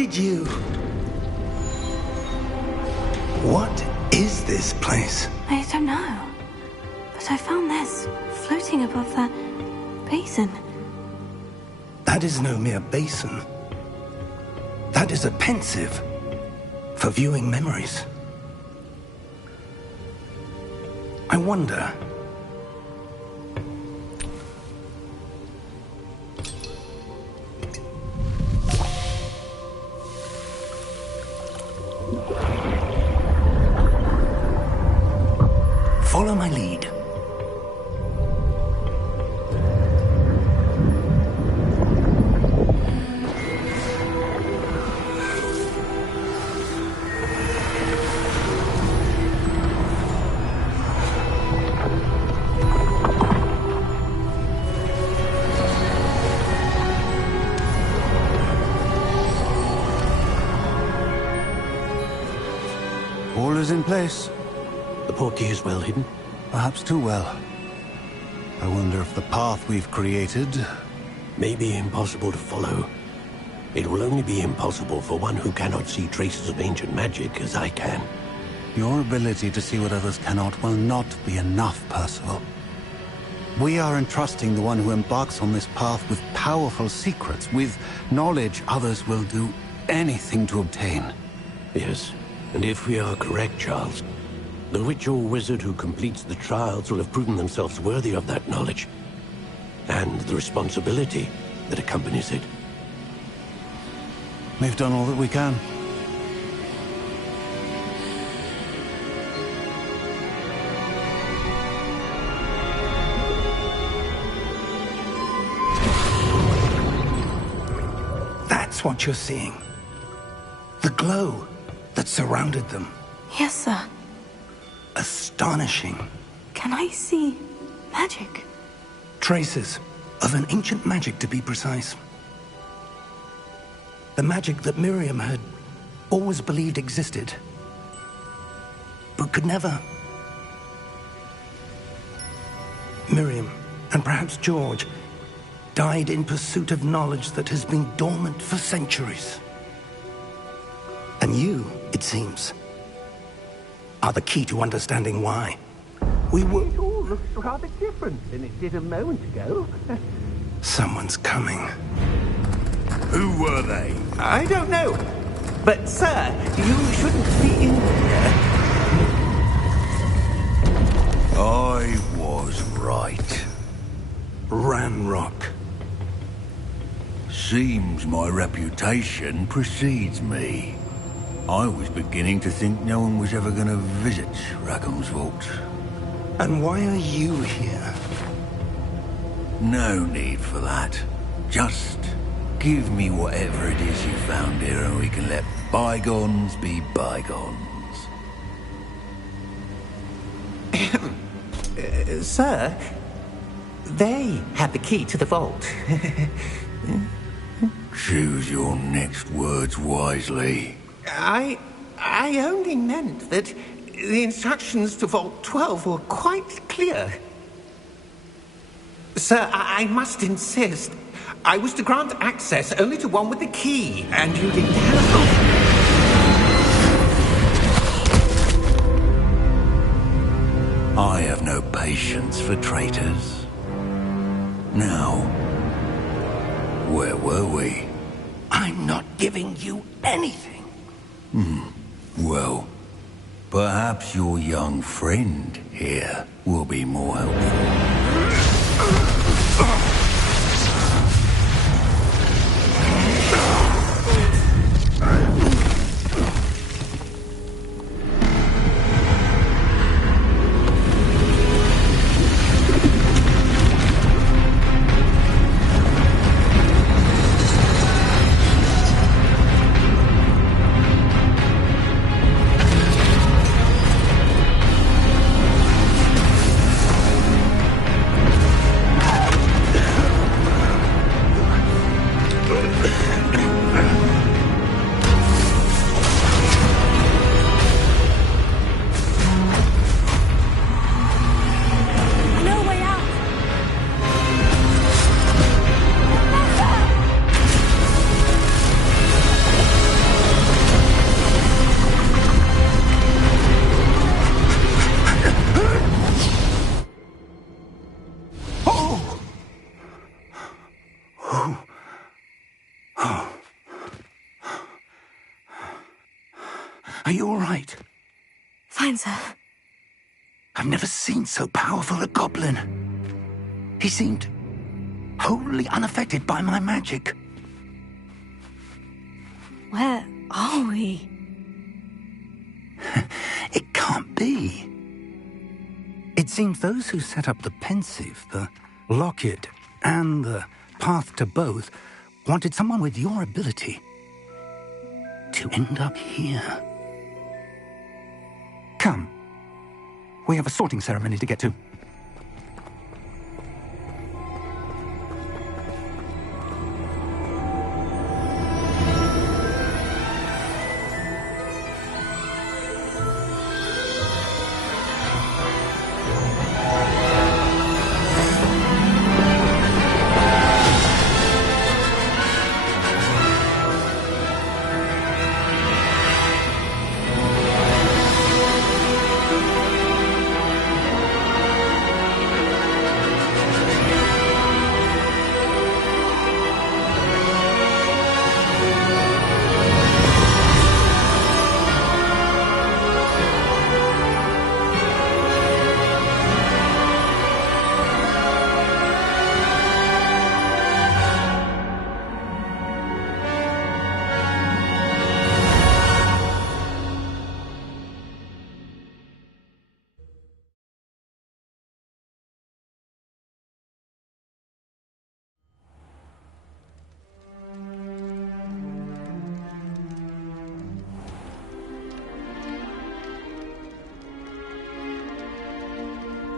did you? What is this place? I don't know. But I found this floating above that basin. That is no mere basin. That is a pensive for viewing memories. I wonder... Follow my lead. All is in place. The portkey is well hidden? Perhaps too well. I wonder if the path we've created... may be impossible to follow. It will only be impossible for one who cannot see traces of ancient magic as I can. Your ability to see what others cannot will not be enough, Percival. We are entrusting the one who embarks on this path with powerful secrets, with knowledge others will do anything to obtain. Yes, and if we are correct, Charles, the witch or wizard who completes the trials will have proven themselves worthy of that knowledge, and the responsibility that accompanies it. We've done all that we can. That's what you're seeing. The glow that surrounded them. Yes, sir. Astonishing. Can I see magic? Traces of an ancient magic, to be precise. The magic that Miriam had always believed existed, but could never. Miriam, and perhaps George, died in pursuit of knowledge that has been dormant for centuries. And you, it seems, are the key to understanding why. It all looks rather different than it did a moment ago. Someone's coming. Who were they? I don't know. But, sir, you shouldn't be in here. I was right. Ranrock. Seems my reputation precedes me. I was beginning to think no one was ever going to visit Rackham's Vault. And why are you here? No need for that. Just give me whatever it is you found here and we can let bygones be bygones. Sir, they had the key to the vault. Choose your next words wisely. I only meant that the instructions to Vault 12 were quite clear. Sir, I must insist. I was to grant access only to one with the key, and you didn't have... I have no patience for traitors. Now, where were we? I'm not giving you anything. Well, perhaps your young friend here will be more helpful. Are you all right? Fine, sir. I've never seen so powerful a goblin. He seemed wholly unaffected by my magic. Where are we? It can't be. It seems those who set up the Pensieve, the Locket, and the Path to Both wanted someone with your ability to end up here. Come. We have a sorting ceremony to get to.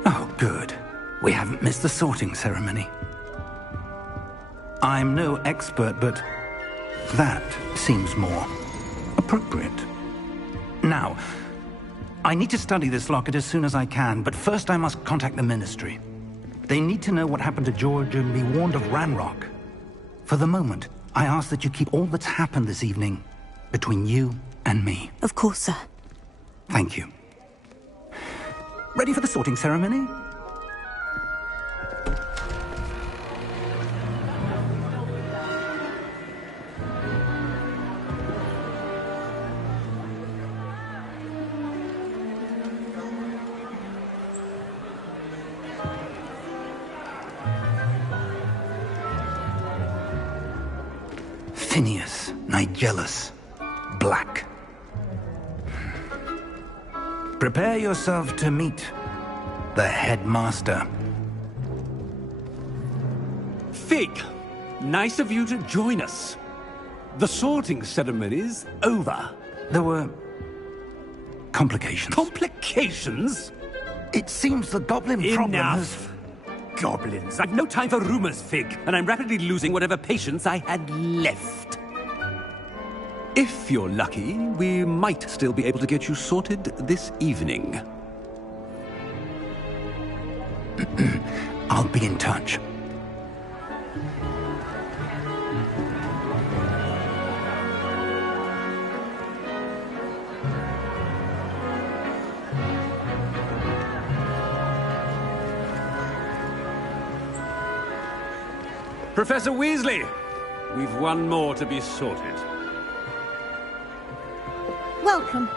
Oh, good. We haven't missed the sorting ceremony. I'm no expert, but that seems more appropriate. Now, I need to study this locket as soon as I can, but first I must contact the Ministry. They need to know what happened to George and be warned of Ranrock. For the moment, I ask that you keep all that's happened this evening between you and me. Of course, sir. Thank you. Ready for the sorting ceremony? Phineas Nigellus Black. Prepare yourself to meet the headmaster. Fig, nice of you to join us. The sorting ceremony's over. There were complications. Complications? It seems the goblin problem has... Enough! Goblins. I've no time for rumors, Fig, and I'm rapidly losing whatever patience I had left. If you're lucky, we might still be able to get you sorted this evening. I'll be in touch. Professor Weasley, we've one more to be sorted. Welcome.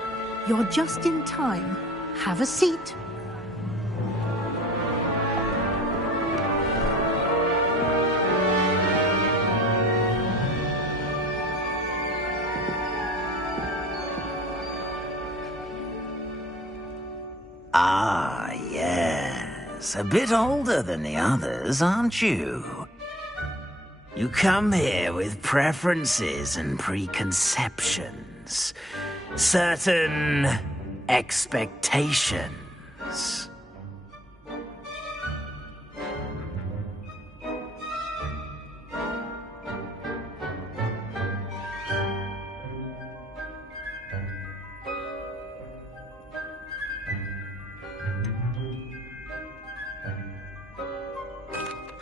You're just in time. Have a seat. Ah, yes. A bit older than the others, aren't you? You come here with preferences and preconceptions. Certain expectations.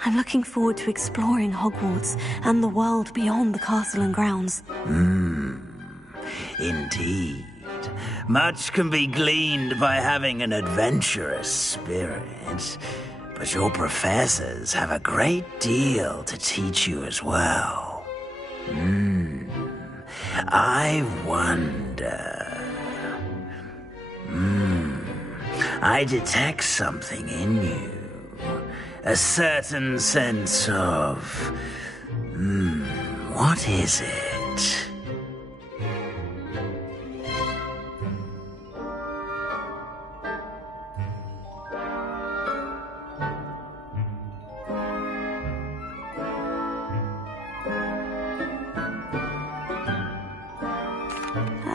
I'm looking forward to exploring Hogwarts and the world beyond the castle and grounds. Indeed. Much can be gleaned by having an adventurous spirit, but your professors have a great deal to teach you as well. I wonder... I detect something in you. A certain sense of... what is it?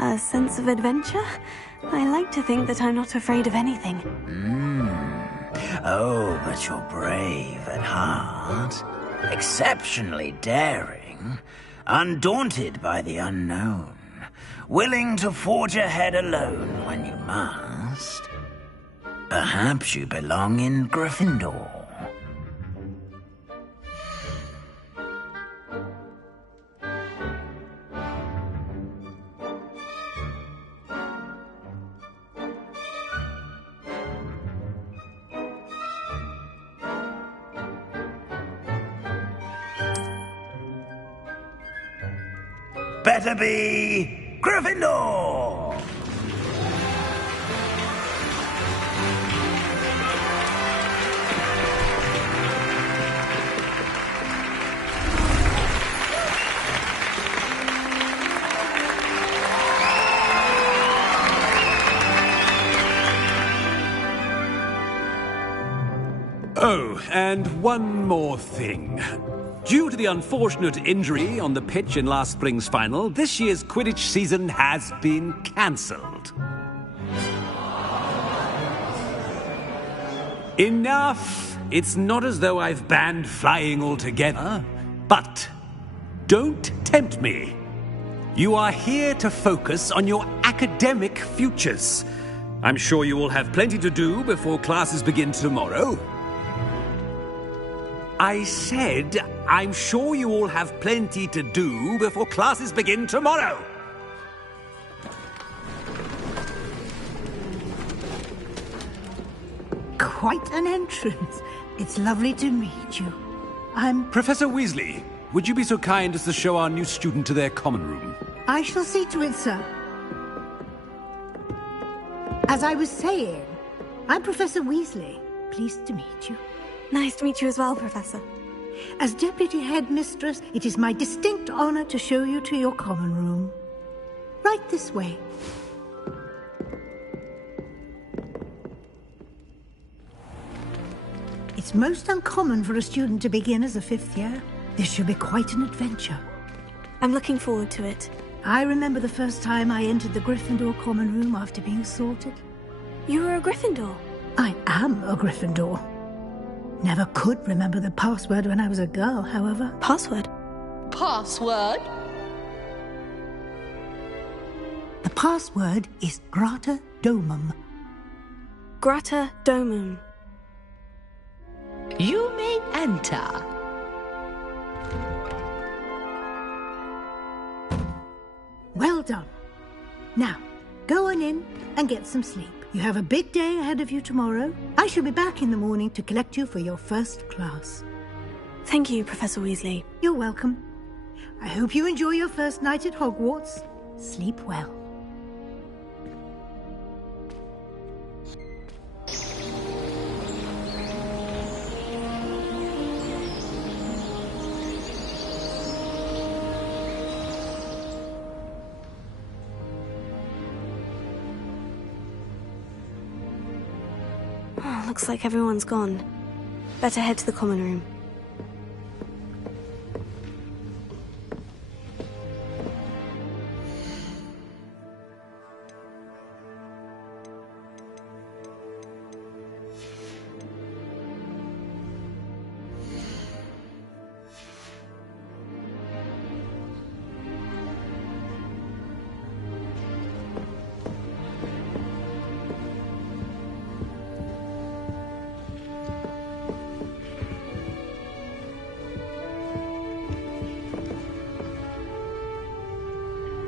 A sense of adventure? I like to think that I'm not afraid of anything. Oh, but you're brave at heart. Exceptionally daring. Undaunted by the unknown. Willing to forge ahead alone when you must. Perhaps you belong in Gryffindor. Better be Gryffindor! Oh, and one more thing. Due to the unfortunate injury on the pitch in last spring's final, this year's Quidditch season has been cancelled. Enough! It's not as though I've banned flying altogether. But don't tempt me. You are here to focus on your academic futures. I'm sure you will have plenty to do before classes begin tomorrow. I said, I'm sure you all have plenty to do before classes begin tomorrow. Quite an entrance. It's lovely to meet you. I'm... Professor Weasley, would you be so kind as to show our new student to their common room? I shall see to it, sir. As I was saying, I'm Professor Weasley. Pleased to meet you. Nice to meet you as well, Professor. As Deputy Headmistress, it is my distinct honor to show you to your common room. Right this way. It's most uncommon for a student to begin as a fifth year. This should be quite an adventure. I'm looking forward to it. I remember the first time I entered the Gryffindor common room after being sorted. You were a Gryffindor? I am a Gryffindor. Never could remember the password when I was a girl, however. Password? Password? The password is Grata Domum. Grata Domum. You may enter. Well done. Now, go on in and get some sleep. You have a big day ahead of you tomorrow. I shall be back in the morning to collect you for your first class. Thank you, Professor Weasley. You're welcome. I hope you enjoy your first night at Hogwarts. Sleep well. Oh, looks like everyone's gone. Better head to the common room.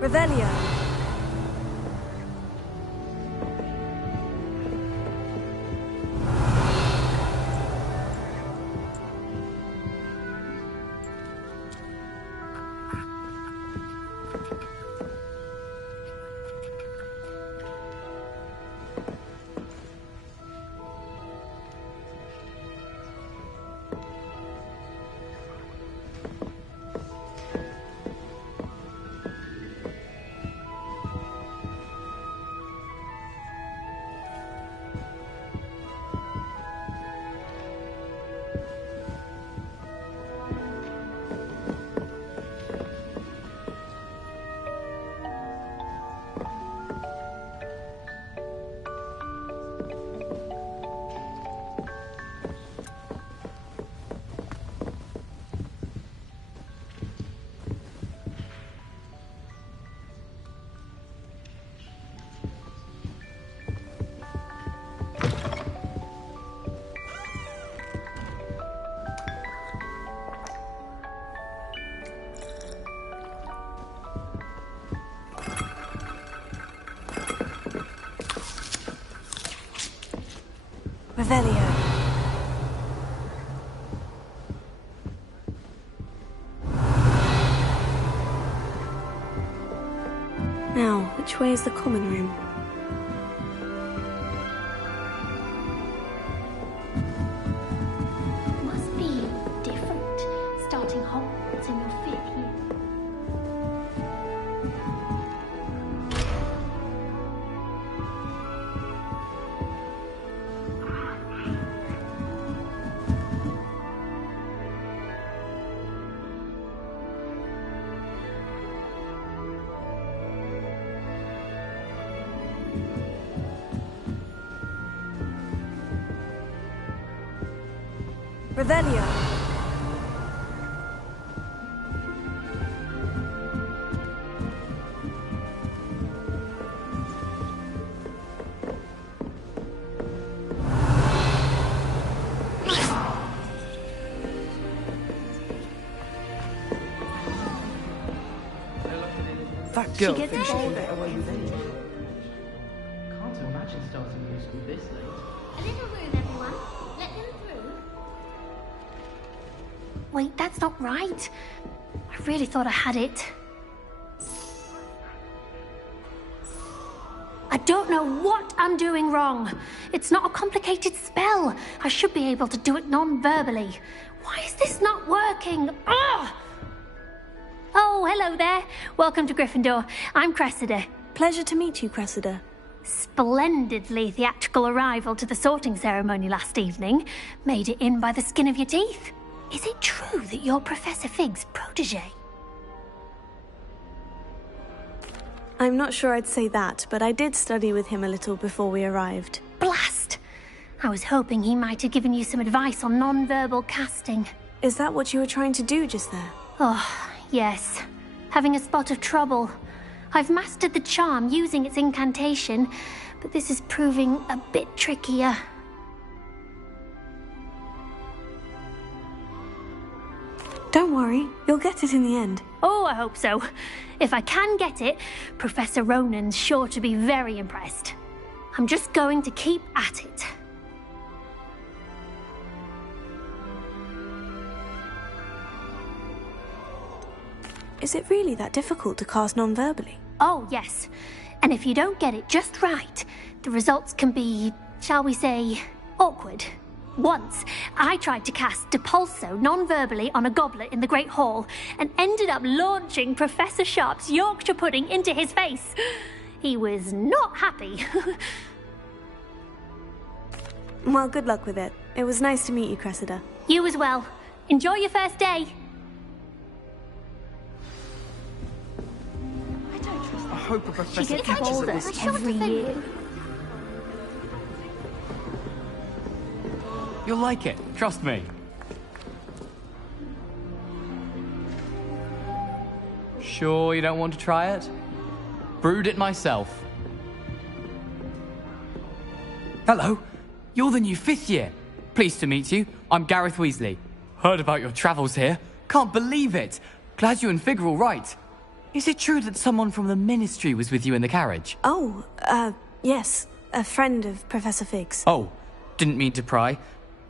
Revelio. Revelio. Now, which way is the common room? Must be different, starting Hogwarts in your 5th year. Revelio. That girl She gets thinks she can older. get away with anything. Can't imagine starting new school this late. A little room, everyone. Let them through. Wait, that's not right. I really thought I had it. I don't know what I'm doing wrong. It's not a complicated spell. I should be able to do it non-verbally. Why is this not working? Ah! Oh, hello there. Welcome to Gryffindor. I'm Cressida. Pleasure to meet you, Cressida. Splendidly theatrical arrival to the sorting ceremony last evening. Made it in by the skin of your teeth. Is it true that you're Professor Fig's protege? I'm not sure I'd say that, but I did study with him a little before we arrived. Blast! I was hoping he might have given you some advice on non-verbal casting. Is that what you were trying to do just there? Oh, yes. Having a spot of trouble. I've mastered the charm using its incantation, but this is proving a bit trickier. Don't worry, you'll get it in the end. Oh, I hope so. If I can get it, Professor Ronan's sure to be very impressed. I'm just going to keep at it. Is it really that difficult to cast non-verbally? Oh, yes. And if you don't get it just right, the results can be, shall we say, awkward. Once, I tried to cast Depulso non-verbally on a goblet in the Great Hall and ended up launching Professor Sharp's Yorkshire pudding into his face. He was not happy. Well, good luck with it. It was nice to meet you, Cressida. You as well. Enjoy your first day. I hope a professor She gets catches her bolder this time. every year. You'll like it, trust me. Sure you don't want to try it? Brewed it myself. Hello, you're the new 5th year. Pleased to meet you. I'm Gareth Weasley. Heard about your travels here. Can't believe it. Glad you and Fig are all right. Is it true that someone from the Ministry was with you in the carriage? Oh, yes. A friend of Professor Fig's. Oh, didn't mean to pry.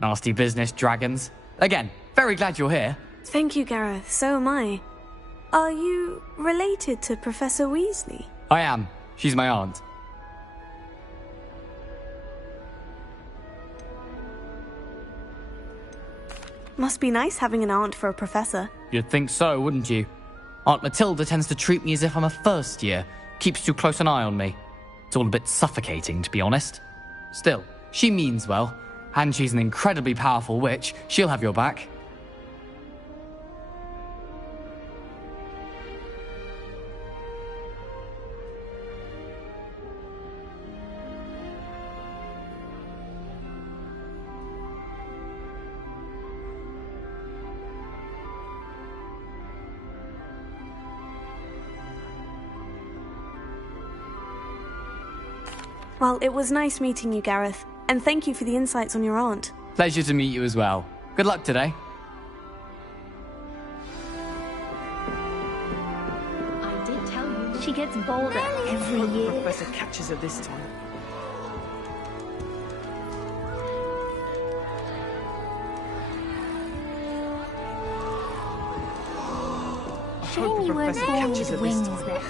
Nasty business, dragons. Again, very glad you're here. Thank you, Gareth. So am I. Are you related to Professor Weasley? I am. She's my aunt. Must be nice having an aunt for a professor. You'd think so, wouldn't you? Aunt Matilda tends to treat me as if I'm a first year. Keeps too close an eye on me. It's all a bit suffocating, to be honest. Still, she means well. And she's an incredibly powerful witch. She'll have your back. Well, it was nice meeting you, Gareth. And thank you for the insights on your aunt. Pleasure to meet you as well. Good luck today. I did tell you she gets bolder every year. Professor catches her this time. Professor catches her wings then.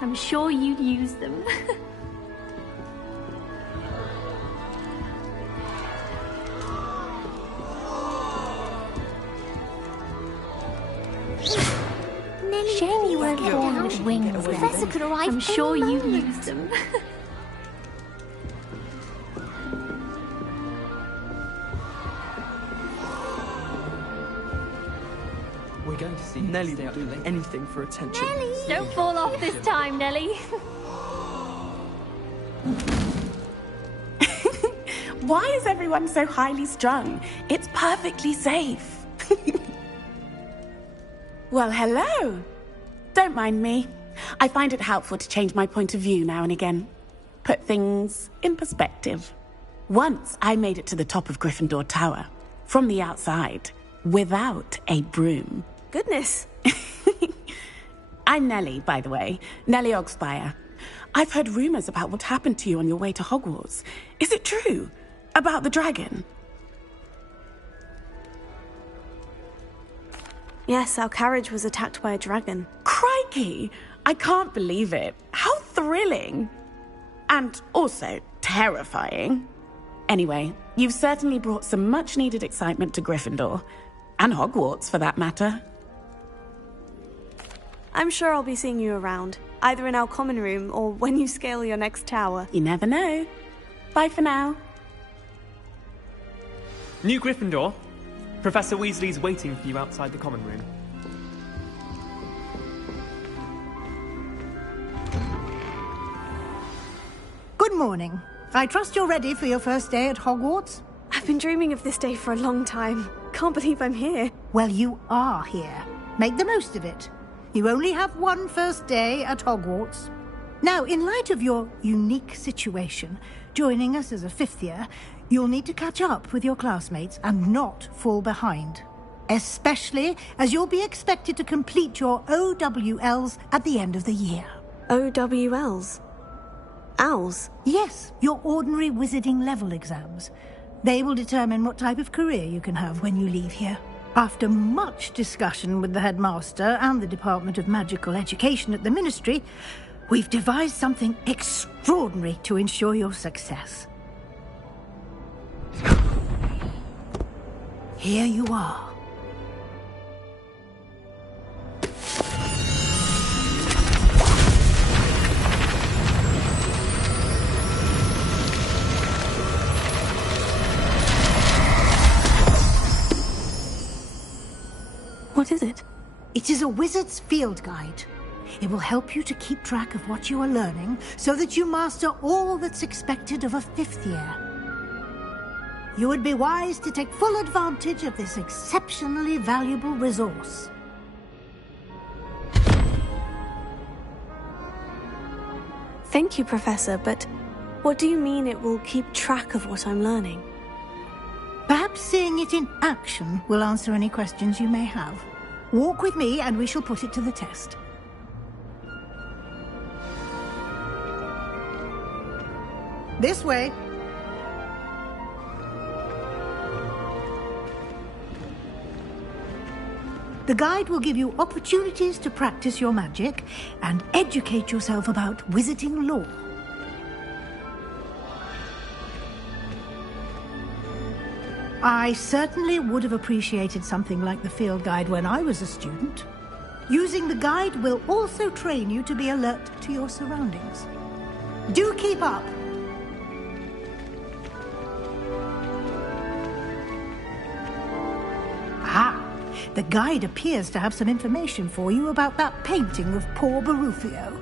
I'm sure you'd use them. Shame you weren't born with wings. Professor could arrive. I'm sure you'd use them. We're going to see Nellie will do anything for attention. Nellie! Don't fall off this time, Nellie. Why is everyone so highly strung? It's perfectly safe. Well, hello. Don't mind me. I find it helpful to change my point of view now and again. Put things in perspective. Once I made it to the top of Gryffindor Tower, from the outside, without a broom. Goodness. I'm Nellie, by the way. Nellie Ogspire. I've heard rumors about what happened to you on your way to Hogwarts. Is it true? About the dragon? Yes, our carriage was attacked by a dragon. Crikey! I can't believe it. How thrilling! And also terrifying. Anyway, you've certainly brought some much-needed excitement to Gryffindor. And Hogwarts, for that matter. I'm sure I'll be seeing you around, either in our common room or when you scale your next tower. You never know. Bye for now. New Gryffindor. Professor Weasley's waiting for you outside the common room. Good morning. I trust you're ready for your first day at Hogwarts? I've been dreaming of this day for a long time. Can't believe I'm here. Well, you are here. Make the most of it. You only have one first day at Hogwarts. Now, in light of your unique situation, joining us as a fifth year, you'll need to catch up with your classmates and not fall behind. Especially as you'll be expected to complete your OWLs at the end of the year. OWLs? Owls? Yes, your ordinary wizarding level exams. They will determine what type of career you can have when you leave here. After much discussion with the headmaster and the Department of Magical Education at the Ministry, we've devised something extraordinary to ensure your success. Here you are. What is it? It is a wizard's field guide. It will help you to keep track of what you are learning so that you master all that's expected of a fifth year. You would be wise to take full advantage of this exceptionally valuable resource. Thank you, Professor, but what do you mean it will keep track of what I'm learning? Perhaps seeing it in action will answer any questions you may have. Walk with me and we shall put it to the test. This way. The guide will give you opportunities to practice your magic and educate yourself about wizarding lore. I certainly would have appreciated something like the field guide when I was a student. Using the guide will also train you to be alert to your surroundings. Do keep up! Ah, the guide appears to have some information for you about that painting of poor Barufio.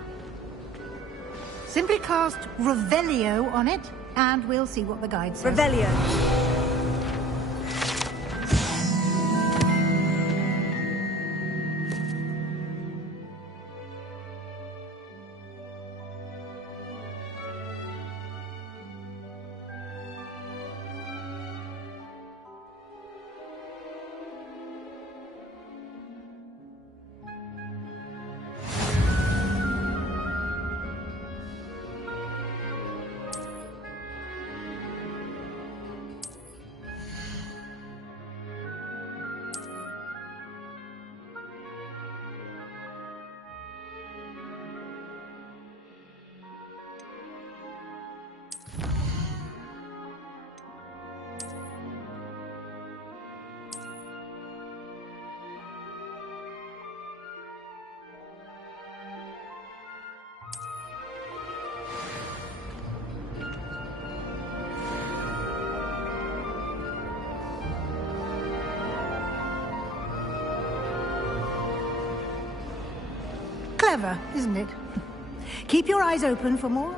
Simply cast Revelio on it, and we'll see what the guide says. Revelio. Clever, isn't it? Keep your eyes open for more.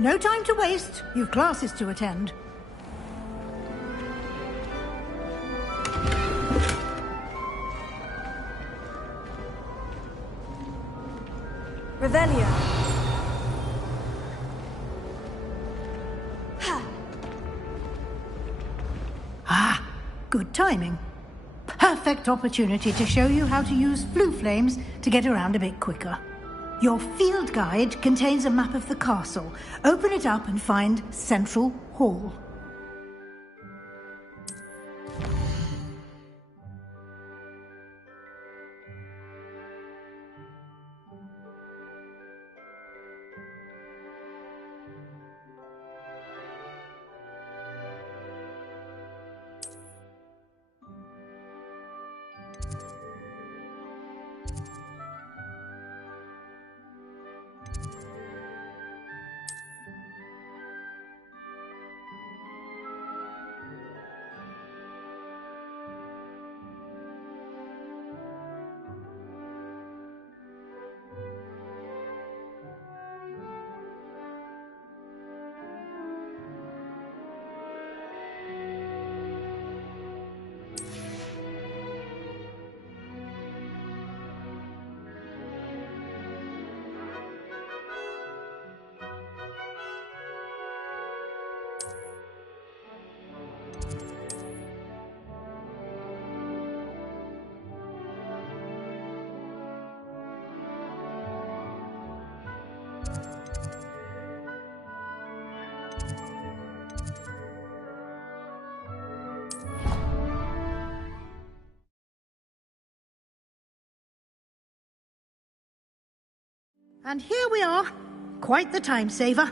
No time to waste. You've classes to attend. Revelio. Ah, good timing. Perfect opportunity to show you how to use flue flames to get around a bit quicker. Your field guide contains a map of the castle. Open it up and find Central Hall. And here we are. Quite the time saver.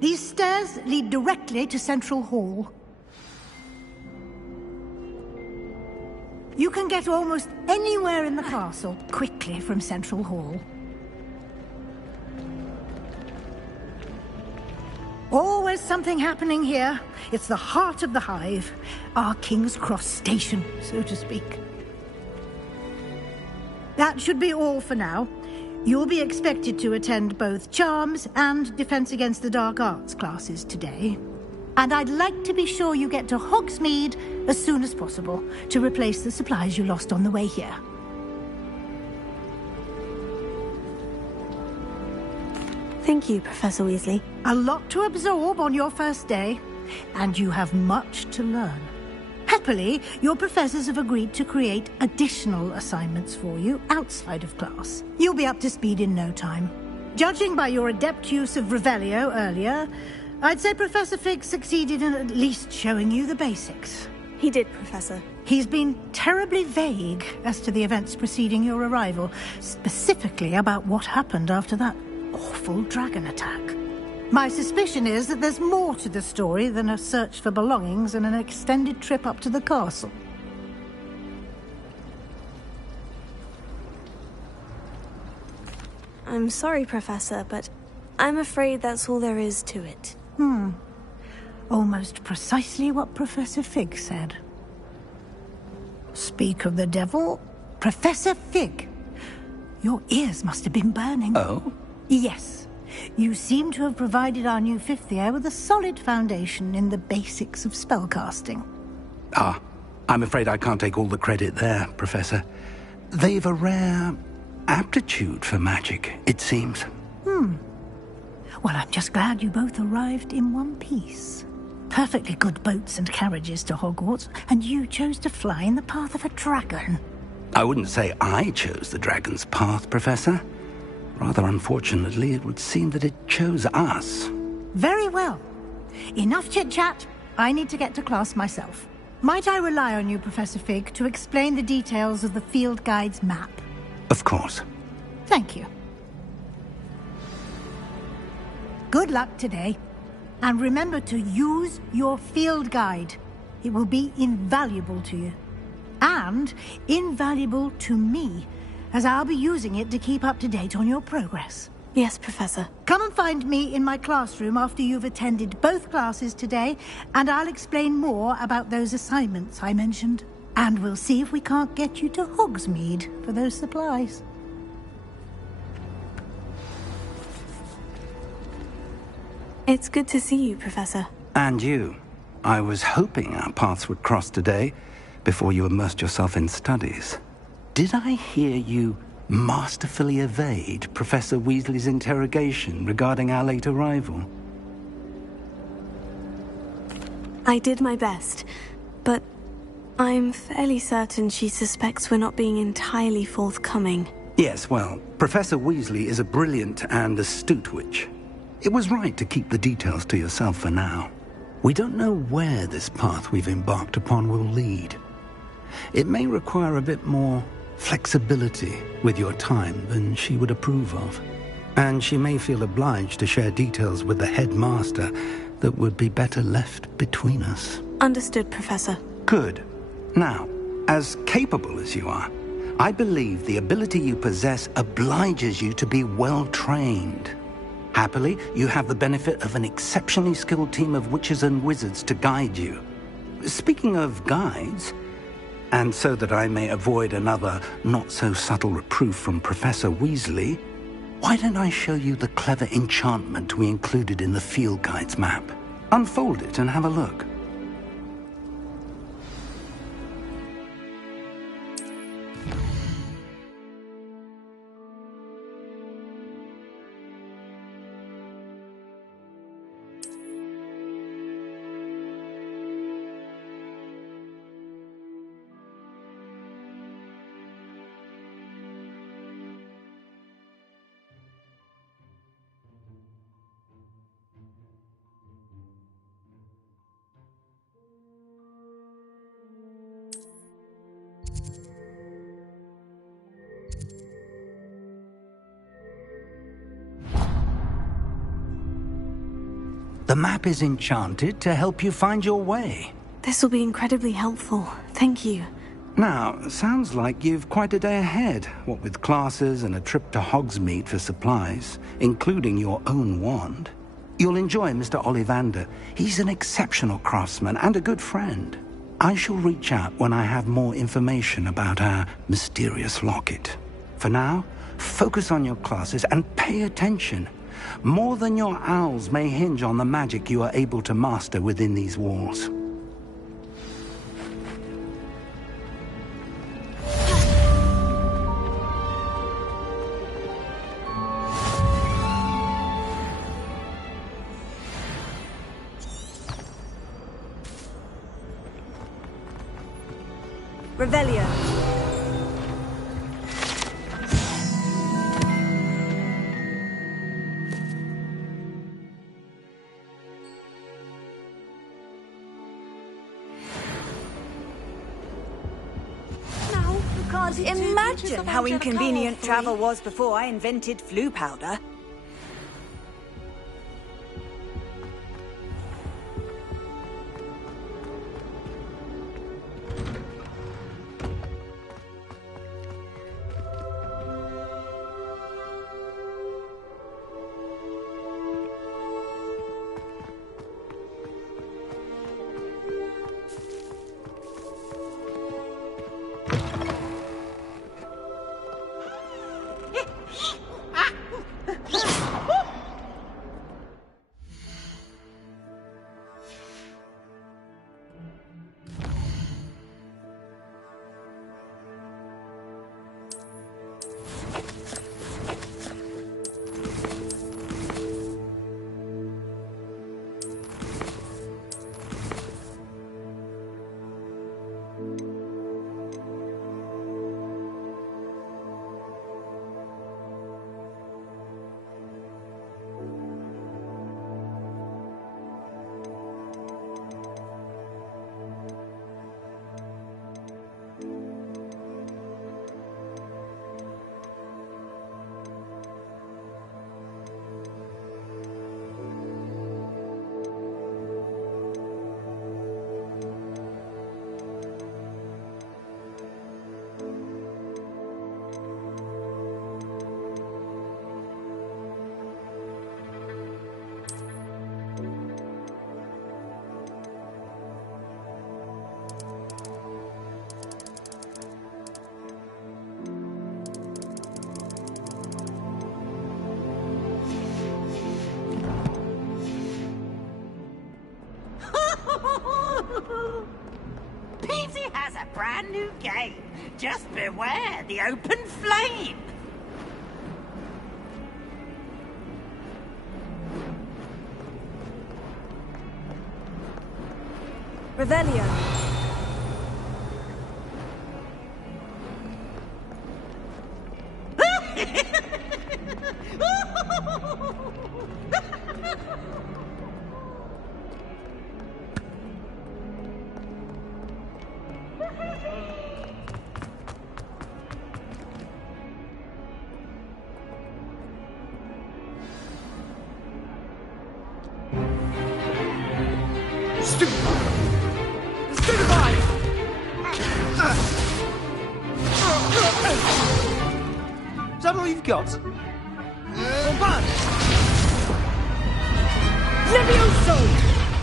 These stairs lead directly to Central Hall. You can get almost anywhere in the castle quickly from Central Hall. Always something happening here. It's the heart of the Hive. Our King's Cross station, so to speak. That should be all for now. You'll be expected to attend both Charms and Defense Against the Dark Arts classes today. And I'd like to be sure you get to Hogsmeade as soon as possible to replace the supplies you lost on the way here. Thank you, Professor Weasley. A lot to absorb on your first day, and you have much to learn. Happily, your professors have agreed to create additional assignments for you outside of class. You'll be up to speed in no time. Judging by your adept use of Revelio earlier, I'd say Professor Fig succeeded in at least showing you the basics. He did, Professor. He's been terribly vague as to the events preceding your arrival, specifically about what happened after that awful dragon attack. My suspicion is that there's more to the story than a search for belongings and an extended trip up to the castle. I'm sorry, Professor, but I'm afraid that's all there is to it. Almost precisely what Professor Fig said. Speak of the devil, Professor Fig. Your ears must have been burning. Oh? Yes. You seem to have provided our new fifth year with a solid foundation in the basics of spellcasting. Ah, I'm afraid I can't take all the credit there, Professor. They've a rare aptitude for magic, it seems. Well, I'm just glad you both arrived in one piece. Perfectly good boats and carriages to Hogwarts, and you chose to fly in the path of a dragon. I wouldn't say I chose the dragon's path, Professor. Rather unfortunately, it would seem that it chose us. Very well. Enough chit-chat. I need to get to class myself. Might I rely on you, Professor Fig, to explain the details of the field guide's map? Of course. Thank you. Good luck today. And remember to use your field guide. It will be invaluable to you. And invaluable to me, as I'll be using it to keep up to date on your progress. Yes, Professor. Come and find me in my classroom after you've attended both classes today, and I'll explain more about those assignments I mentioned. And we'll see if we can't get you to Hogsmeade for those supplies. It's good to see you, Professor. And you. I was hoping our paths would cross today, before you immersed yourself in studies. Did I hear you masterfully evade Professor Weasley's interrogation regarding our late arrival? I did my best, but I'm fairly certain she suspects we're not being entirely forthcoming. Yes, well, Professor Weasley is a brilliant and astute witch. It was right to keep the details to yourself for now. We don't know where this path we've embarked upon will lead. It may require a bit more flexibility with your time than she would approve of. And she may feel obliged to share details with the headmaster that would be better left between us. Understood, Professor. Good. Now, as capable as you are, I believe the ability you possess obliges you to be well trained. Happily, you have the benefit of an exceptionally skilled team of witches and wizards to guide you. Speaking of guides, and so that I may avoid another not-so-subtle reproof from Professor Weasley, why don't I show you the clever enchantment we included in the field guide's map? Unfold it and have a look. The map is enchanted to help you find your way. This will be incredibly helpful. Thank you. Now, sounds like you've quite a day ahead, what with classes and a trip to Hogsmeade for supplies, including your own wand. You'll enjoy Mr. Ollivander. He's an exceptional craftsman and a good friend. I shall reach out when I have more information about our mysterious locket. For now, focus on your classes and pay attention. More than your owls may hinge on the magic you are able to master within these walls. Revelio. Imagine how inconvenient travel was before I invented flu powder. brand new game. Just beware the open flame. Revelio. Is that all you've got? Levioso!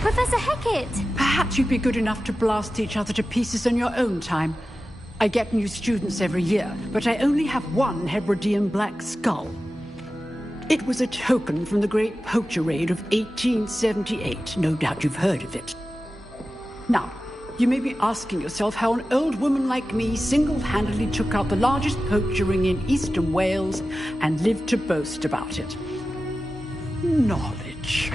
Professor Hecat! Perhaps you'd be good enough to blast each other to pieces in your own time. I get new students every year, but I only have one Hebridean black skull. It was a token from the Great Poacher Raid of 1878. No doubt you've heard of it. Now, you may be asking yourself how an old woman like me single-handedly took out the largest poacher ring in eastern Wales and lived to boast about it. Knowledge.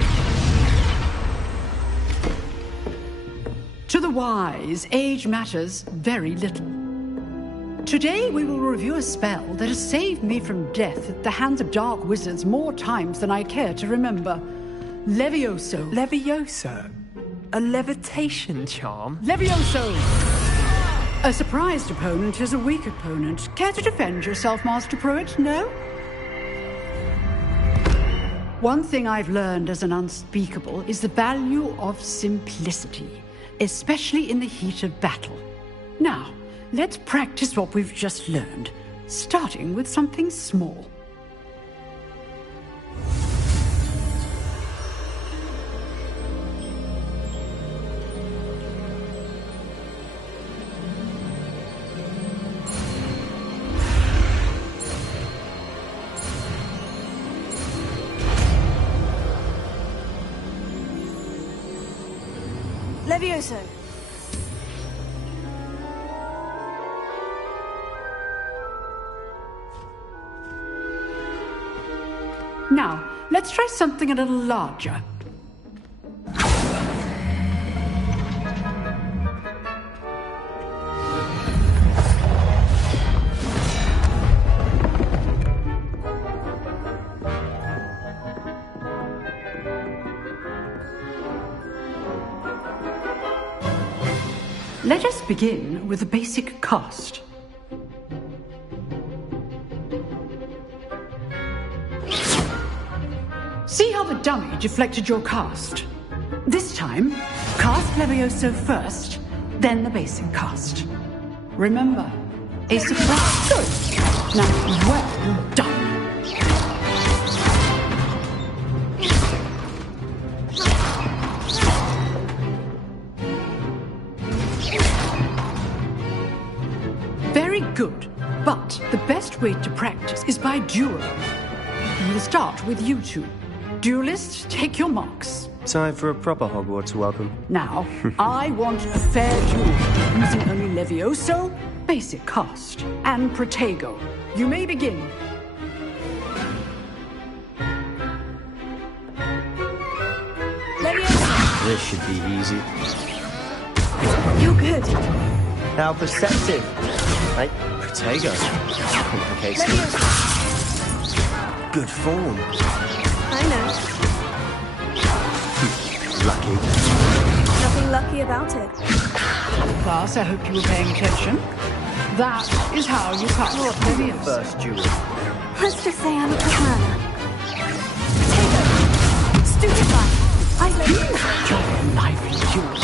To the wise, age matters very little. Today we will review a spell that has saved me from death at the hands of dark wizards more times than I care to remember. Levioso. Levioso? A levitation charm? Levioso! A surprised opponent is a weak opponent. Care to defend yourself, Master Pruitt? No? One thing I've learned as an unspeakable is the value of simplicity, especially in the heat of battle. Now, let's practice what we've just learned, starting with something small. Levioso. Now, let's try something a little larger. Let us begin with the basic cast. See how the dummy deflected your cast? This time, cast Levioso first, then the basic cast. Remember, a surprise. Good. Now, well done. Very good, but the best way to practice is by duel. We'll start with you two. Duelists, take your marks. Time for a proper Hogwarts welcome. Now, I want a fair duel, using only Levioso, basic cast, and Protego. You may begin. Levioso! This should be easy. You're good. How perceptive. Right, Protego. Complicated. Levioso! Good form. I know. Lucky. Nothing lucky about it. Class, I hope you were paying attention. That is how you cast Levioso. First duel. Let's just say I'm a quick learner. Potato! Stupefy! I let you. You're a lively duel.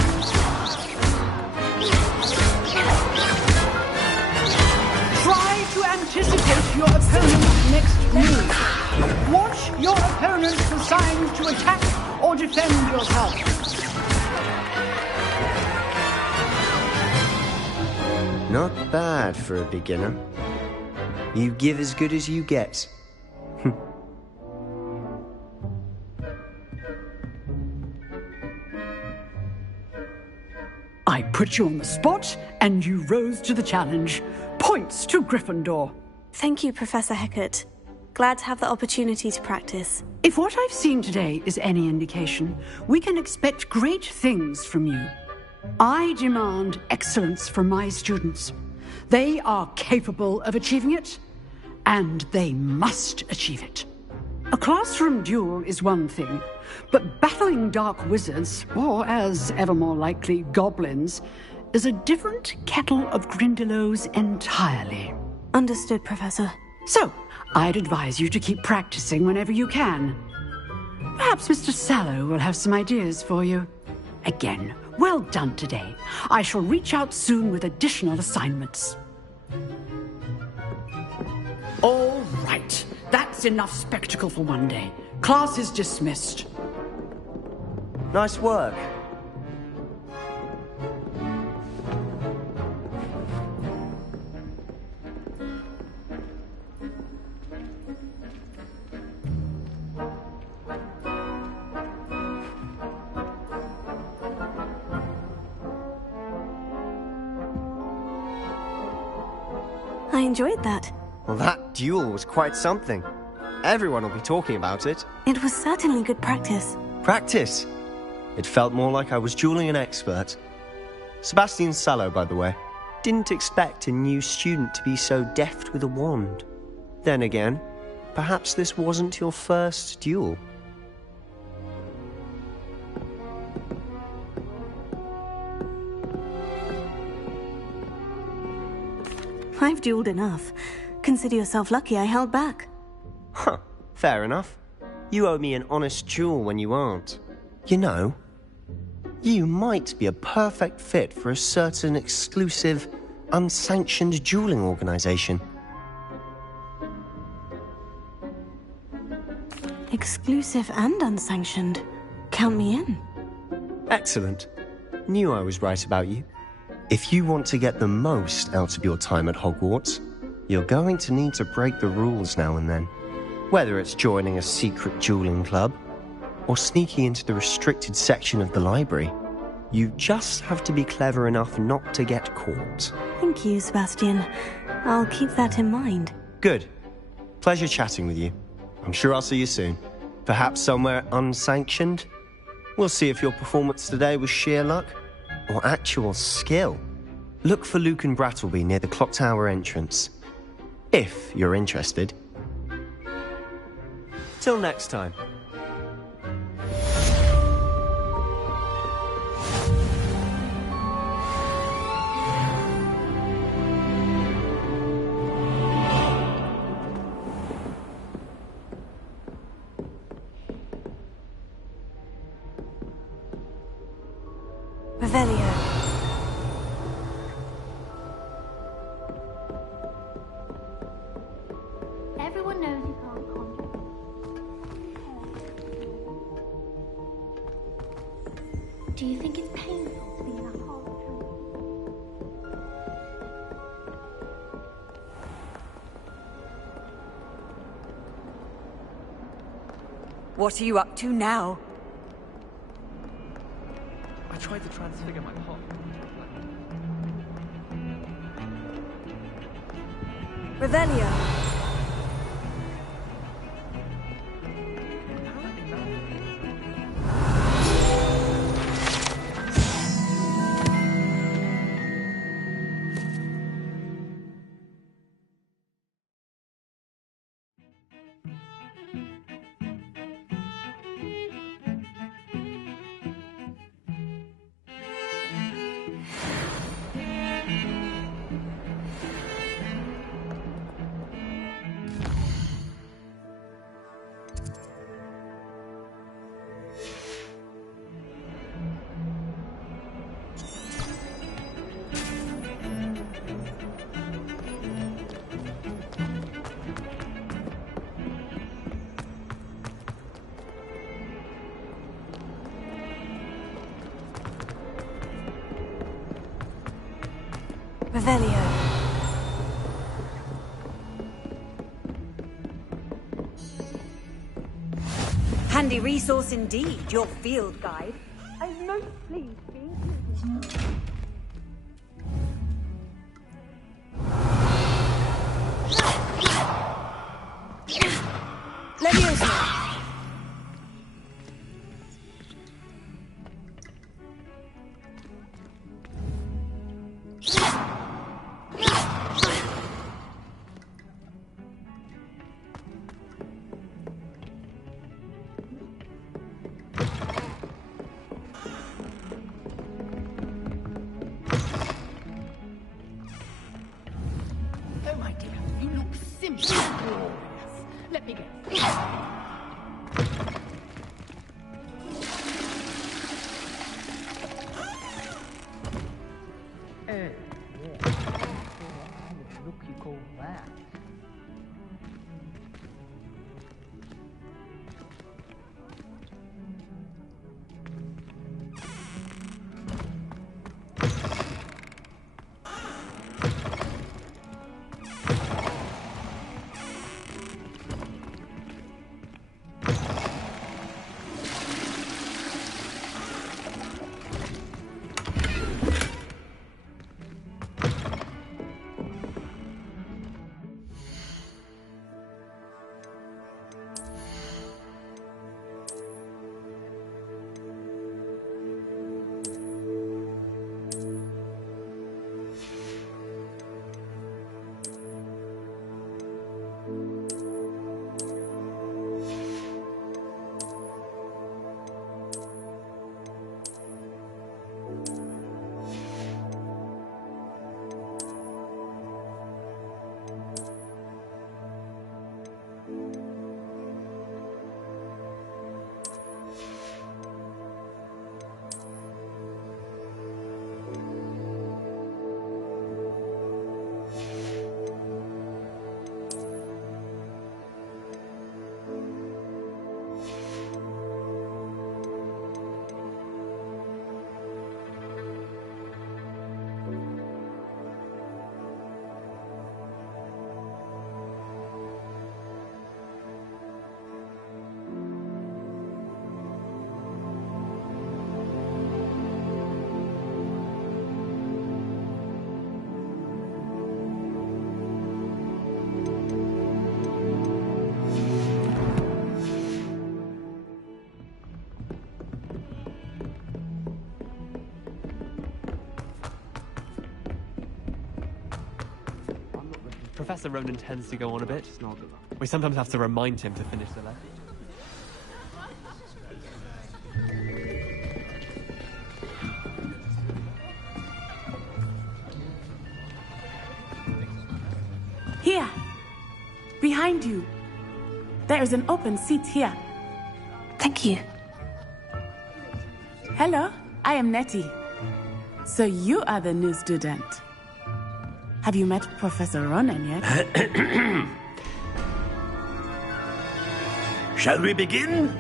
Try to anticipate your opponent's next move. Watch your opponent for signs to attack or defend yourself. Not bad for a beginner. You give as good as you get. I put you on the spot, and you rose to the challenge. Points to Gryffindor. Thank you, Professor Hecat. Glad to have the opportunity to practice. If what I've seen today is any indication, we can expect great things from you. I demand excellence from my students. They are capable of achieving it, and they must achieve it. A classroom duel is one thing, but battling dark wizards, or as ever more likely, goblins, is a different kettle of Grindylows entirely. Understood, Professor. So, I'd advise you to keep practicing whenever you can. Perhaps Mr. Sallow will have some ideas for you. Again, well done today. I shall reach out soon with additional assignments. All right. That's enough spectacle for one day. Class is dismissed. Nice work. I enjoyed that. Well, that duel was quite something. Everyone will be talking about it. It was certainly good practice. Practice? It felt more like I was dueling an expert. Sebastian Sallow, by the way. Didn't expect a new student to be so deft with a wand. Then again, perhaps this wasn't your first duel. I've dueled enough. Consider yourself lucky I held back. Huh, fair enough. You owe me an honest duel when you aren't. You know, you might be a perfect fit for a certain exclusive, unsanctioned dueling organization. Exclusive and unsanctioned. Count me in. Excellent. Knew I was right about you. If you want to get the most out of your time at Hogwarts, you're going to need to break the rules now and then. Whether it's joining a secret dueling club, or sneaking into the restricted section of the library, you just have to be clever enough not to get caught. Thank you, Sebastian. I'll keep that in mind. Good. Pleasure chatting with you. I'm sure I'll see you soon. Perhaps somewhere unsanctioned? We'll see if your performance today was sheer luck or actual skill. Look for Lucan Brattleby near the Clock Tower entrance. If you're interested. Till next time. Revelio. Everyone knows you can't conjure. Do you think it's painful to be in a horrible trance? What are you up to now? I tried to transfigure my pot. Revelio. Revelio. Handy resource indeed, your field guide. I'm most pleased being here. Leviosa! Oh, my dear, you look simply glorious. Let me guess. Look you call that. Professor Ronan tends to go on a bit. We sometimes have to remind him to finish the lesson. Here! Behind you! There is an open seat here. Thank you. Hello, I am Nettie. So you are the new student. Have you met Professor Ronan yet? Shall we begin?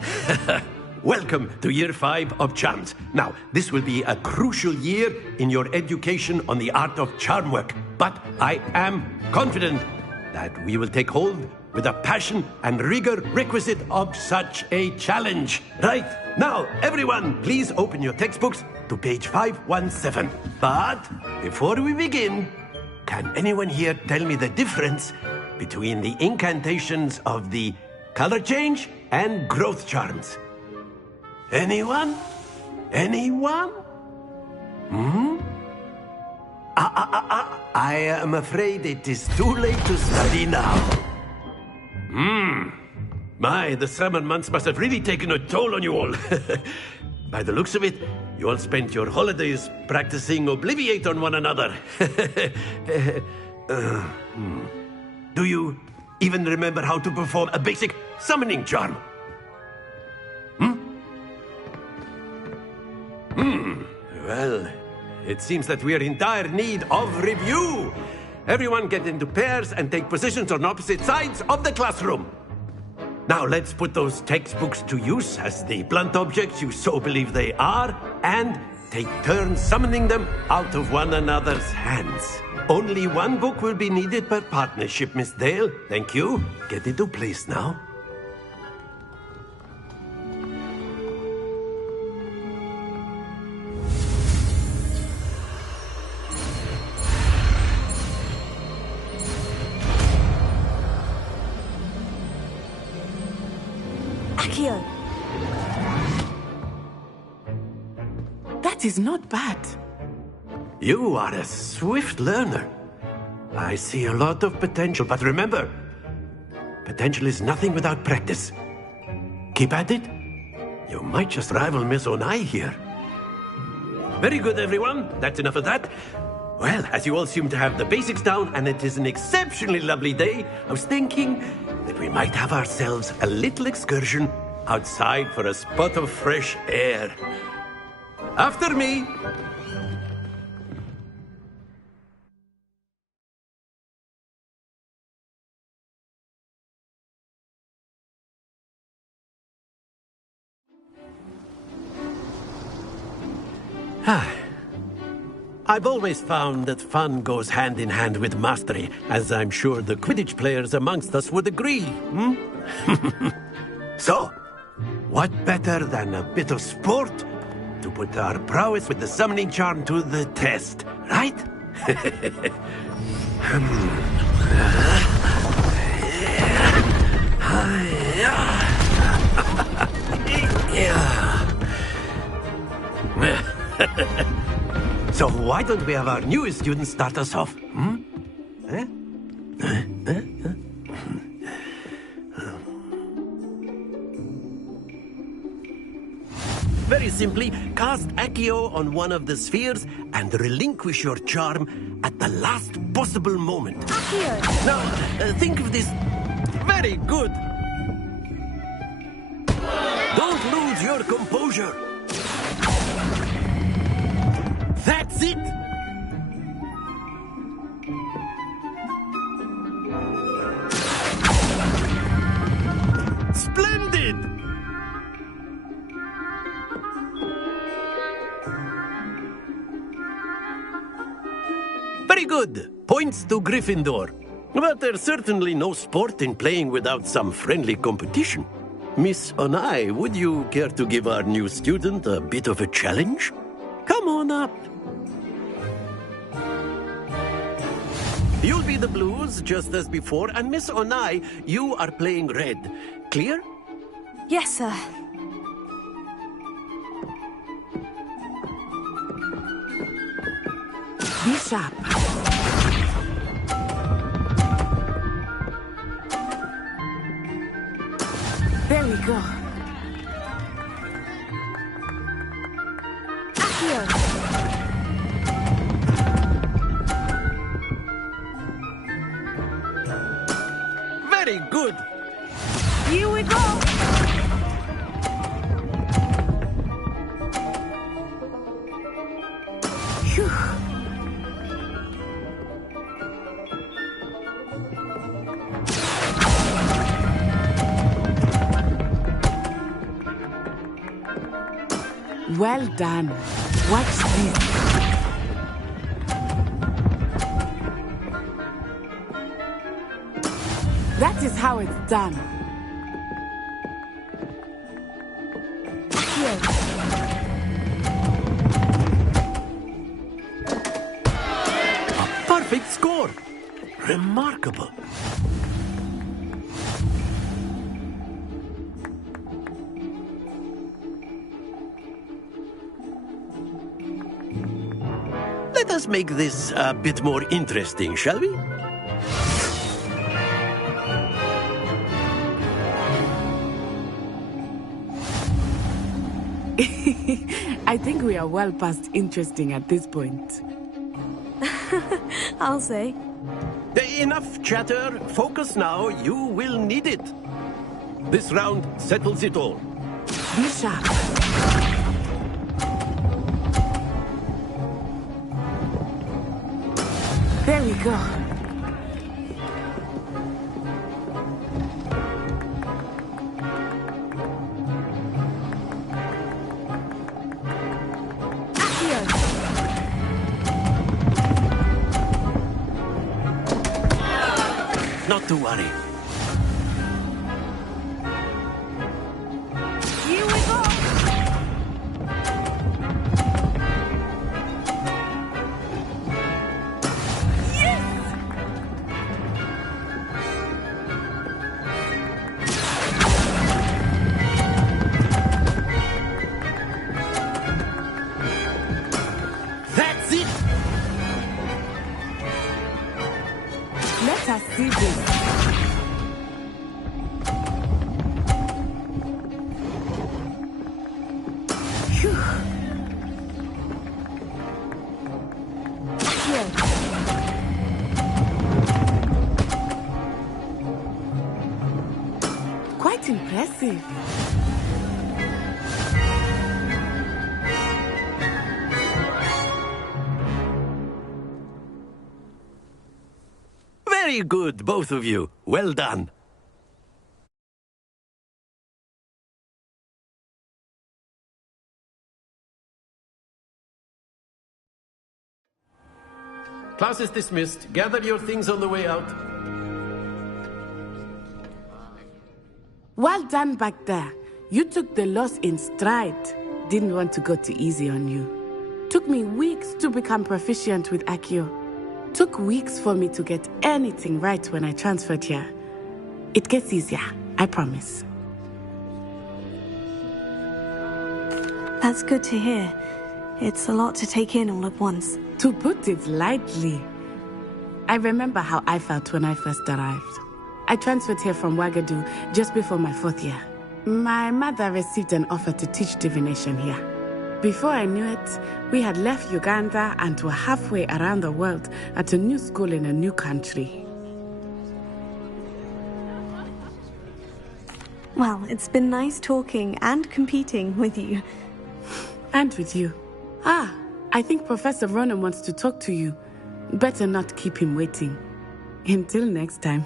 Welcome to Year 5 of Charms. Now, this will be a crucial year in your education on the art of charm work, but I am confident that we will take hold with the passion and rigor requisite of such a challenge. Right, now, everyone, please open your textbooks to page 517. But before we begin, can anyone here tell me the difference between the incantations of the color change and growth charms? Anyone? Anyone? I am afraid it is too late to study now. My, the summer months must have really taken a toll on you all. By the looks of it, you all spent your holidays practicing Obliviate on one another. Do you even remember how to perform a basic summoning charm? Well, it seems that we are in dire need of review. Everyone get into pairs and take positions on opposite sides of the classroom. Now let's put those textbooks to use as the blunt objects you so believe they are, and take turns summoning them out of one another's hands. Only one book will be needed per partnership, Miss Dale. Thank you. Get into place now. Accio. That is not bad. You are a swift learner. I see a lot of potential, but remember, potential is nothing without practice. Keep at it. You might just rival Miss Onai here. Very good, everyone. That's enough of that. Well, as you all seem to have the basics down, and it is an exceptionally lovely day, I was thinking that we might have ourselves a little excursion outside for a spot of fresh air. After me! I've always found that fun goes hand in hand with mastery, as I'm sure the Quidditch players amongst us would agree, So, what better than a bit of sport to put our prowess with the summoning charm to the test, right? So why don't we have our newest student start us off? Very simply, cast Accio on one of the spheres and relinquish your charm at the last possible moment. Accio! Now, think of this. Very good. Don't lose your composure. That's it! Splendid! Very good. Points to Gryffindor. But there's certainly no sport in playing without some friendly competition. Miss Onai, would you care to give our new student a bit of a challenge? Come on up. You'll be the blues, just as before, and Miss Onai, you are playing red. Clear? Yes, sir. Be sharp. There we go. Accio! Very good. Here we go. Phew. Well done. Watch this. That is how it's done. A perfect score. Remarkable. Let us make this a bit more interesting, shall we? I think we are well past interesting at this point. I'll say. Enough chatter. Focus now. You will need it. This round settles it all. Be sharp. There we go. Not to worry. Here we go. Yes! see. Very good, both of you. Well done. Class is dismissed. Gather your things on the way out. Well done back there. You took the loss in stride. Didn't want to go too easy on you. Took me weeks to become proficient with Accio. Took weeks for me to get anything right when I transferred here. It gets easier, I promise. That's good to hear. It's a lot to take in all at once. To put it lightly, I remember how I felt when I first arrived. I transferred here from Wagadu just before my 4th year. My mother received an offer to teach divination here. Before I knew it, we had left Uganda and were halfway around the world at a new school in a new country. Well, it's been nice talking and competing with you. And with you. I think Professor Ronan wants to talk to you. Better not keep him waiting. Until next time.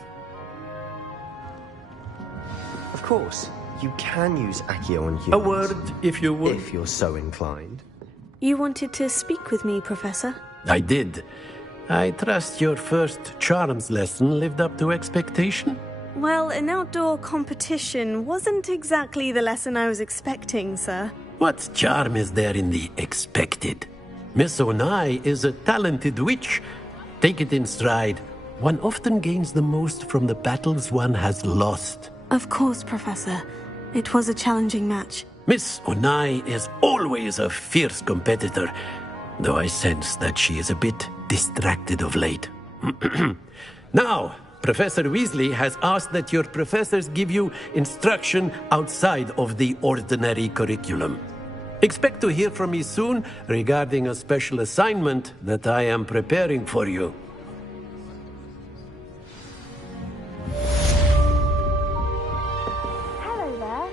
Of course, you can use Accio on humans. A word, if you would. If you're so inclined. You wanted to speak with me, Professor? I did. I trust your first charms lesson lived up to expectation? Well, an outdoor competition wasn't exactly the lesson I was expecting, sir. What charm is there in the expected? Miss Onai is a talented witch. Take it in stride. One often gains the most from the battles one has lost. Of course, Professor. It was a challenging match. Miss Onai is always a fierce competitor, though I sense that she is a bit distracted of late. Now, Professor Weasley has asked that your professors give you instruction outside of the ordinary curriculum. Expect to hear from me soon regarding a special assignment that I am preparing for you. Hello there.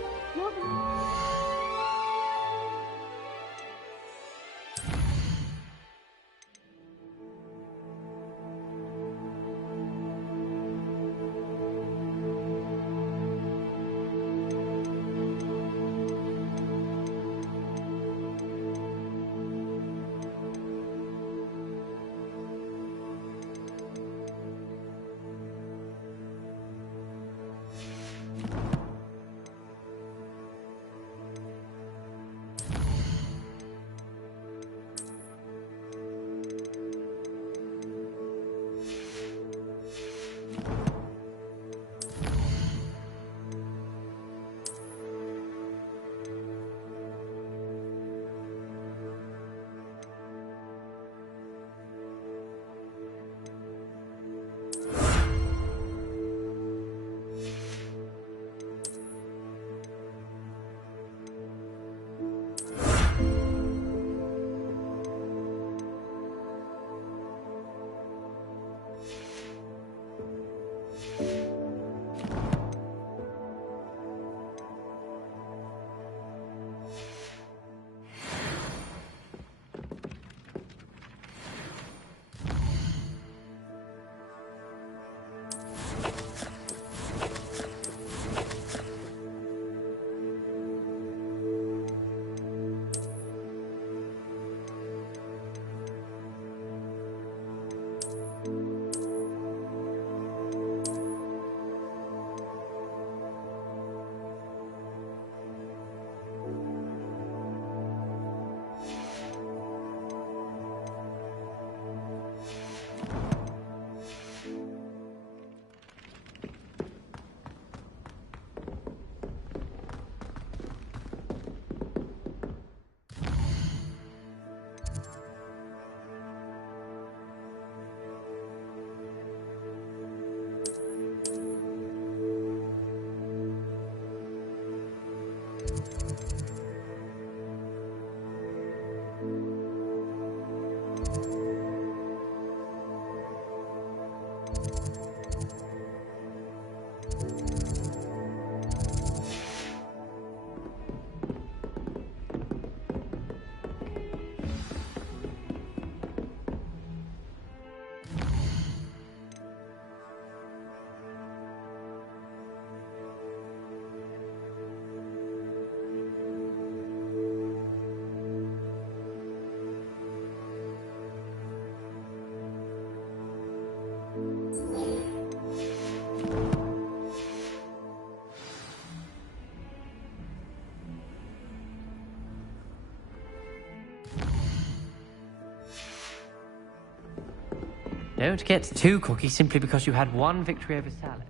Don't get too cocky simply because you had one victory over Salad.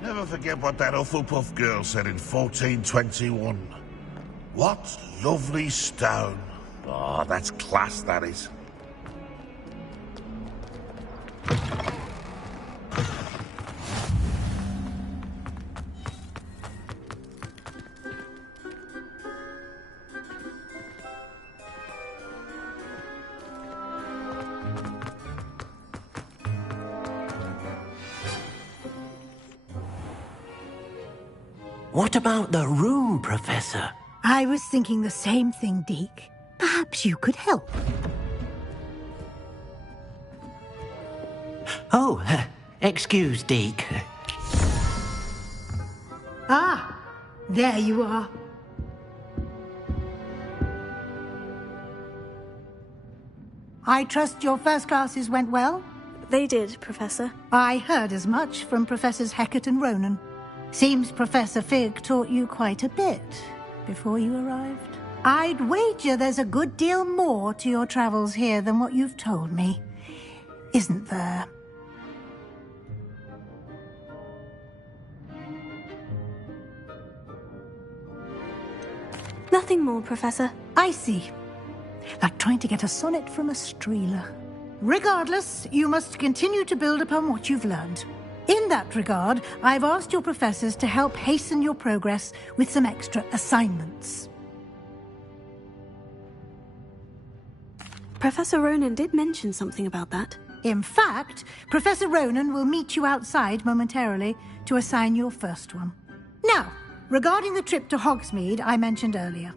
Never forget what that Hufflepuff girl said in 1421. What lovely stone. Oh, that's class, that is. What about the room, Professor? I was thinking the same thing, Deke. Perhaps you could help. Oh, excuse, Deke. Ah, there you are. I trust your first classes went well? They did, Professor. I heard as much from Professors Hecat and Ronan. Seems Professor Fig taught you quite a bit before you arrived. I'd wager there's a good deal more to your travels here than what you've told me, isn't there? Nothing more, Professor. I see. Like trying to get a sonnet from a streeler. Regardless, you must continue to build upon what you've learned. In that regard, I've asked your professors to help hasten your progress with some extra assignments. Professor Ronan did mention something about that. In fact, Professor Ronan will meet you outside momentarily to assign your first one. Now, regarding the trip to Hogsmeade I mentioned earlier,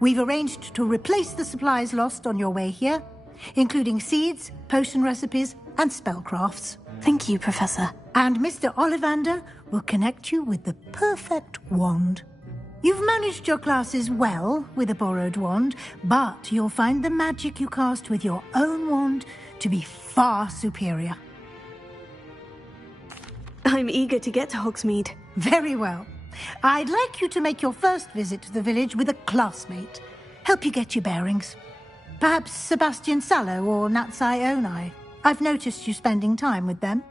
we've arranged to replace the supplies lost on your way here, including seeds, potion recipes, and spellcrafts. Thank you, Professor. And Mr. Ollivander will connect you with the perfect wand. You've managed your classes well with a borrowed wand, but you'll find the magic you cast with your own wand to be far superior. I'm eager to get to Hogsmeade. Very well. I'd like you to make your first visit to the village with a classmate. Help you get your bearings. Perhaps Sebastian Sallow or Natsai Onai. I've noticed you spending time with them.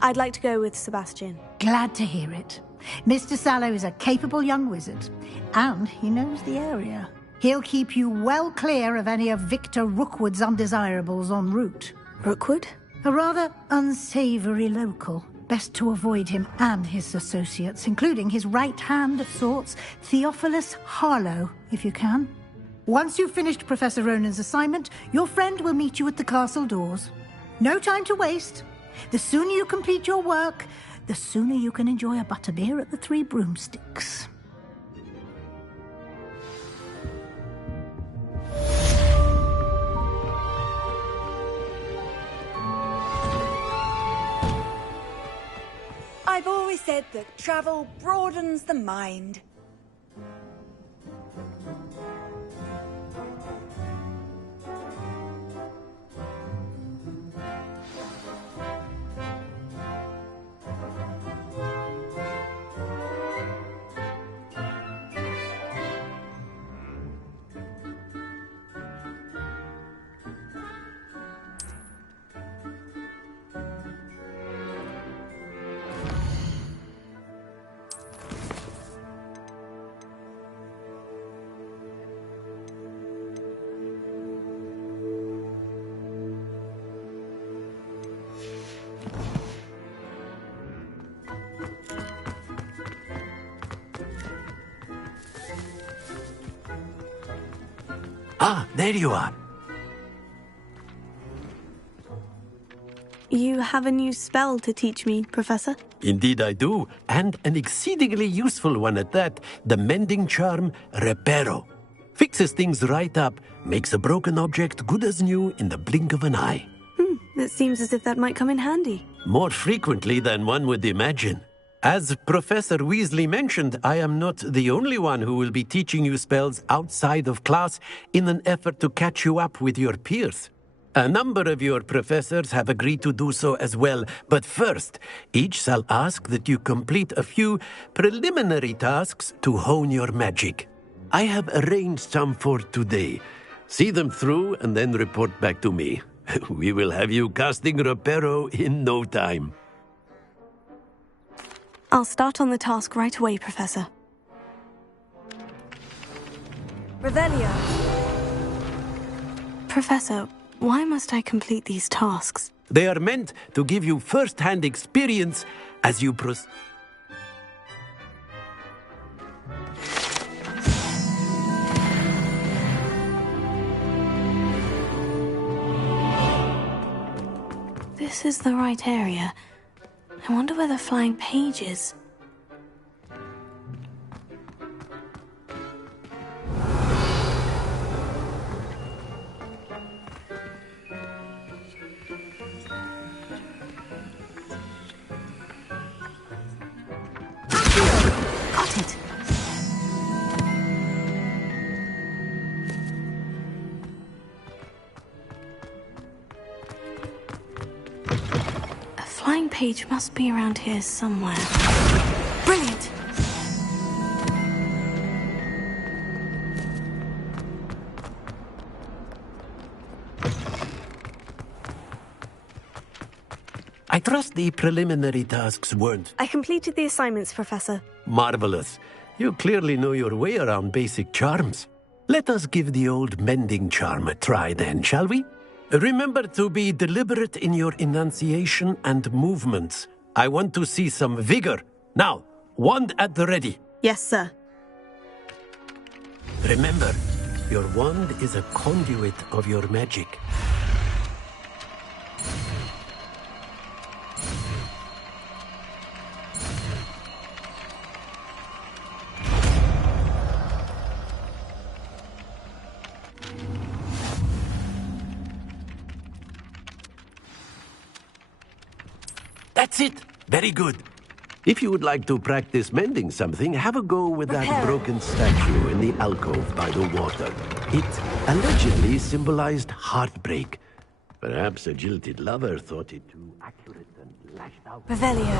I'd like to go with Sebastian. Glad to hear it. Mr. Sallow is a capable young wizard, and he knows the area. He'll keep you well clear of any of Victor Rookwood's undesirables en route. Rookwood? A rather unsavoury local. Best to avoid him and his associates, including his right hand of sorts, Theophilus Harlow, if you can. Once you've finished Professor Ronan's assignment, your friend will meet you at the castle doors. No time to waste. The sooner you complete your work, the sooner you can enjoy a butterbeer at the Three Broomsticks. I've always said that travel broadens the mind. Ah, there you are. You have a new spell to teach me, Professor? Indeed I do, and an exceedingly useful one at that. The mending charm, Reparo. Fixes things right up, makes a broken object good as new in the blink of an eye. It seems as if that might come in handy. More frequently than one would imagine. As Professor Weasley mentioned, I am not the only one who will be teaching you spells outside of class in an effort to catch you up with your peers. A number of your professors have agreed to do so as well, but first, each shall ask that you complete a few preliminary tasks to hone your magic. I have arranged some for today. See them through and then report back to me. We will have you casting Reparo in no time. I'll start on the task right away, Professor. Revelio. Professor, why must I complete these tasks? They are meant to give you first-hand experience as you proceed. This is the right area. I wonder where the flying page is. Got it. Flying page must be around here somewhere. Brilliant! I trust the preliminary tasks weren't I completed the assignments, Professor. marvelous. You clearly know your way around basic charms. Let us give the old mending charm a try then, shall we? Remember to be deliberate in your enunciation and movements. I want to see some vigor. Now, wand at the ready. Yes, sir. Remember, your wand is a conduit of your magic. That's it. Very good. If you would like to practice mending something, have a go with that broken statue in the alcove by the water. It allegedly symbolized heartbreak. Perhaps a jilted lover thought it too accurate and lashed out. Revelio.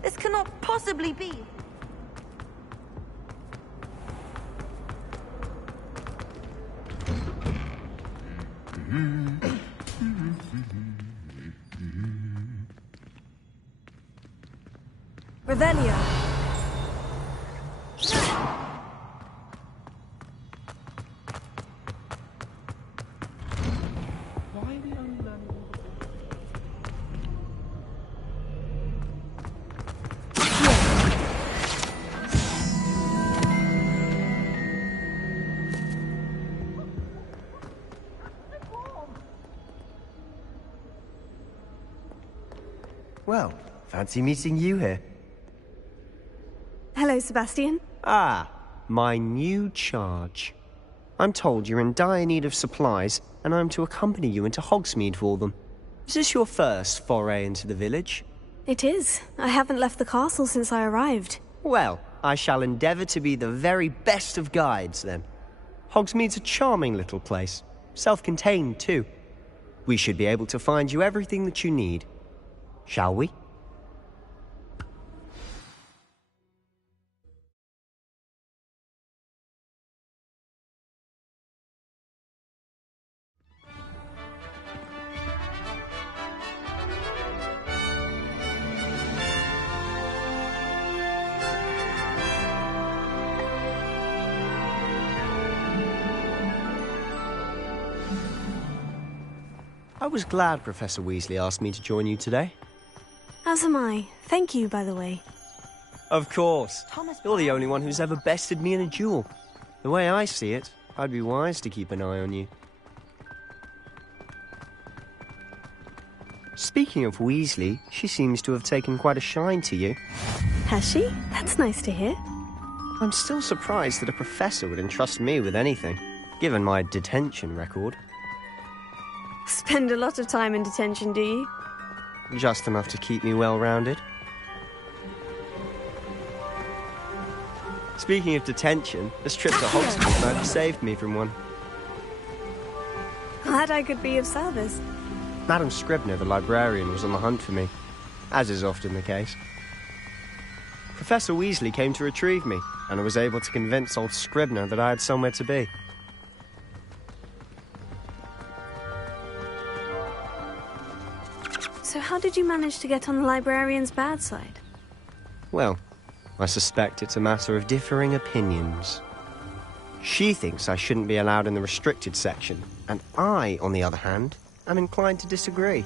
This cannot possibly be. Revelio. Well, fancy meeting you here. Hello, Sebastian. Ah, my new charge. I'm told you're in dire need of supplies, and I'm to accompany you into Hogsmeade for them. Is this your first foray into the village? It is. I haven't left the castle since I arrived. Well, I shall endeavour to be the very best of guides, then. Hogsmeade's a charming little place. Self-contained, too. We should be able to find you everything that you need. Shall we? was glad Professor Weasley asked me to join you today. As am I. Thank you, by the way. Of course. You're the only one who's ever bested me in a duel. The way I see it, I'd be wise to keep an eye on you. Speaking of Weasley, she seems to have taken quite a shine to you. Has she? That's nice to hear. I'm still surprised that a professor would entrust me with anything, given my detention record. Spend a lot of time in detention, do you? Just enough to keep me well-rounded. Speaking of detention, this trip to Hogsmeade might have saved me from one. Glad I could be of service. Madam Scribner, the librarian, was on the hunt for me, as is often the case. Professor Weasley came to retrieve me, and I was able to convince old Scribner that I had somewhere to be. So how did you manage to get on the librarian's bad side? Well, I suspect it's a matter of differing opinions. She thinks I shouldn't be allowed in the restricted section, and I, on the other hand, am inclined to disagree.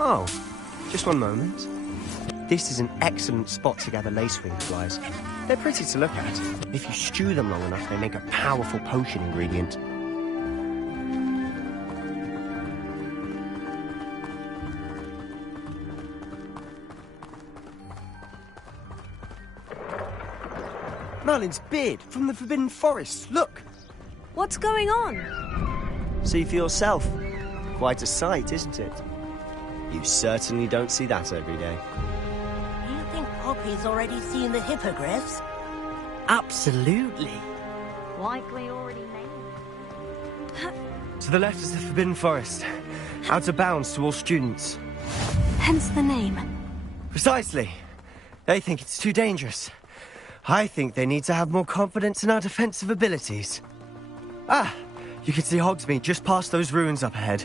Oh, just one moment. This is an excellent spot to gather lacewing flies. They're pretty to look at. If you stew them long enough, they make a powerful potion ingredient. Merlin's beard from the Forbidden Forest. Look! What's going on? See for yourself. Quite a sight, isn't it? You certainly don't see that every day. Do you think Poppy's already seen the hippogriffs? Absolutely. Likely already made. To the left is the Forbidden Forest. Out of bounds to all students. Hence the name. Precisely. They think it's too dangerous. I think they need to have more confidence in our defensive abilities. Ah, you can see Hogsmeade just past those ruins up ahead.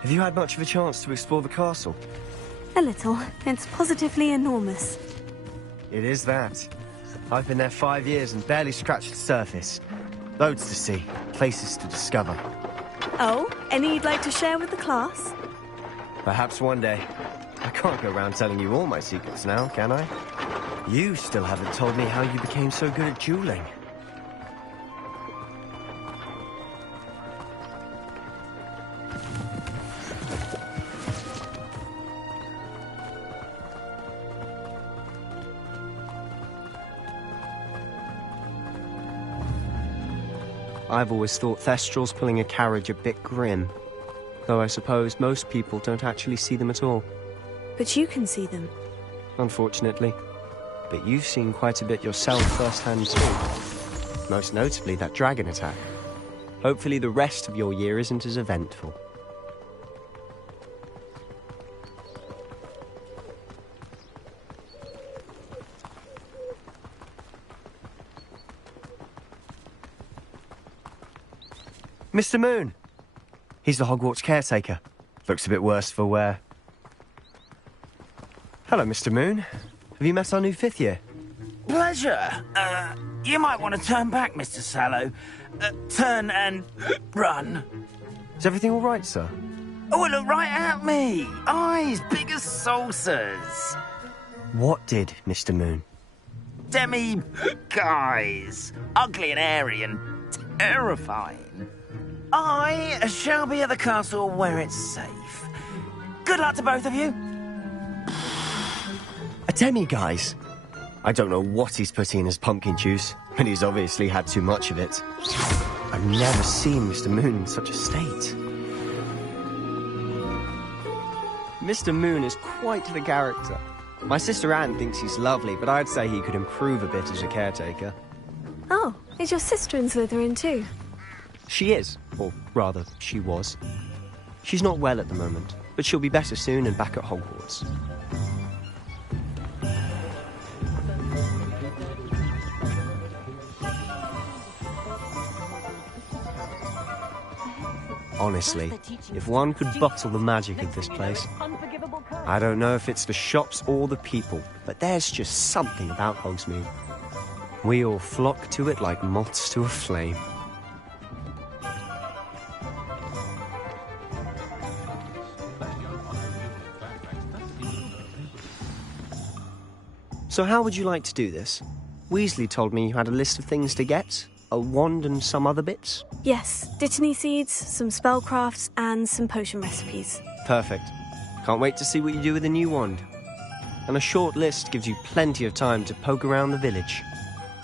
Have you had much of a chance to explore the castle? A little. It's positively enormous. It is that. I've been there 5 years and barely scratched the surface. Loads to see, places to discover. Oh, any you'd like to share with the class? Perhaps one day. I can't go around telling you all my secrets now, can I? You still haven't told me how you became so good at dueling. I've always thought Thestrals pulling a carriage a bit grim. Though I suppose most people don't actually see them at all. But you can see them. Unfortunately. But you've seen quite a bit yourself firsthand too. Most notably that dragon attack. Hopefully the rest of your year isn't as eventful. Mr. Moon! He's the Hogwarts caretaker. Looks a bit worse for wear. Hello, Mr. Moon. Have you met our new 5th year? Pleasure. You might want to turn back, Mr. Sallow. Turn and run. Is everything all right, sir? Oh, look right at me. Eyes big as saucers. What did, Mr. Moon? Demi-guys. Ugly and airy and terrifying. I shall be at the castle where it's safe. Good luck to both of you. A demi-guise? I don't know what he's putting in his pumpkin juice, but he's obviously had too much of it. I've never seen Mr. Moon in such a state. Mr. Moon is quite the character. My sister Anne thinks he's lovely, but I'd say he could improve a bit as a caretaker. Oh, is your sister in Slytherin too? She is, or rather, she was. She's not well at the moment, but she'll be better soon and back at Hogwarts. Honestly, if one could bottle the magic of this place, I don't know if it's the shops or the people, but there's just something about Hogsmeade. We all flock to it like moths to a flame. So how would you like to do this? Weasley told me you had a list of things to get. A wand and some other bits? Yes, Dittany seeds, some spellcrafts, and some potion recipes. Perfect. Can't wait to see what you do with the new wand. And a short list gives you plenty of time to poke around the village.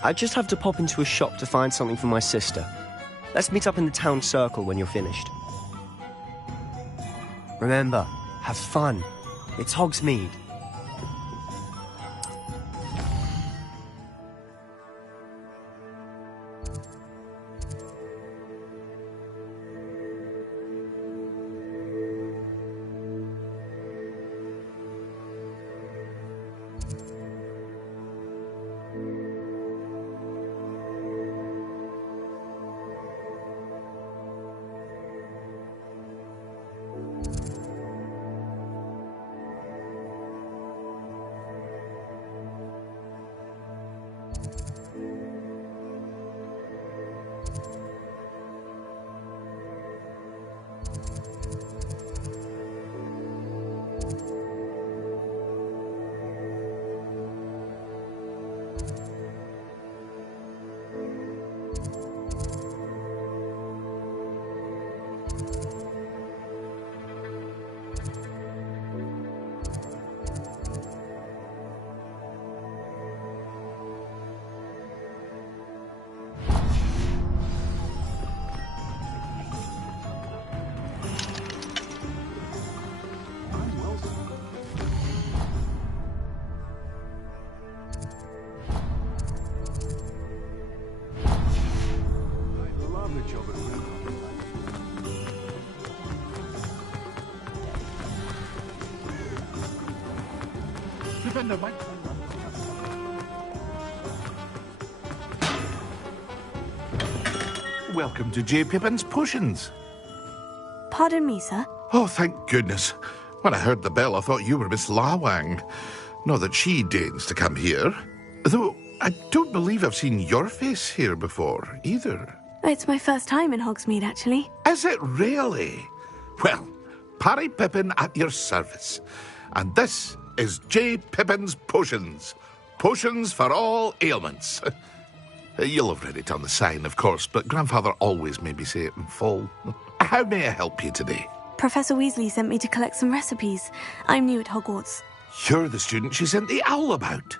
I just have to pop into a shop to find something for my sister. Let's meet up in the town circle when you're finished. Remember, have fun. It's Hogsmeade. Welcome to J. Pippin's Potions. Pardon me, sir. Oh, thank goodness. When I heard the bell, I thought you were Miss Lawang. Not that she deigns to come here. Though, I don't believe I've seen your face here before, either. It's my first time in Hogsmeade, actually. Is it really? Well, Parry Pippin at your service. And this is J. Pippin's Potions. Potions for all ailments. You'll have read it on the sign, of course, but Grandfather always made me say it in full. How may I help you today? Professor Weasley sent me to collect some recipes. I'm new at Hogwarts. You're the student she sent the owl about.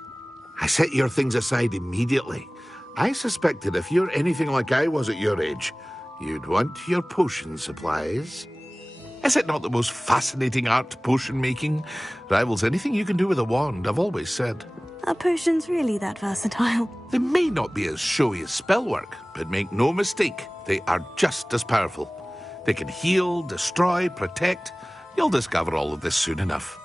I set your things aside immediately. I suspected if you're anything like I was at your age, you'd want your potion supplies. Is it not the most fascinating art, potion making? Rivals anything you can do with a wand, I've always said. Are potions really that versatile? They may not be as showy as spellwork, but make no mistake, they are just as powerful. They can heal, destroy, protect. You'll discover all of this soon enough.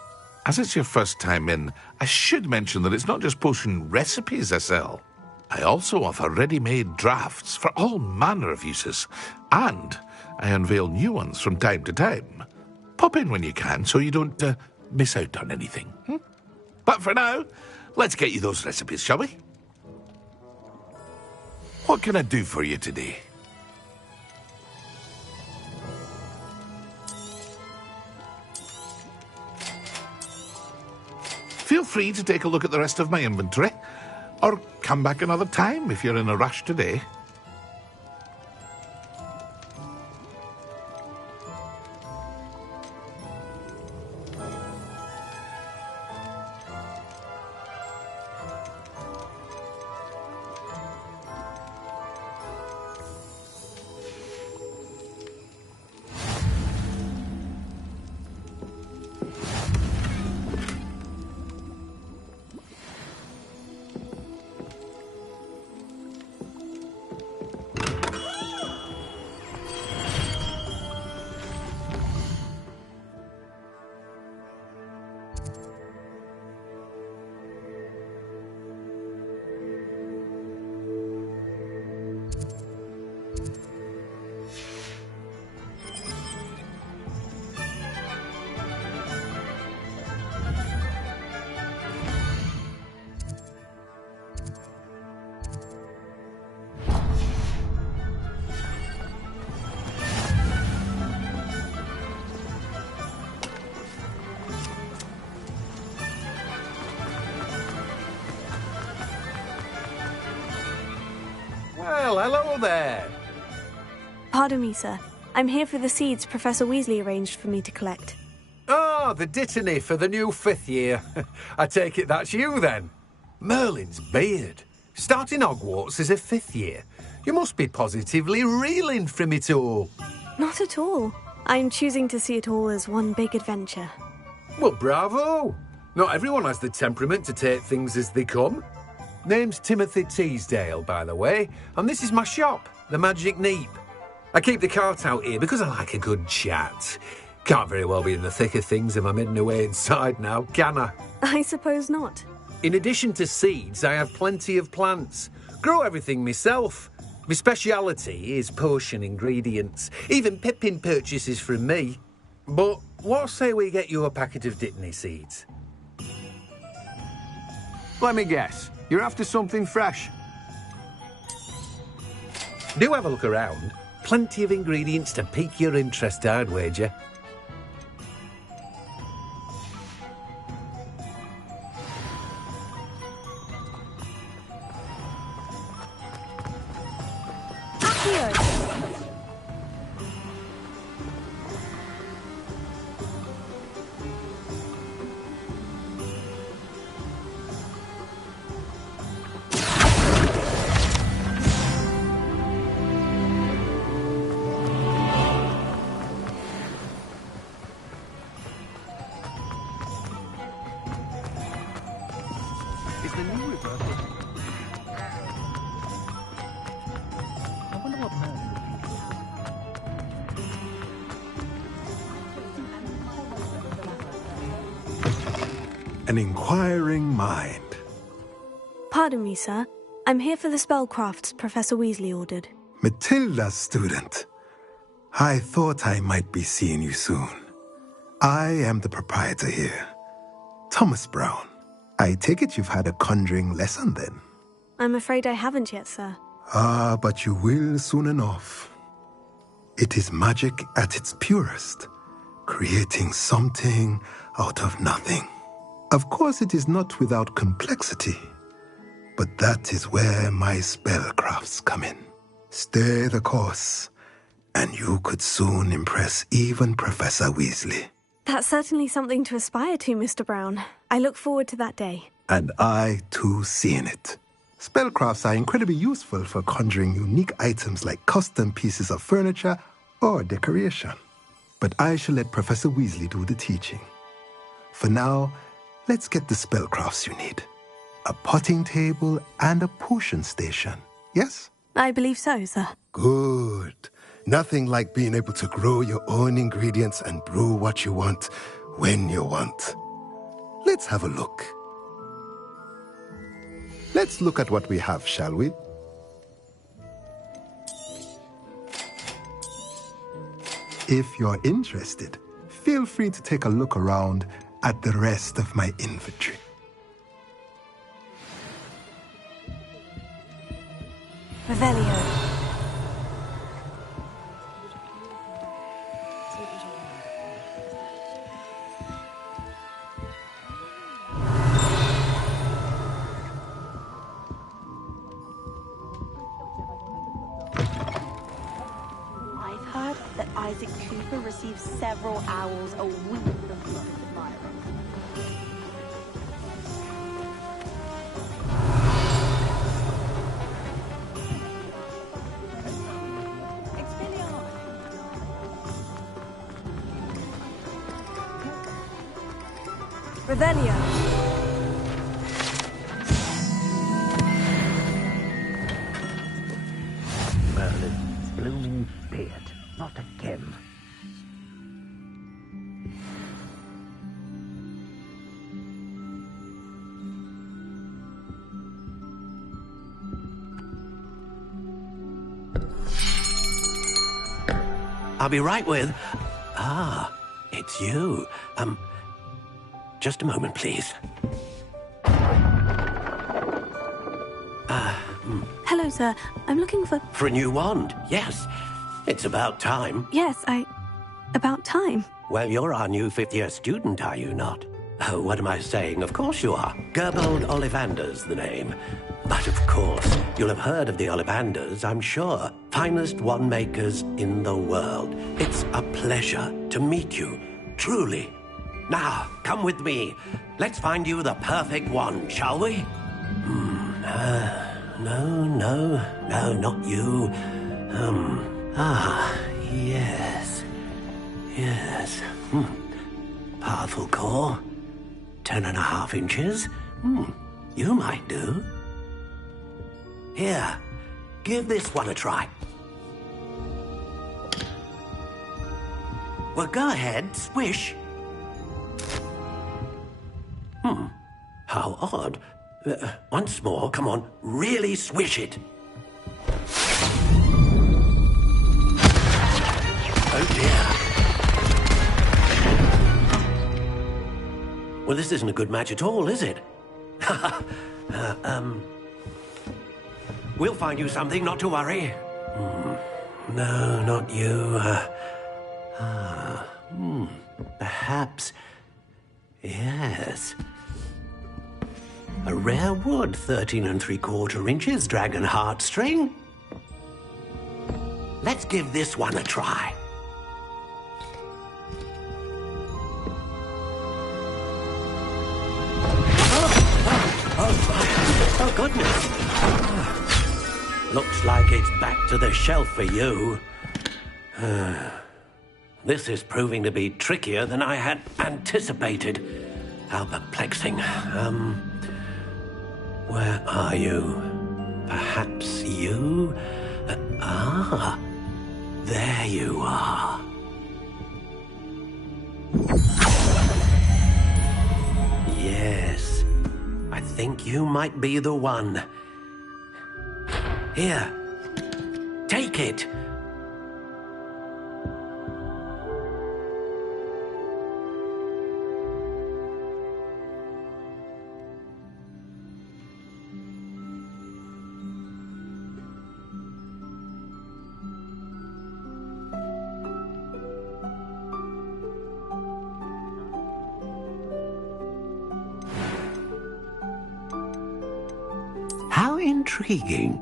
As it's your first time in, I should mention that it's not just potion recipes I sell. I also offer ready-made drafts for all manner of uses, and I unveil new ones from time to time. Pop in when you can so you don't miss out on anything. But for now, let's get you those recipes, shall we? What can I do for you today? Feel free to take a look at the rest of my inventory, or come back another time if you're in a rush today. Hello there. Pardon me, sir. I'm here for the seeds Professor Weasley arranged for me to collect. Ah, the dittany for the new 5th year. I take it that's you, then. Merlin's beard. Starting Hogwarts as a 5th year. You must be positively reeling from it all. Not at all. I'm choosing to see it all as one big adventure. Well, bravo. Not everyone has the temperament to take things as they come. Name's Timothy Teasdale, by the way, and this is my shop, the Magic Neep. I keep the cart out here because I like a good chat. Can't very well be in the thick of things if I'm hidden away inside now, can I? I suppose not. In addition to seeds, I have plenty of plants. Grow everything myself. My speciality is potion ingredients. Even Pippin purchases from me. But what say we get you a packet of Dittany seeds? Let me guess. You're after something fresh. Do have a look around. Plenty of ingredients to pique your interest, I'd wager. Is the new reversal? I wonder what Merlin would think. An inquiring mind. Pardon me, sir. I'm here for the spellcrafts Professor Weasley ordered. Matilda's student. I thought I might be seeing you soon. I am the proprietor here, Thomas Brown. I take it you've had a conjuring lesson then? I'm afraid I haven't yet, sir. Ah, but you will soon enough. It is magic at its purest, creating something out of nothing. Of course, it is not without complexity, but that is where my spellcrafts come in. Stay the course, and you could soon impress even Professor Weasley. That's certainly something to aspire to, Mr. Brown. I look forward to that day. And I, too, seeing it. Spellcrafts are incredibly useful for conjuring unique items like custom pieces of furniture or decoration. But I shall let Professor Weasley do the teaching. For now, let's get the spellcrafts you need. A potting table and a potion station, yes? I believe so, sir. Good. Nothing like being able to grow your own ingredients and brew what you want when you want. Let's have a look. Let's look at what we have, shall we? If you're interested, feel free to take a look around at the rest of my inventory. Revelio. I've heard that Isaac Cooper receives several owls a week from his admirers. Revelio. Merlin's blooming beard, not again. I'll be right with... Ah, it's you. Just a moment, please. Hello, sir. I'm looking for... For a new wand, yes. It's about time. Yes, about time. Well, you're our new 5th-year student, are you not? Oh, what am I saying? Of course you are. Gerbold Ollivander's the name. But of course, you'll have heard of the Ollivanders, I'm sure. Finest wand makers in the world. It's a pleasure to meet you, truly. Now, come with me. Let's find you the perfect wand, shall we? No, not you. Yes. Powerful core. 10.5 inches. You might do. Here, give this one a try. Well, go ahead, swish. How odd. Once more, come on, really swish it. Oh dear. Well, this isn't a good match at all, is it? We'll find you something, not to worry. No, not you. Perhaps. Yes. A rare wood, 13 3/4 inches, dragon heartstring. Let's give this one a try. Oh, goodness. Looks like it's back to the shelf for you. This is proving to be trickier than I had anticipated. How perplexing. Where are you? Perhaps you? There you are. Yes, I think you might be the one. Here, take it. How intriguing.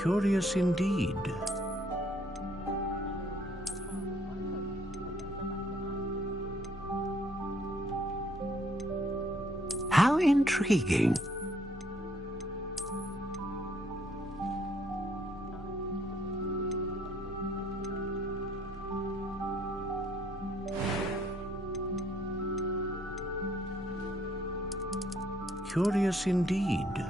Curious indeed. How intriguing. Curious indeed.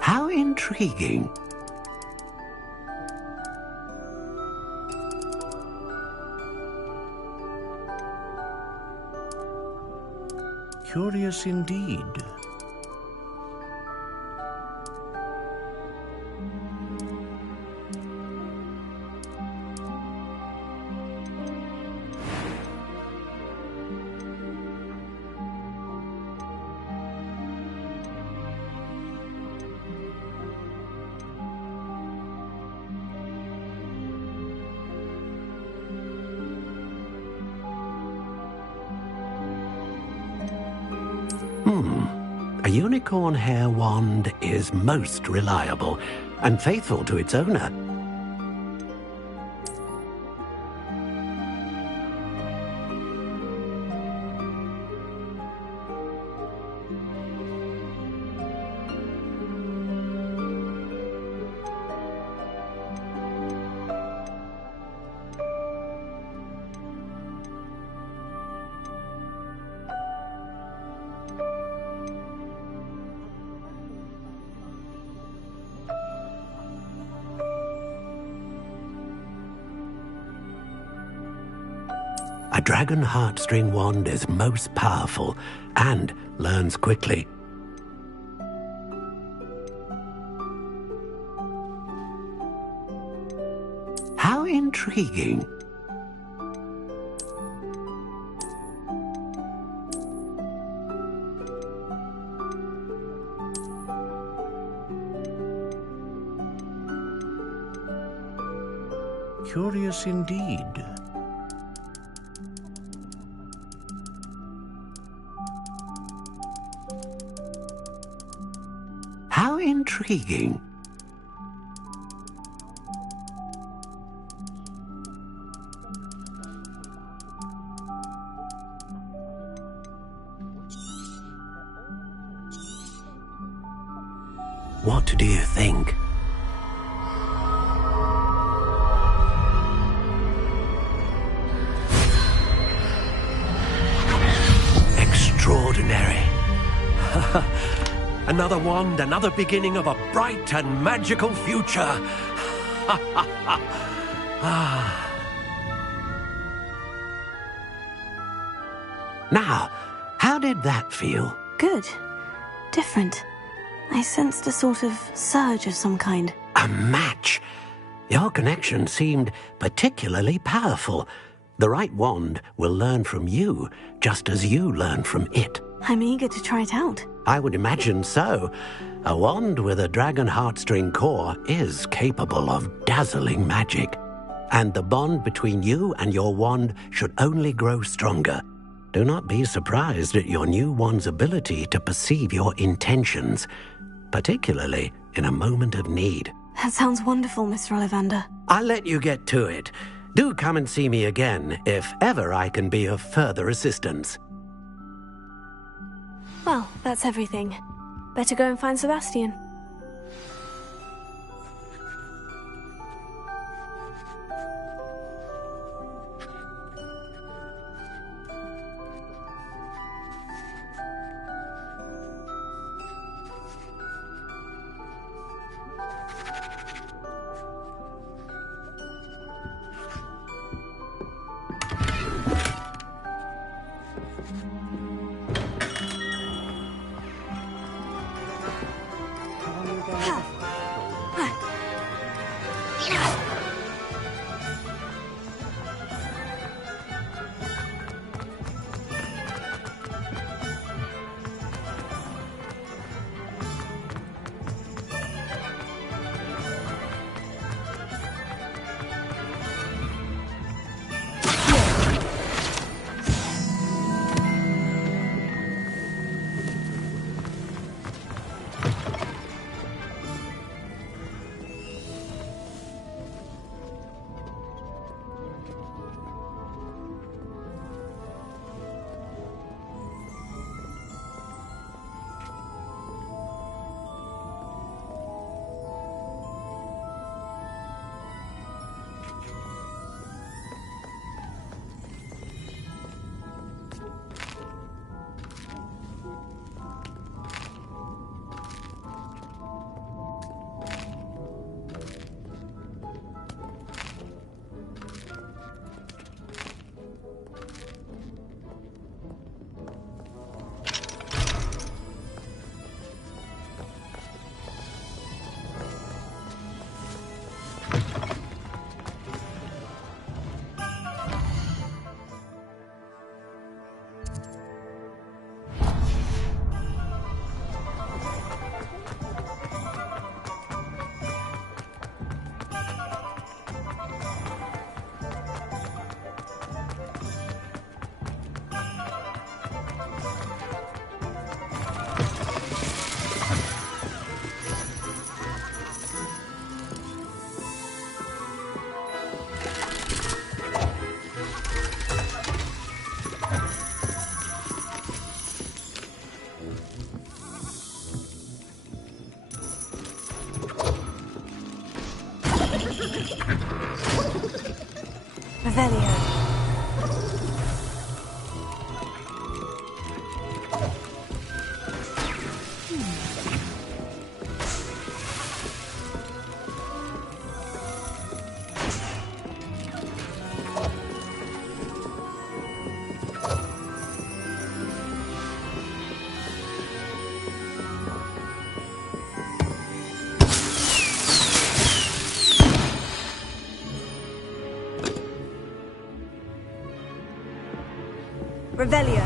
How intriguing. Curious indeed. A unicorn hair wand is most reliable and faithful to its owner. A dragon heartstring wand is most powerful and learns quickly. How intriguing. Curious indeed. How intriguing. What do you think? Extraordinary. Another wand, another beginning of a bright and magical future. Now, how did that feel? Good. Different. I sensed a sort of surge of some kind. A match. Your connection seemed particularly powerful. The right wand will learn from you, just as you learn from it. I'm eager to try it out. I would imagine so. A wand with a dragon heartstring core is capable of dazzling magic. And the bond between you and your wand should only grow stronger. Do not be surprised at your new wand's ability to perceive your intentions, particularly in a moment of need. That sounds wonderful, Mr. Ollivander. I'll let you get to it. Do come and see me again if ever I can be of further assistance. Well, that's everything. Better go and find Sebastian. Revelio. Revelio.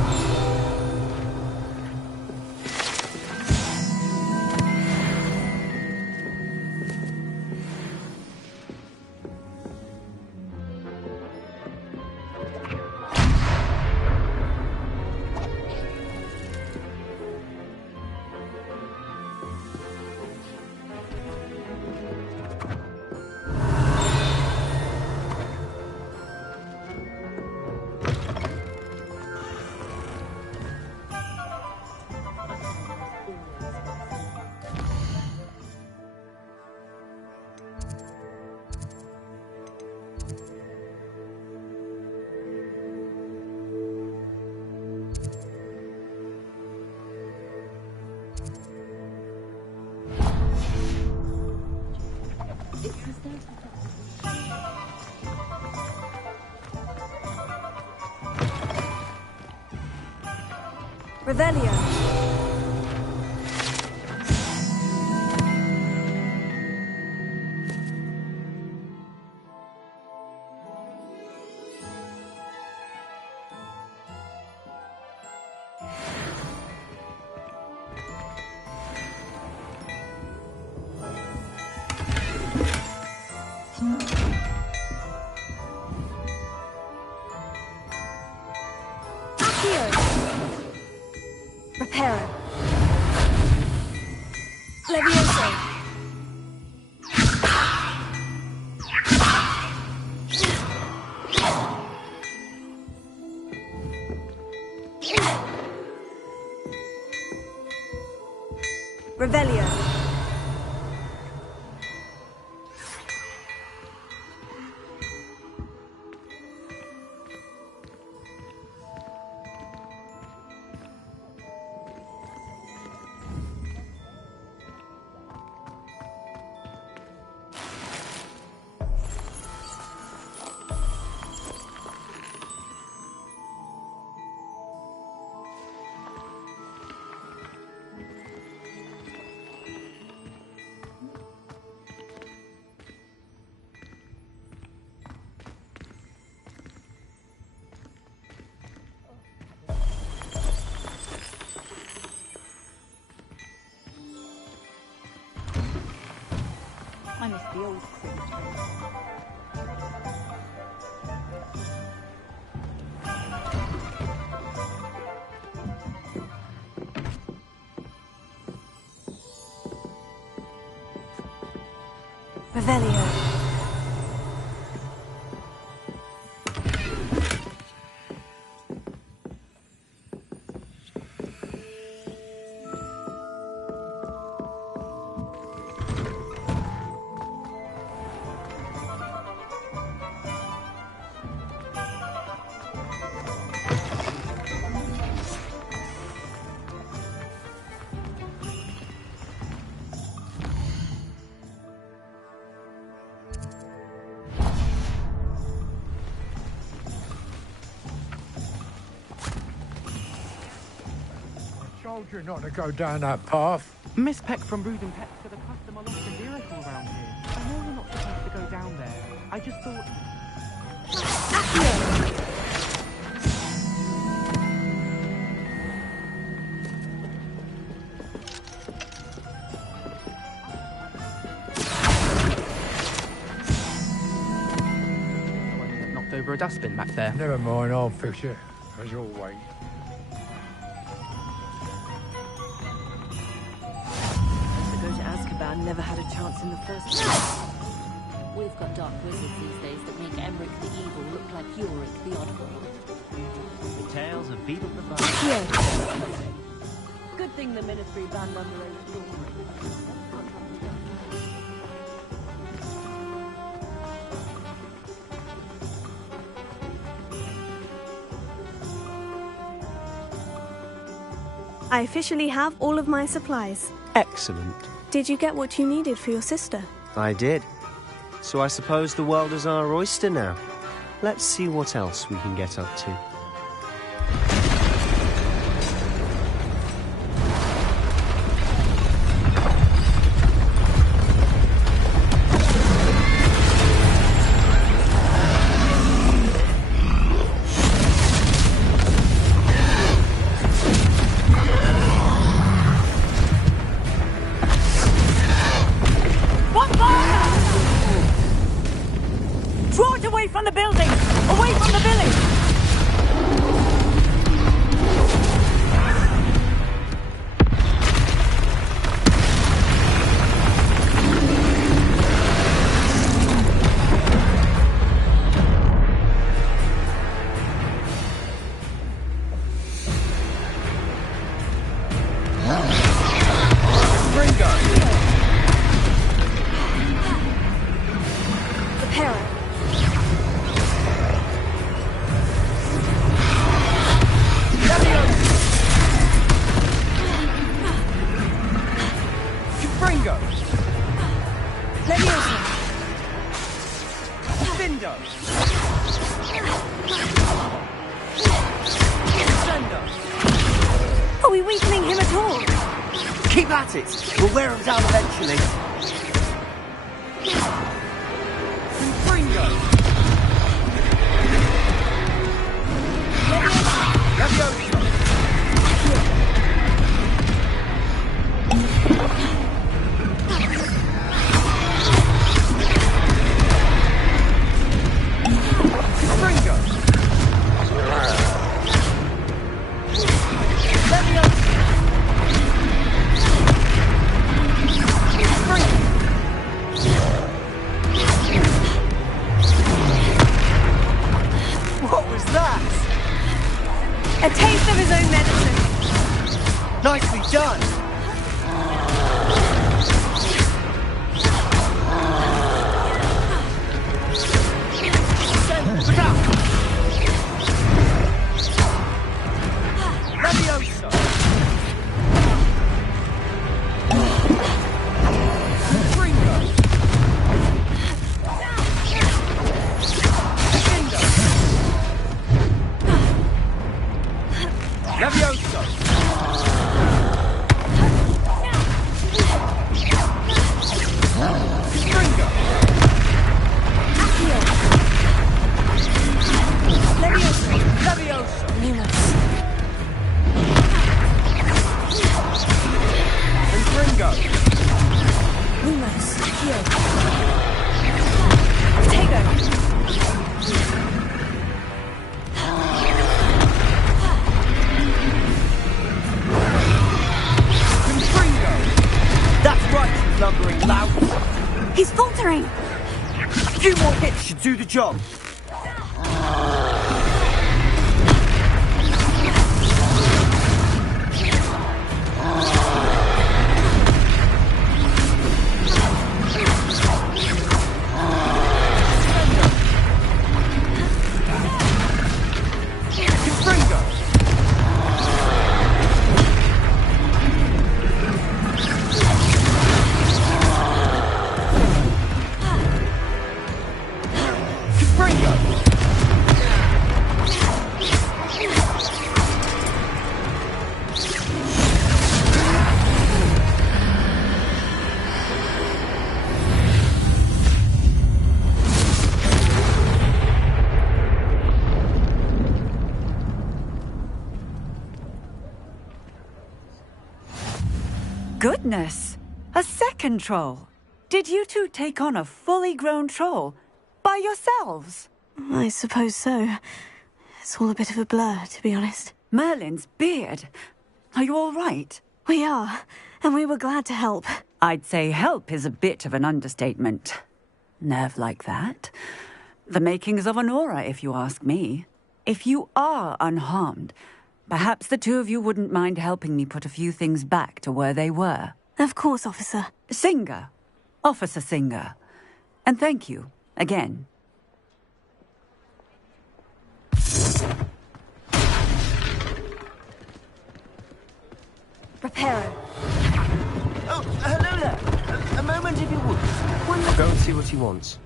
Revelio. Reparo. Levioso. Revelio. I miss the old Revelio. Told you not to go down that path. Miss Peck from Ruden Pet said a customer lost a miracle around here. I know you're not supposed to go down there. I just thought... Someone knocked over a dustbin back there. Never mind, I'll fix it, as always. Never had a chance in the first place. We've got dark wizards these days that make Emmerich the Evil look like Ulrich the Oddball. The tales of Beetle the Bard. Yeah. Good thing the Ministry banned underage jewelry. I officially have all of my supplies. Excellent. Did you get what you needed for your sister? I did. So I suppose the world is our oyster now. Let's see what else we can get up to. Window! Descender! Are we weakening him at all? Keep at it! We'll wear him down eventually. Confringo! Leviosa! Confringo! What was that? A taste of his own medicine. Nicely done. Look out! Leviosa! Confringo! Descender! Leviosa! Confringo! Leviosa. Leviosa! Confringo! Lumos. Heal. Tego. Confringo! That's right, you lumbering lout! He's faltering. A few more hits should do the job. Confringo! Confringo! Goodness! A second troll. Did you two take on a fully grown troll? By yourselves? I suppose so. It's all a bit of a blur, to be honest. Merlin's beard. Are you all right? We are, and we were glad to help. I'd say help is a bit of an understatement. Nerve like that. The makings of an aura, if you ask me. If you are unharmed, perhaps the two of you wouldn't mind helping me put a few things back to where they were. Of course, officer. Singer. Officer Singer. And thank you, again. Reparo. Oh, hello there. A moment if you would. Go and see what he wants.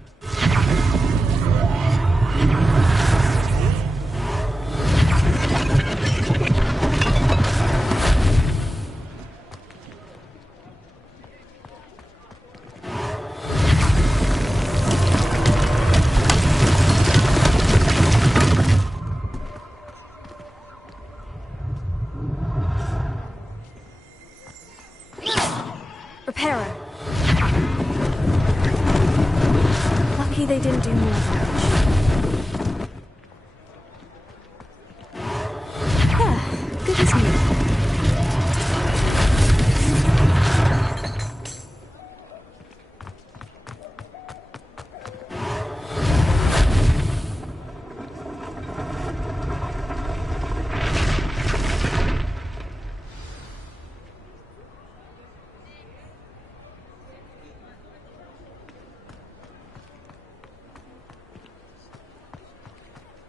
Reparo. Lucky they didn't do more damage. Yeah, good as new.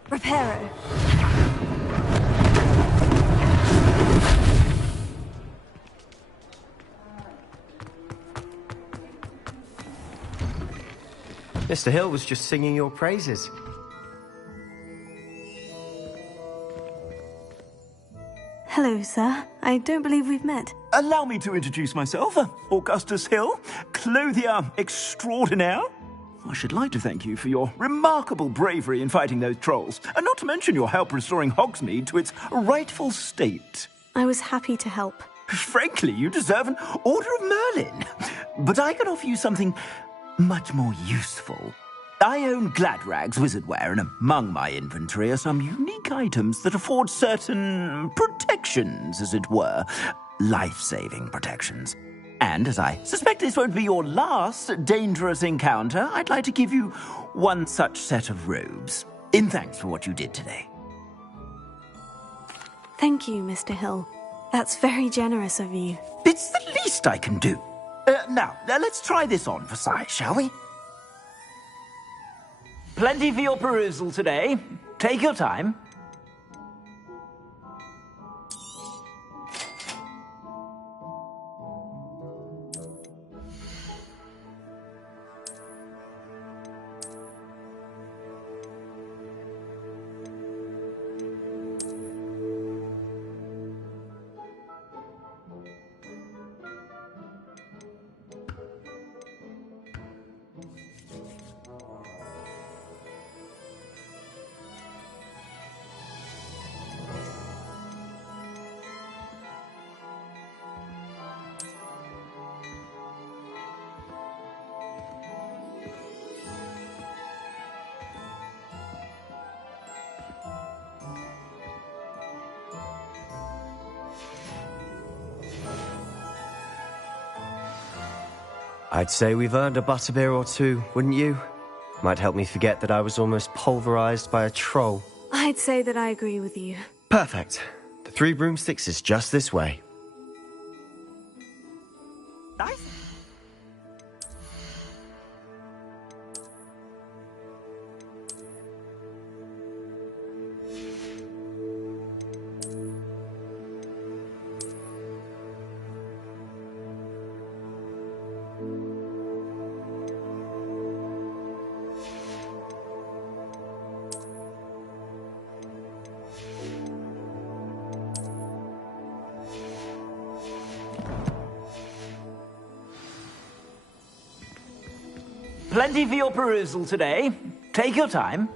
Reparo. Mr. Hill was just singing your praises. Hello, sir. I don't believe we've met. Allow me to introduce myself, Augustus Hill, clothier extraordinaire. I should like to thank you for your remarkable bravery in fighting those trolls, and not to mention your help restoring Hogsmeade to its rightful state. I was happy to help. Frankly, you deserve an Order of Merlin. But I can offer you something much more useful. I own Gladrag's wizardware, and among my inventory are some unique items that afford certain protections, as it were. Life-saving protections. And as I suspect this won't be your last dangerous encounter, I'd like to give you one such set of robes, in thanks for what you did today. Thank you, Mr. Hill. That's very generous of you. It's the least I can do. Now, let's try this on for size, shall we? Plenty for your perusal today. Take your time. I'd say we've earned a butterbeer or two, wouldn't you? Might help me forget that I was almost pulverized by a troll. I'd say that I agree with you. Perfect. The Three Broomsticks is just this way. Plenty for your perusal today. Take your time.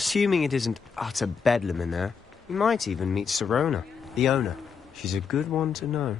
Assuming it isn't utter bedlam in there, you might even meet Sirona, the owner. She's a good one to know.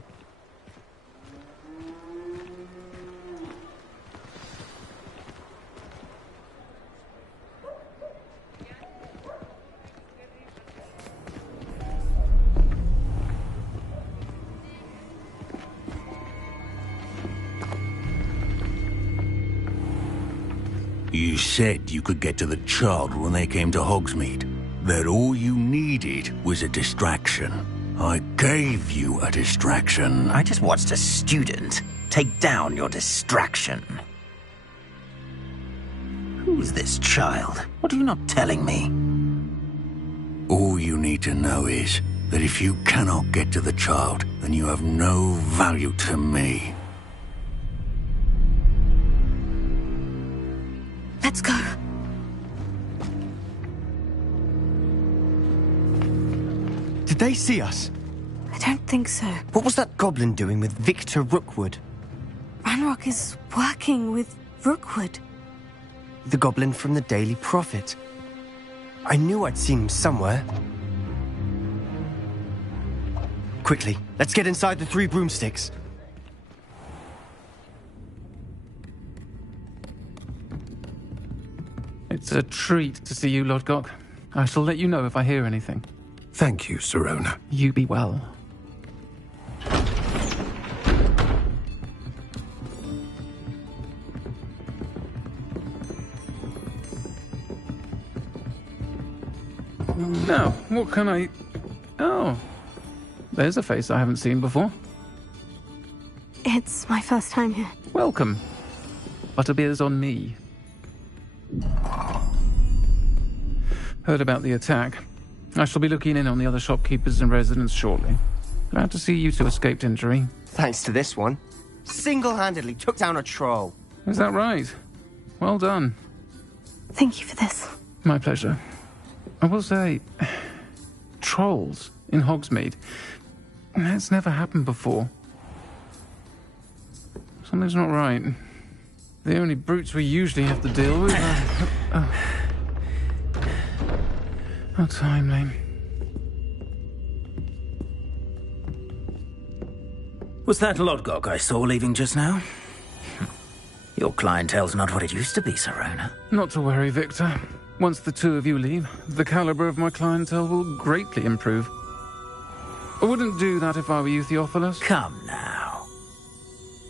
You said you could get to the child when they came to Hogsmeade. That all you needed was a distraction. I gave you a distraction. I just watched a student take down your distraction. Who's this child? What are you not telling me? All you need to know is that if you cannot get to the child, then you have no value to me. Let's go. Did they see us? I don't think so. What was that goblin doing with Victor Rookwood? Ranrock is working with Rookwood. The goblin from the Daily Prophet. I knew I'd seen him somewhere. Quickly, let's get inside the Three Broomsticks. It's a treat to see you, Lodgok. I shall let you know if I hear anything. Thank you, Sirona. You be well. Now, what can I... Oh, there's a face I haven't seen before. It's my first time here. Welcome. Butterbeer's on me. Heard about the attack. I shall be looking in on the other shopkeepers and residents shortly. Glad to see you two escaped injury. Thanks to this one. Single-handedly took down a troll. Is that right? Well done. Thank you for this. My pleasure. I will say, trolls in Hogsmeade. That's never happened before. Something's not right. The only brutes we usually have to deal with are... How timely. Was that Lodgok I saw leaving just now? Your clientele's not what it used to be, Sirona. Not to worry, Victor. Once the two of you leave, the caliber of my clientele will greatly improve. I wouldn't do that if I were you, Theophilus. Come now.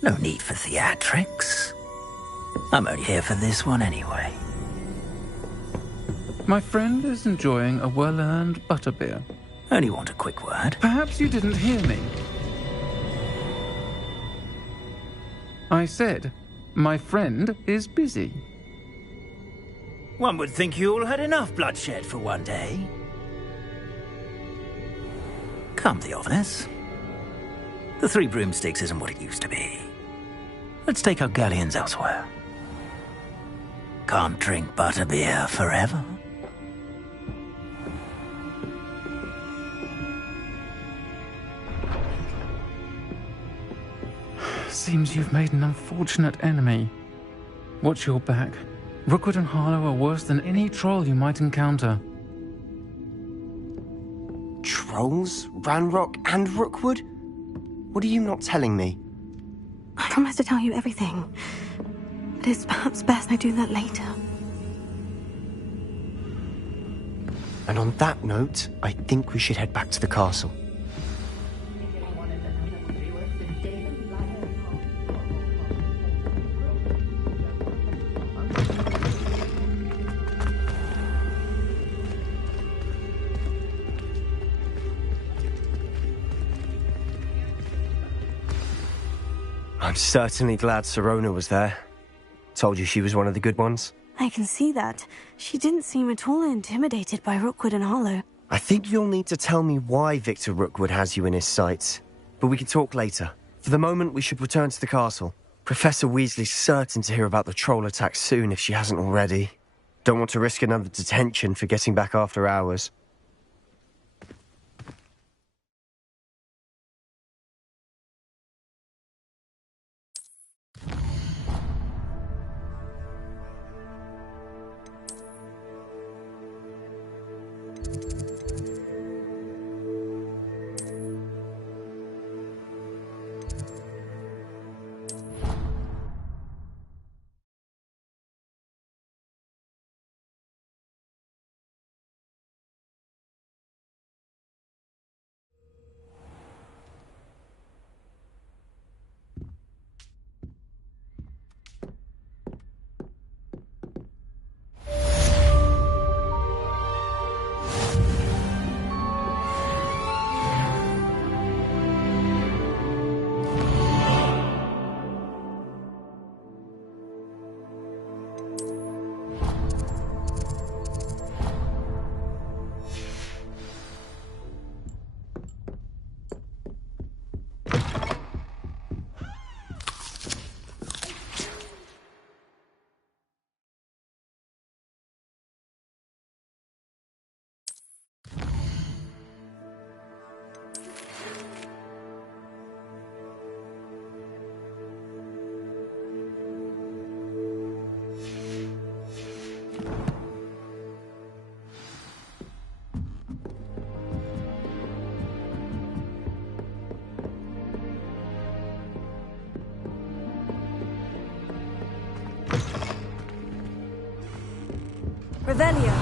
No need for theatrics. I'm only here for this one anyway. My friend is enjoying a well-earned butterbeer. Only want a quick word. Perhaps you didn't hear me. I said, my friend is busy. One would think you all had enough bloodshed for one day. Come, Theophilus. The Three Broomsticks isn't what it used to be. Let's take our galleons elsewhere. Can't drink butterbeer forever. Seems you've made an unfortunate enemy. Watch your back. Rookwood and Harlow are worse than any troll you might encounter. Trolls? Ranrock and Rookwood? What are you not telling me? I promise to tell you everything. But it's perhaps best I do that later. And on that note, I think we should head back to the castle. I'm certainly glad Sirona was there. Told you she was one of the good ones. I can see that. She didn't seem at all intimidated by Rookwood and Harlow. I think you'll need to tell me why Victor Rookwood has you in his sights. But we can talk later. For the moment, we should return to the castle. Professor Weasley's certain to hear about the troll attack soon if she hasn't already. Don't want to risk another detention for getting back after hours. Revelio.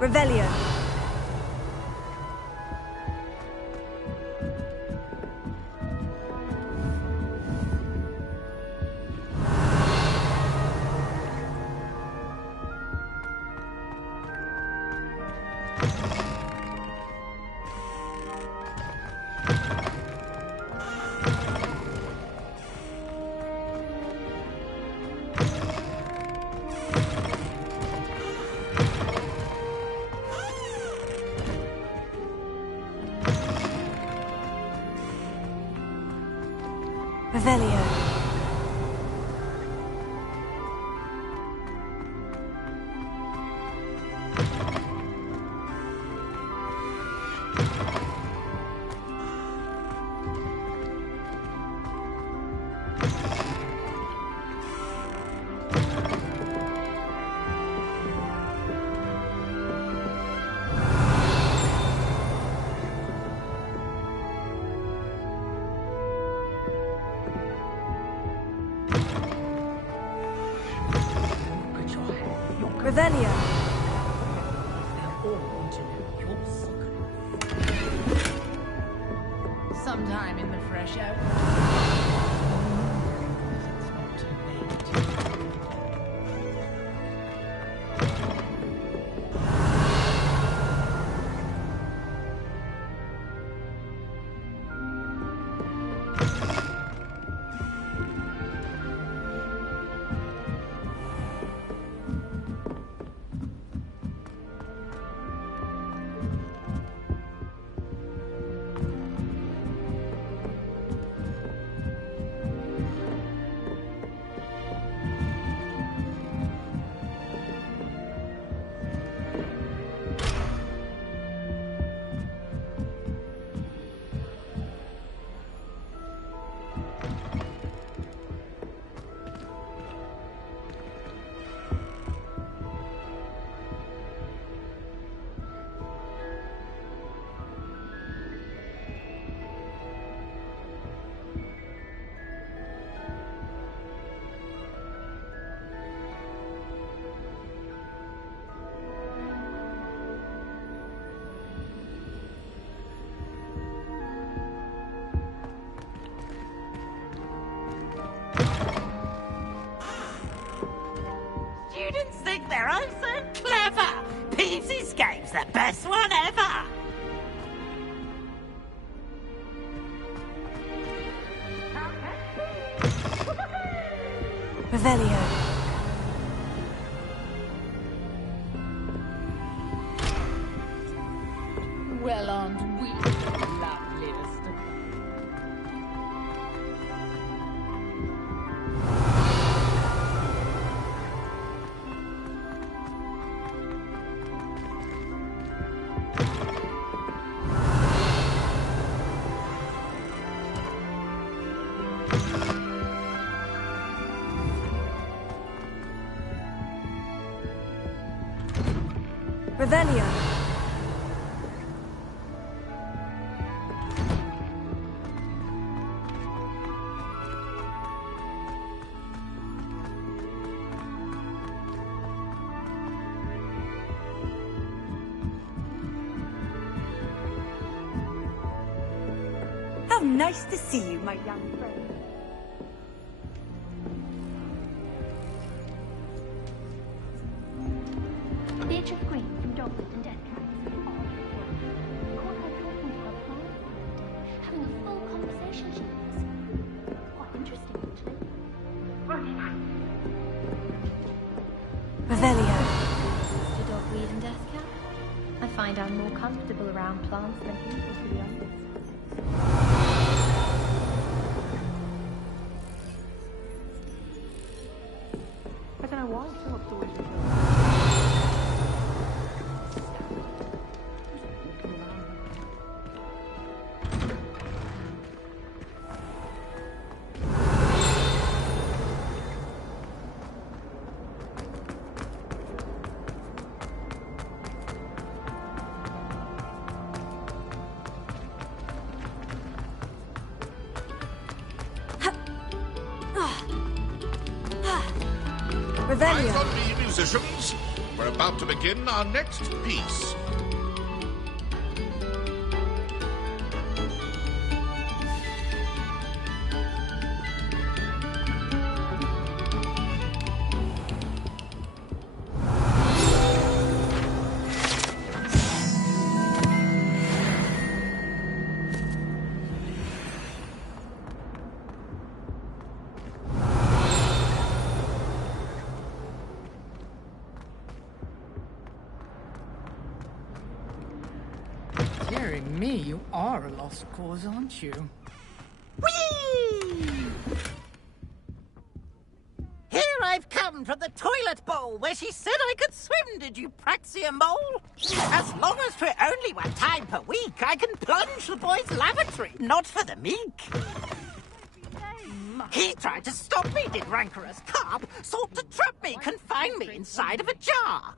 Revelio. Revelio. Revelio. Sometime in the fresh air. Students think they're oh so clever. Peeves Escape's the best one ever. Revelio. Well, aren't we the loveliest? Revelio. How nice to see you, my young friend. Beatrice Green from Dogwood and Death Tracks. Caught her talking to her relationships. Quite interesting, actually. Revelio. Mr. Dogweed and Deathcap. I find I'm more comfortable around plants than people, to be honest. I don't know why Philip's always Revelio. Eyes on me, musicians. We're about to begin our next piece. Dearie me, you are a lost cause, aren't you? Whee! Here I've come from the toilet bowl where she said I could swim, did you Praxia mole? As long as for only 1 time per week, I can plunge the boy's lavatory, not for the meek. He tried to stop me, did rancorous carp, sought to trap me, confine me inside of a jar.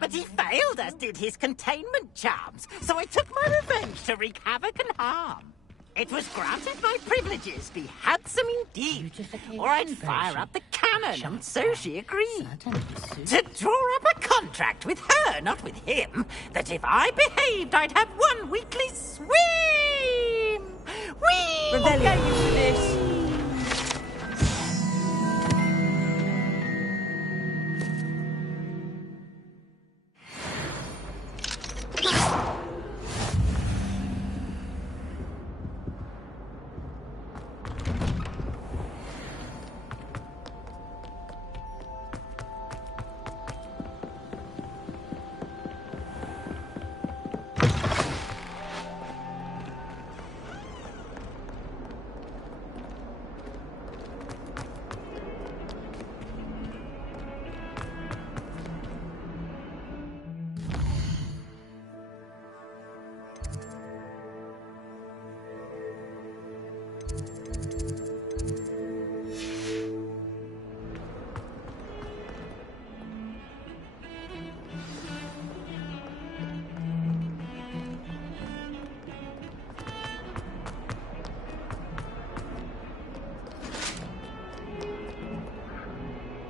But he failed, as did his containment charms, so I took my revenge to wreak havoc and harm. It was granted my privileges be handsome indeed, or I'd fire up the cannon, and so she agreed. To draw up a contract with her, not with him, that if I behaved, I'd have 1 weekly swim! Whee! Revelio. Get used to this.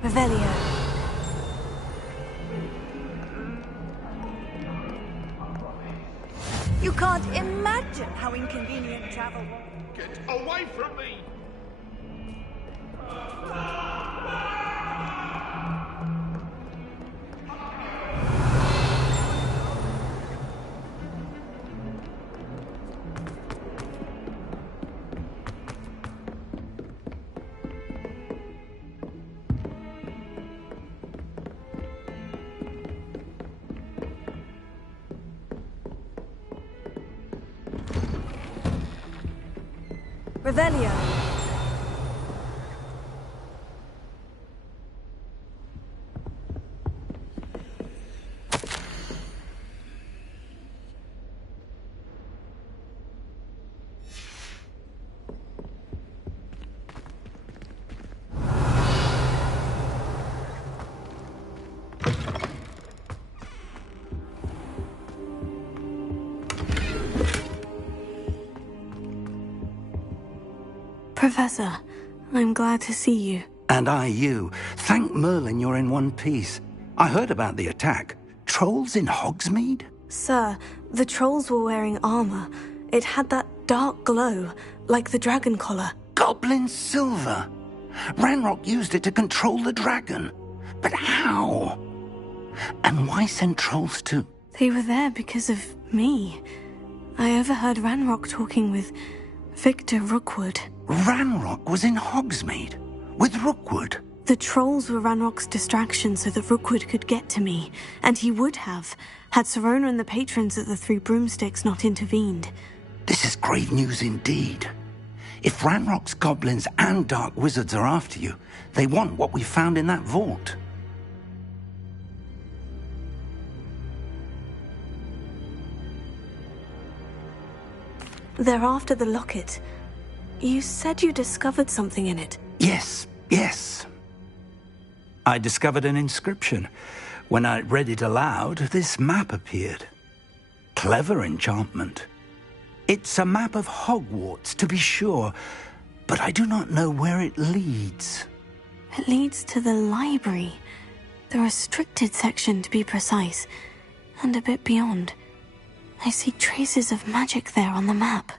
Revelio. You can't imagine how inconvenient travel was. Get away from me! Revelio. Professor, I'm glad to see you. And I you. Thank Merlin you're in one piece. I heard about the attack. Trolls in Hogsmeade? Sir, the trolls were wearing armor. It had that dark glow, like the dragon collar. Goblin silver! Ranrock used it to control the dragon. But how? And why send trolls too? They were there because of me. I overheard Ranrock talking with Victor Rookwood. Ranrock was in Hogsmeade with Rookwood. The trolls were Ranrock's distraction so that Rookwood could get to me, and he would have, had Sirona and the patrons at the Three Broomsticks not intervened. This is grave news indeed. If Ranrock's goblins and dark wizards are after you, they want what we found in that vault. They're after the locket. You said you discovered something in it. Yes. I discovered an inscription. When I read it aloud, this map appeared. Clever enchantment. It's a map of Hogwarts, to be sure, but I do not know where it leads. It leads to the library. The restricted section, to be precise, and a bit beyond. I see traces of magic there on the map.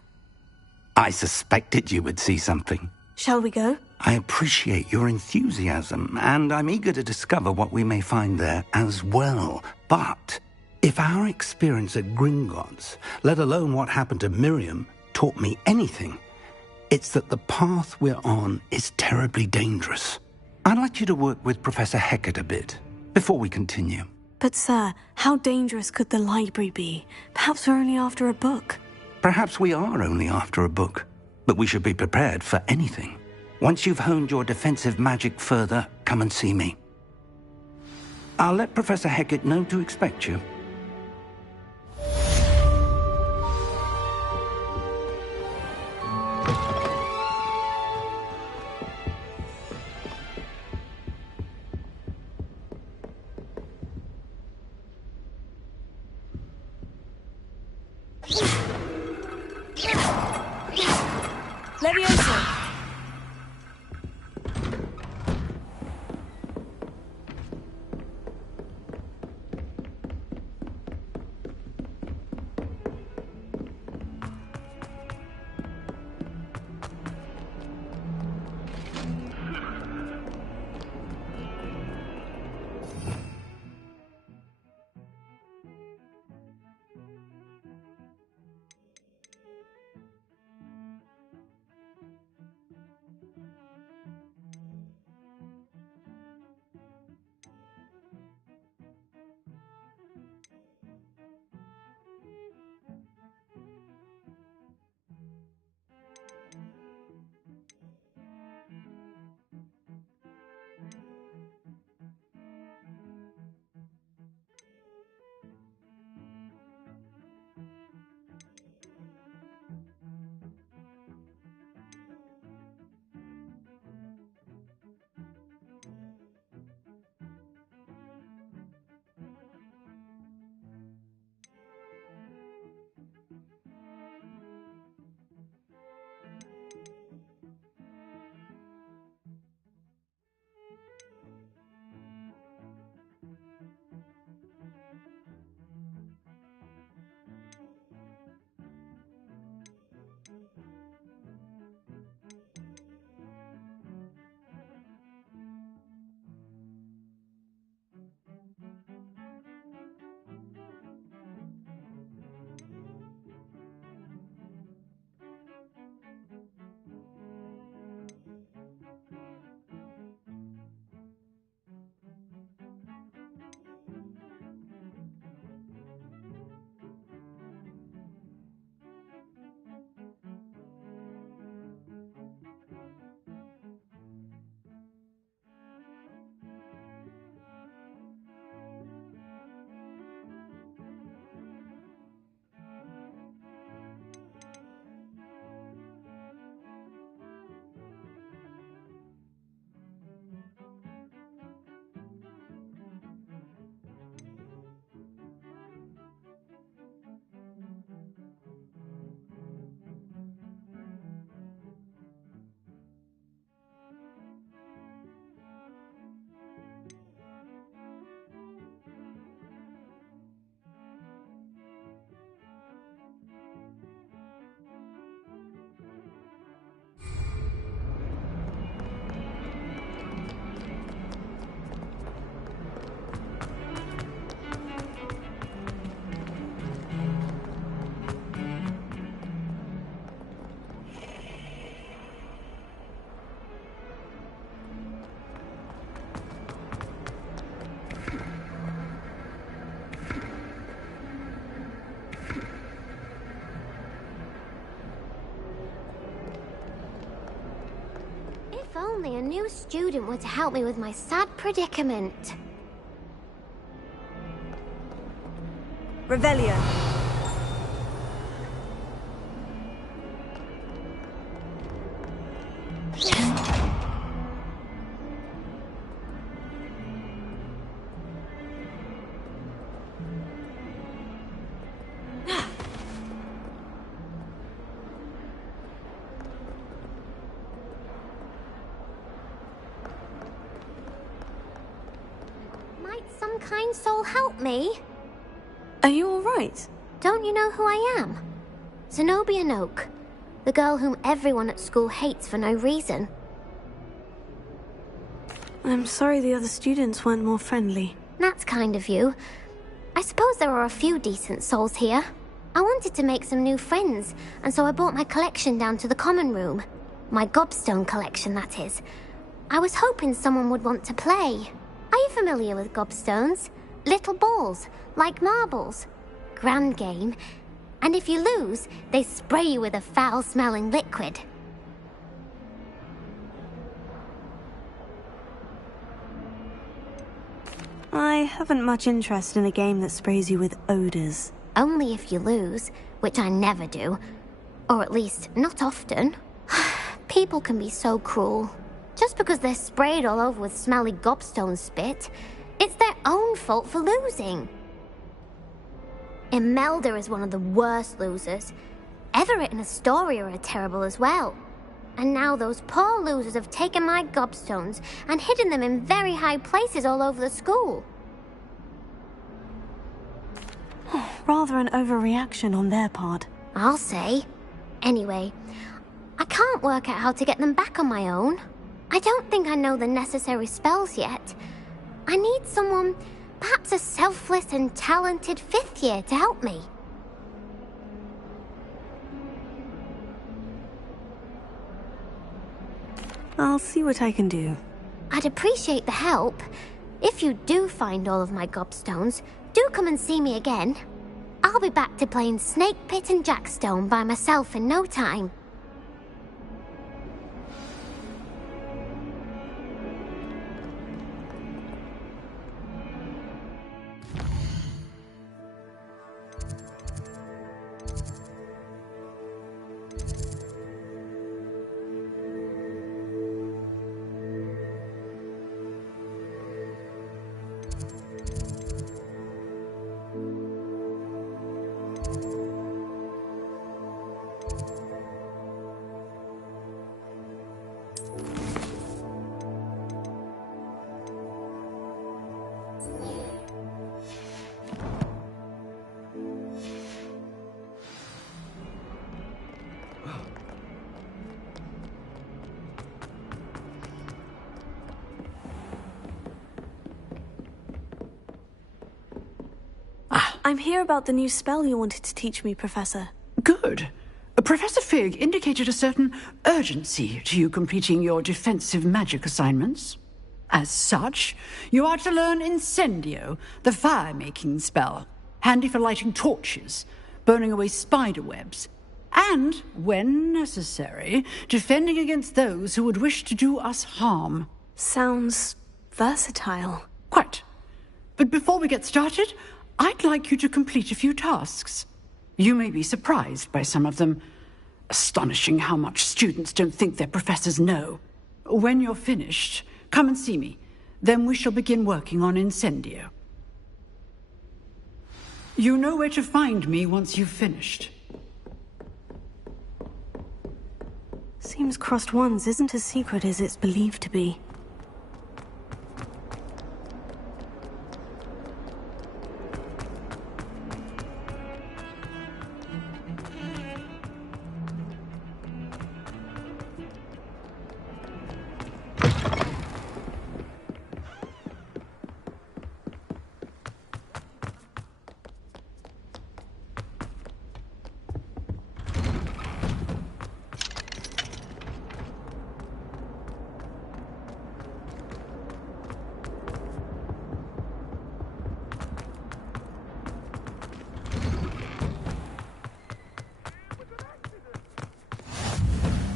I suspected you would see something. Shall we go? I appreciate your enthusiasm, and I'm eager to discover what we may find there as well. But if our experience at Gringotts, let alone what happened to Miriam, taught me anything, it's that the path we're on is terribly dangerous. I'd like you to work with Professor Hecat a bit before we continue. But sir, how dangerous could the library be? Perhaps we're only after a book. Perhaps we are only after a book, but we should be prepared for anything. Once you've honed your defensive magic further, come and see me. I'll let Professor Hecat know to expect you. Leviosa! If only a new student were to help me with my sad predicament. Revelio. Might some kind soul help me? Are you alright? Don't you know who I am? Zenobia Noak, the girl whom everyone at school hates for no reason. I'm sorry the other students weren't more friendly. That's kind of you. I suppose there are a few decent souls here. I wanted to make some new friends, and so I brought my collection down to the common room. My gobstone collection, that is. I was hoping someone would want to play. Are you familiar with gobstones? Little balls, like marbles. Grand game. And if you lose, they spray you with a foul-smelling liquid. I haven't much interest in a game that sprays you with odors. Only if you lose, which I never do. Or at least, not often. People can be so cruel. Just because they're sprayed all over with smelly gobstone spit, it's their own fault for losing. Imelda is one of the worst losers. Everett and Astoria are terrible as well. And now those poor losers have taken my gobstones and hidden them in very high places all over the school. Rather an overreaction on their part. I'll say. Anyway, I can't work out how to get them back on my own. I don't think I know the necessary spells yet. I need someone, perhaps a selfless and talented 5th year to help me. I'll see what I can do. I'd appreciate the help. If you do find all of my gobstones, do come and see me again. I'll be back to playing Snake Pit and Jackstone by myself in no time. I'm here about the new spell you wanted to teach me, Professor. Good. Professor Fig indicated a certain urgency to you completing your defensive magic assignments. As such, you are to learn Incendio, the fire-making spell, handy for lighting torches, burning away spider webs, and, when necessary, defending against those who would wish to do us harm. Sounds versatile. Quite. But before we get started, I'd like you to complete a few tasks. You may be surprised by some of them. Astonishing how much students don't think their professors know. When you're finished, come and see me. Then we shall begin working on Incendio. You know where to find me once you've finished. Seems Crossed Wands isn't as secret as it's believed to be.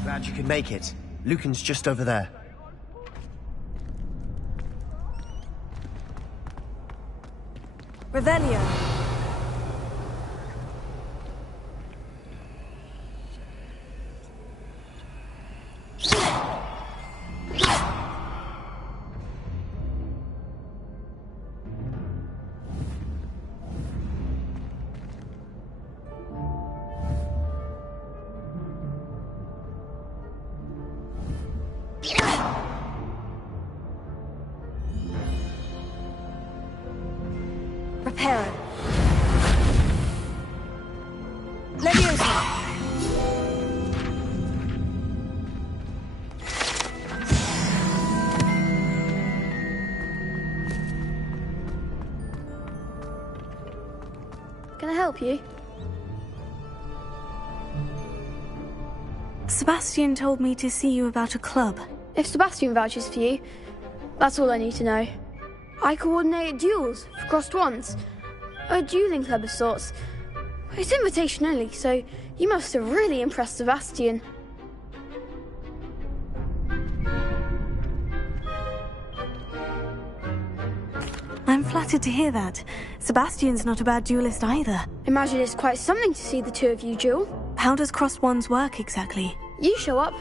Glad you could make it. Lucan's just over there. Revelio. Reparo. Leviosa. Can I help you? Sebastian told me to see you about a club. If Sebastian vouches for you, that's all I need to know. I coordinate duels for crossed wands. A dueling club of sorts. It's invitation only, so you must have really impressed Sebastian. I'm flattered to hear that. Sebastian's not a bad duelist either. Imagine it's quite something to see the two of you duel. How does crossed wands work exactly? You show up,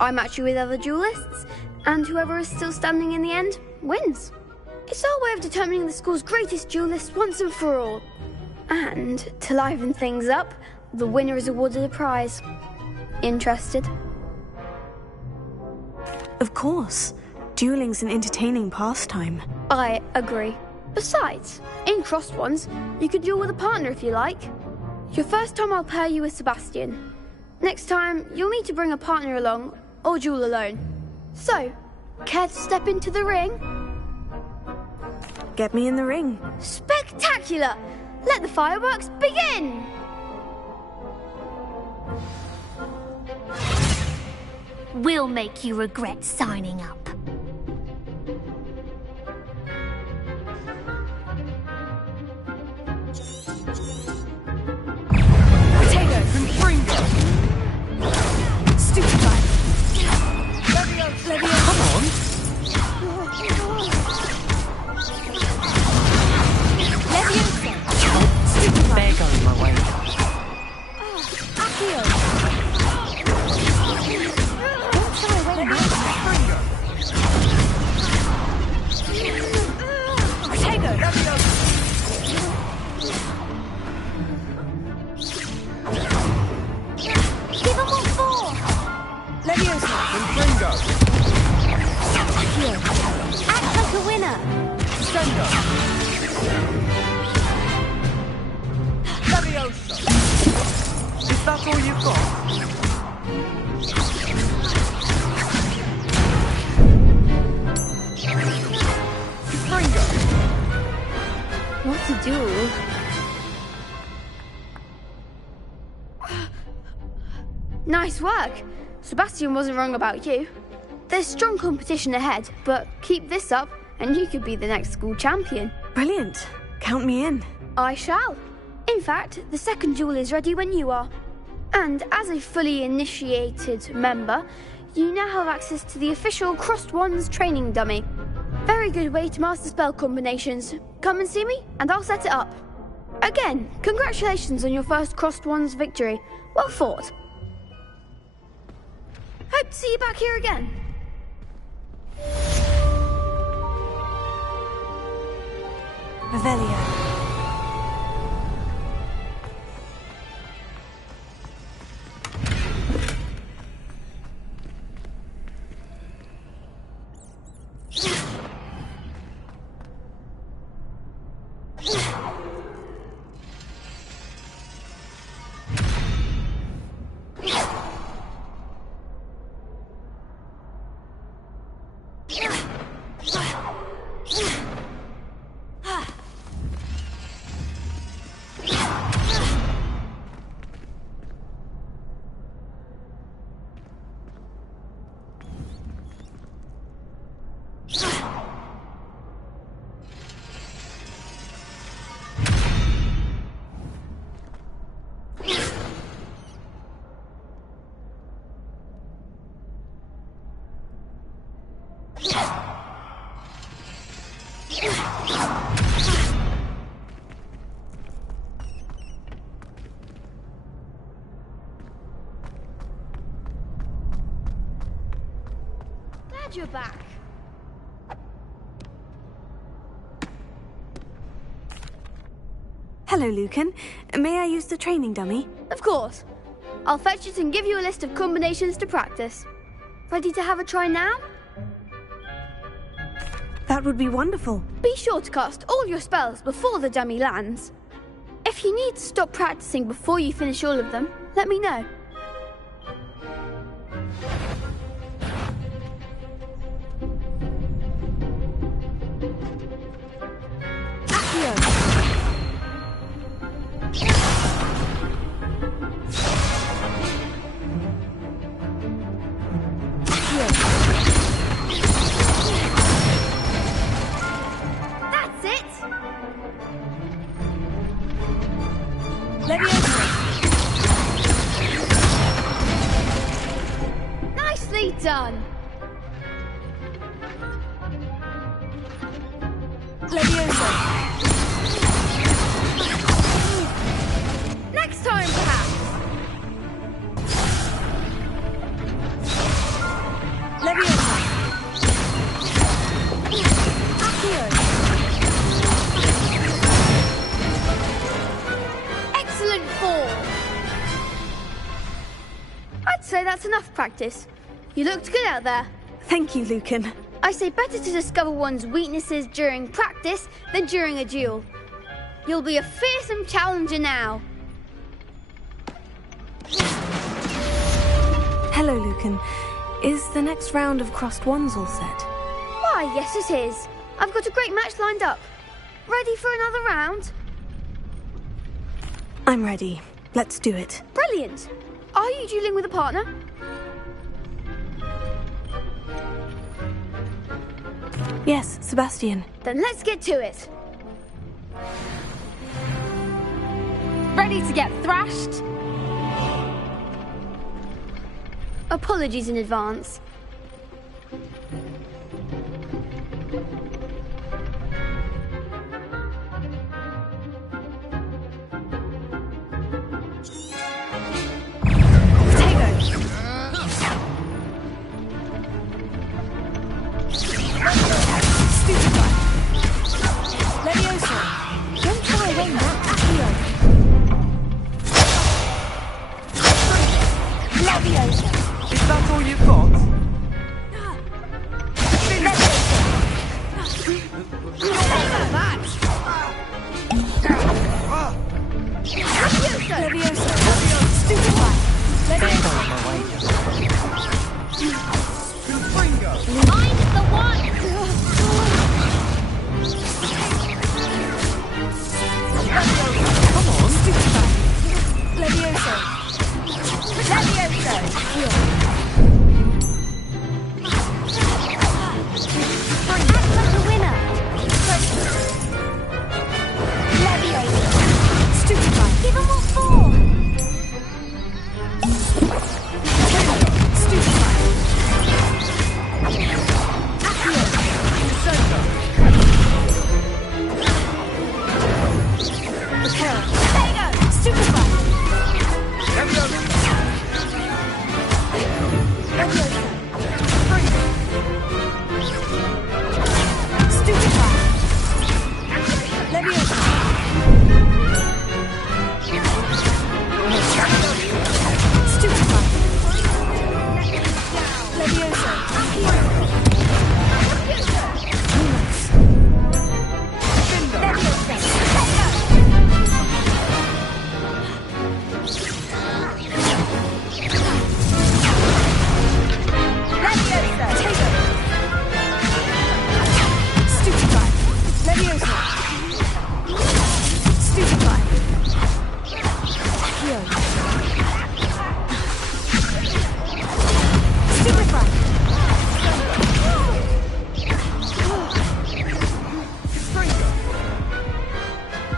I match you with other duelists, and whoever is still standing in the end wins. It's our way of determining the school's greatest duelist once and for all. And to liven things up, the winner is awarded a prize. Interested? Of course. Dueling's an entertaining pastime. I agree. Besides, in crossed wands, you could duel with a partner if you like. Your first time I'll pair you with Sebastian. Next time, you'll need to bring a partner along, or duel alone. So, care to step into the ring? Get me in the ring. Spectacular! Let the fireworks begin! We'll make you regret signing up. Potato from Fringo. Stupefy. Leviosa. Come on. Stupefy. They're going my way. Accio. Don't shy away now. Potato. Give them all four! Leviosa. Fringo. Accio. Act like a winner! Sendo. Leviosa. Is that all you've got? Fringo. What to do? Nice work! Sebastian wasn't wrong about you. There's strong competition ahead, but keep this up and you could be the next school champion. Brilliant. Count me in. I shall. In fact, the second duel is ready when you are. And as a fully initiated member, you now have access to the official Crossed Wands training dummy. Very good way to master spell combinations. Come and see me, and I'll set it up. Again, congratulations on your first Crossed Wands victory. Well fought. Hope to see you back here again. Revelio. Yeah. Glad you're back. Hello, Lucan. May I use the training dummy? Of course. I'll fetch it and give you a list of combinations to practice. Ready to have a try now? That would be wonderful. Be sure to cast all your spells before the dummy lands. If you need to stop practicing before you finish all of them, let me know. That's it! Nicely done! Next time, perhaps! Excellent form! I'd say that's enough practice. You looked good out there. Thank you, Lucan. I say better to discover one's weaknesses during practice than during a duel. You'll be a fearsome challenger now. Hello, Lucan. Is the next round of Crossed Wands all set? Why, yes it is. I've got a great match lined up. Ready for another round? I'm ready. Let's do it. Brilliant. Are you dueling with a partner? Yes, Sebastian. Then let's get to it. Ready to get thrashed? Apologies in advance. Is that all you've got?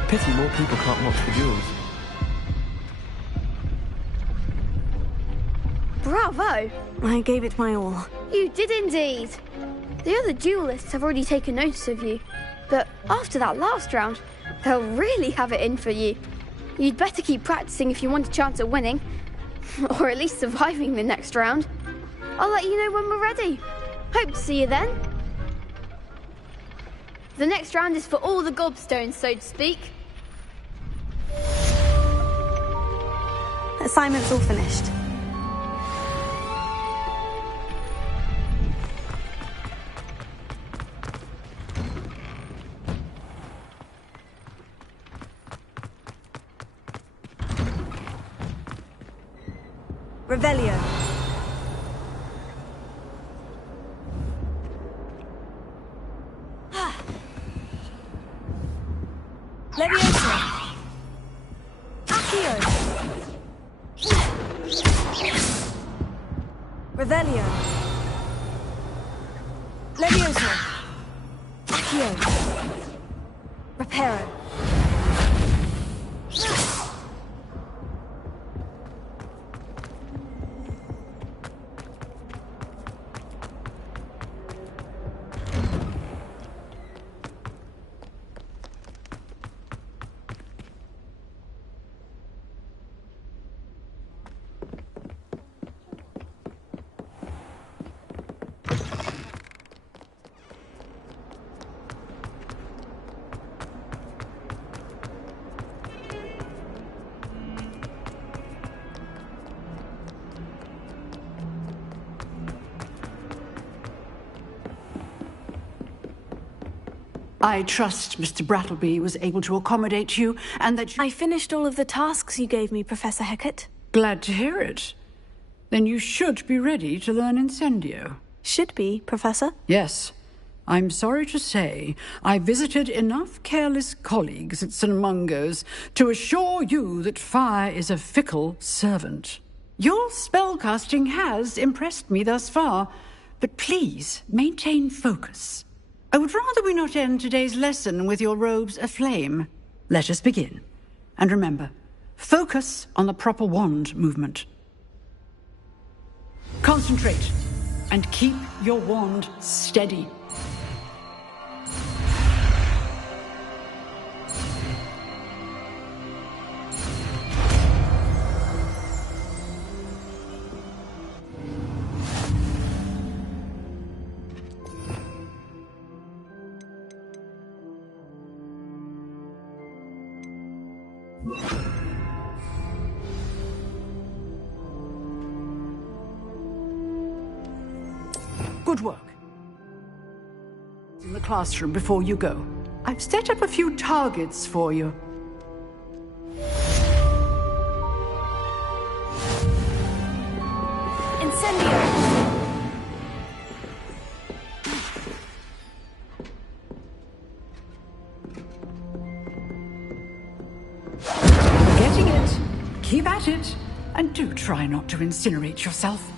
Pity more people can't watch the duels. Bravo! I gave it my all. You did indeed. The other duelists have already taken notice of you, but after that last round, they'll really have it in for you. You'd better keep practicing if you want a chance at winning, or at least surviving the next round. I'll let you know when we're ready. Hope to see you then. The next round is for all the gobstones, so to speak. Assignment's all finished. Revelio. Leviosa. Accio. Revelio. Leviosa. Accio. Reparo. I trust Mr. Brattleby was able to accommodate you, and that you... I finished all of the tasks you gave me, Professor Hecat. Glad to hear it. Then you should be ready to learn Incendio. Should be, Professor? Yes. I'm sorry to say, I visited enough careless colleagues at St. Mungo's to assure you that fire is a fickle servant. Your spellcasting has impressed me thus far, but please maintain focus. I would rather we not end today's lesson with your robes aflame. Let us begin. And remember, focus on the proper wand movement. Concentrate, and keep your wand steady. Good work. In the classroom before you go. I've set up a few targets for you. Incendio. Getting it. Keep at it. And do try not to incinerate yourself.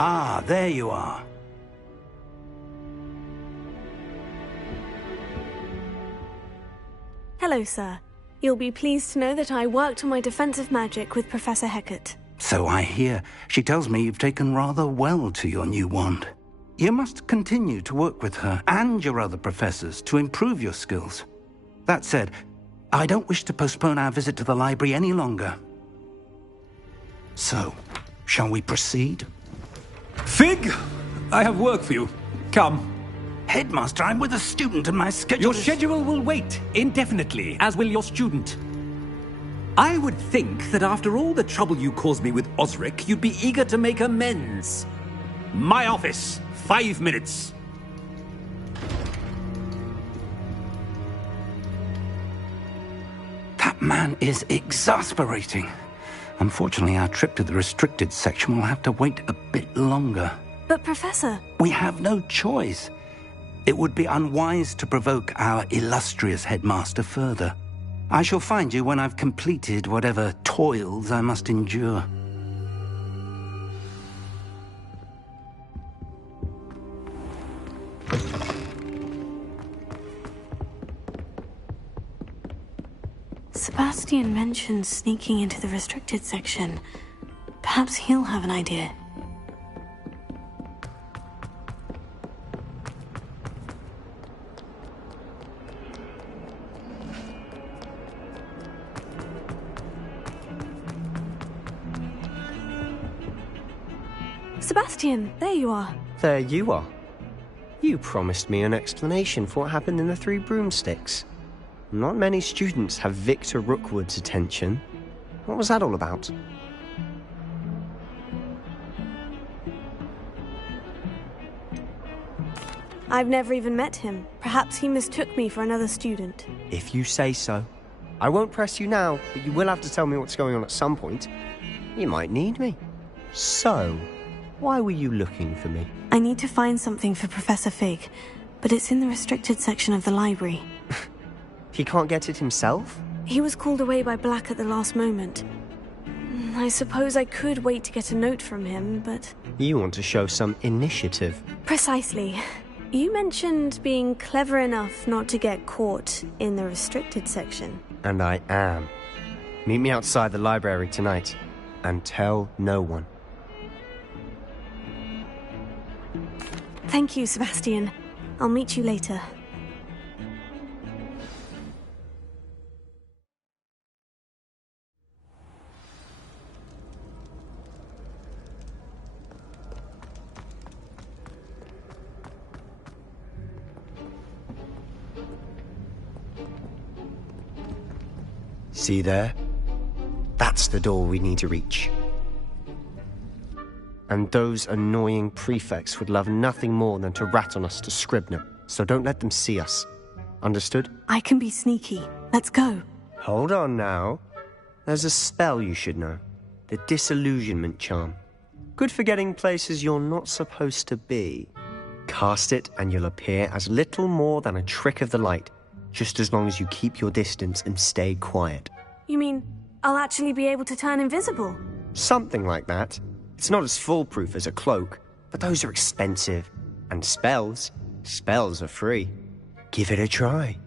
Ah, there you are. Hello, sir. You'll be pleased to know that I worked on my defensive magic with Professor Hecat. So I hear. She tells me you've taken rather well to your new wand. You must continue to work with her and your other professors to improve your skills. That said, I don't wish to postpone our visit to the library any longer. So, shall we proceed? Fig! I have work for you. Come. Headmaster, I'm with a student and my schedule Your schedule will wait indefinitely, as will your student. I would think that after all the trouble you caused me with Osric, you'd be eager to make amends. My office, 5 minutes. That man is exasperating. Unfortunately, our trip to the restricted section will have to wait a bit longer. But, Professor... We have no choice. It would be unwise to provoke our illustrious headmaster further. I shall find you when I've completed whatever toils I must endure. Sebastian mentioned sneaking into the restricted section. Perhaps he'll have an idea. Sebastian, there you are. There you are. You promised me an explanation for what happened in the Three Broomsticks. Not many students have Victor Rookwood's attention. What was that all about? I've never even met him. Perhaps he mistook me for another student. If you say so. I won't press you now, but you will have to tell me what's going on at some point. You might need me. So, why were you looking for me? I need to find something for Professor Fig, but it's in the restricted section of the library. He can't get it himself? He was called away by Black at the last moment. I suppose I could wait to get a note from him, but... You want to show some initiative. Precisely. You mentioned being clever enough not to get caught in the restricted section. And I am. Meet me outside the library tonight, and tell no one. Thank you, Sebastian. I'll meet you later. See there? That's the door we need to reach. And those annoying prefects would love nothing more than to rat on us to Scribner, so don't let them see us. Understood? I can be sneaky. Let's go. Hold on now. There's a spell you should know. The Disillusionment Charm. Good for getting places you're not supposed to be. Cast it and you'll appear as little more than a trick of the light, just as long as you keep your distance and stay quiet. You mean I'll actually be able to turn invisible? Something like that. It's not as foolproof as a cloak, but those are expensive. And spells are free. Give it a try.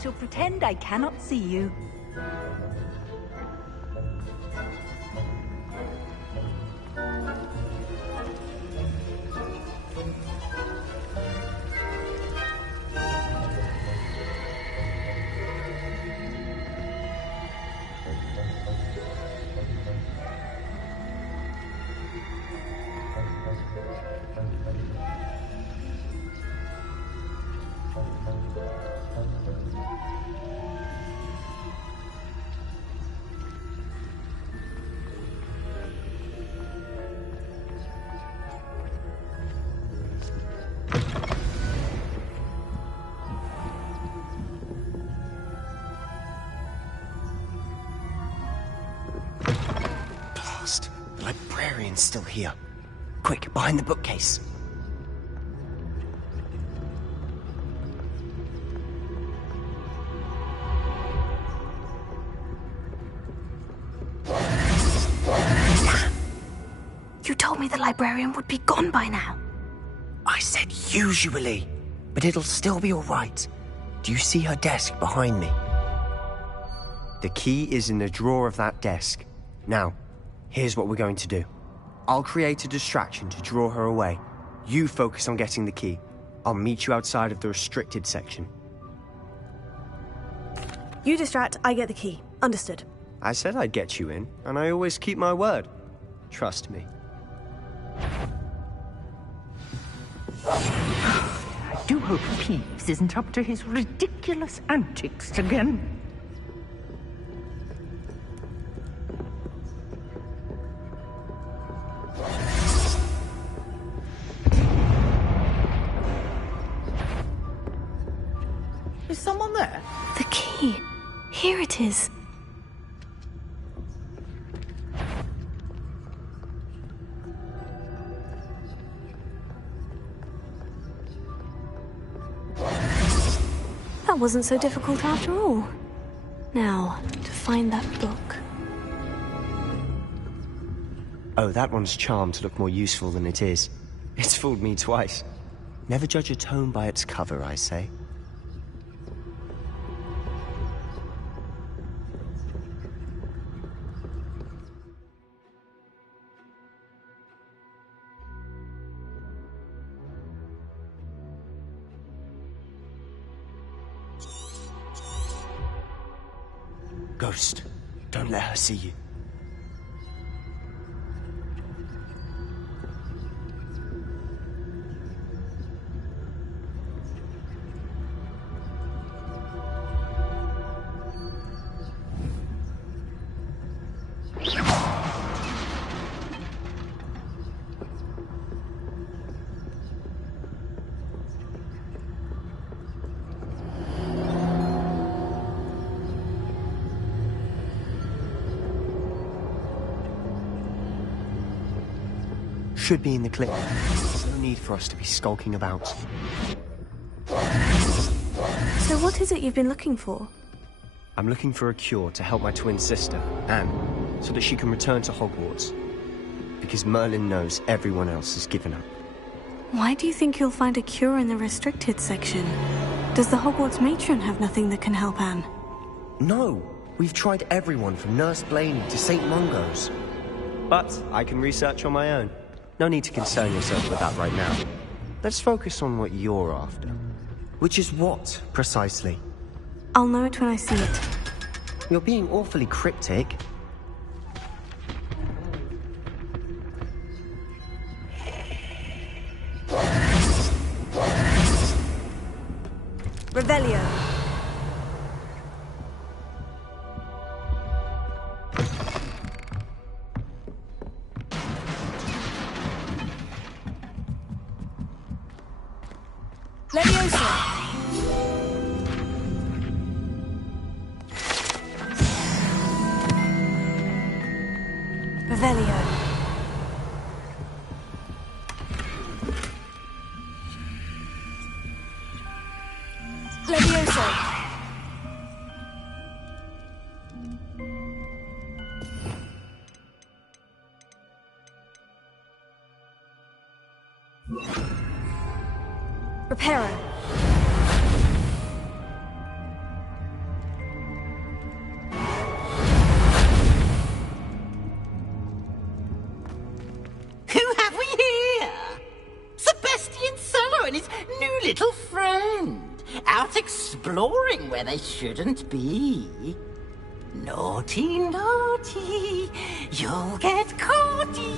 shall pretend I cannot see you. The librarian's still here. Quick, behind the bookcase. You told me the librarian would be gone by now. I said usually, but it'll still be all right. Do you see her desk behind me? The key is in the drawer of that desk. Now, here's what we're going to do. I'll create a distraction to draw her away. You focus on getting the key. I'll meet you outside of the restricted section. You distract, I get the key. Understood. I said I'd get you in, and I always keep my word. Trust me. I do hope Peeves isn't up to his ridiculous antics again. Is someone there? The key. Here it is. That wasn't so difficult after all. Now, to find that book. Oh, that one's charmed to look more useful than it is. It's fooled me twice. Never judge a tome by its cover, I say. Ghost, don't let her see you. Should be in the clip. There's no need for us to be skulking about. So what is it you've been looking for? I'm looking for a cure to help my twin sister, Anne, so that she can return to Hogwarts. Because Merlin knows everyone else has given up. Why do you think you'll find a cure in the restricted section? Does the Hogwarts matron have nothing that can help Anne? No! We've tried everyone from Nurse Blaney to St. Mungo's. But I can research on my own. No need to concern yourself with that right now. Let's focus on what you're after. Which is what, precisely? I'll know it when I see it. You're being awfully cryptic. Revelio. Leviosa. Revelio. Leviosa. Reparo. exploring where they shouldn't be. Naughty, naughty, you'll get caughty.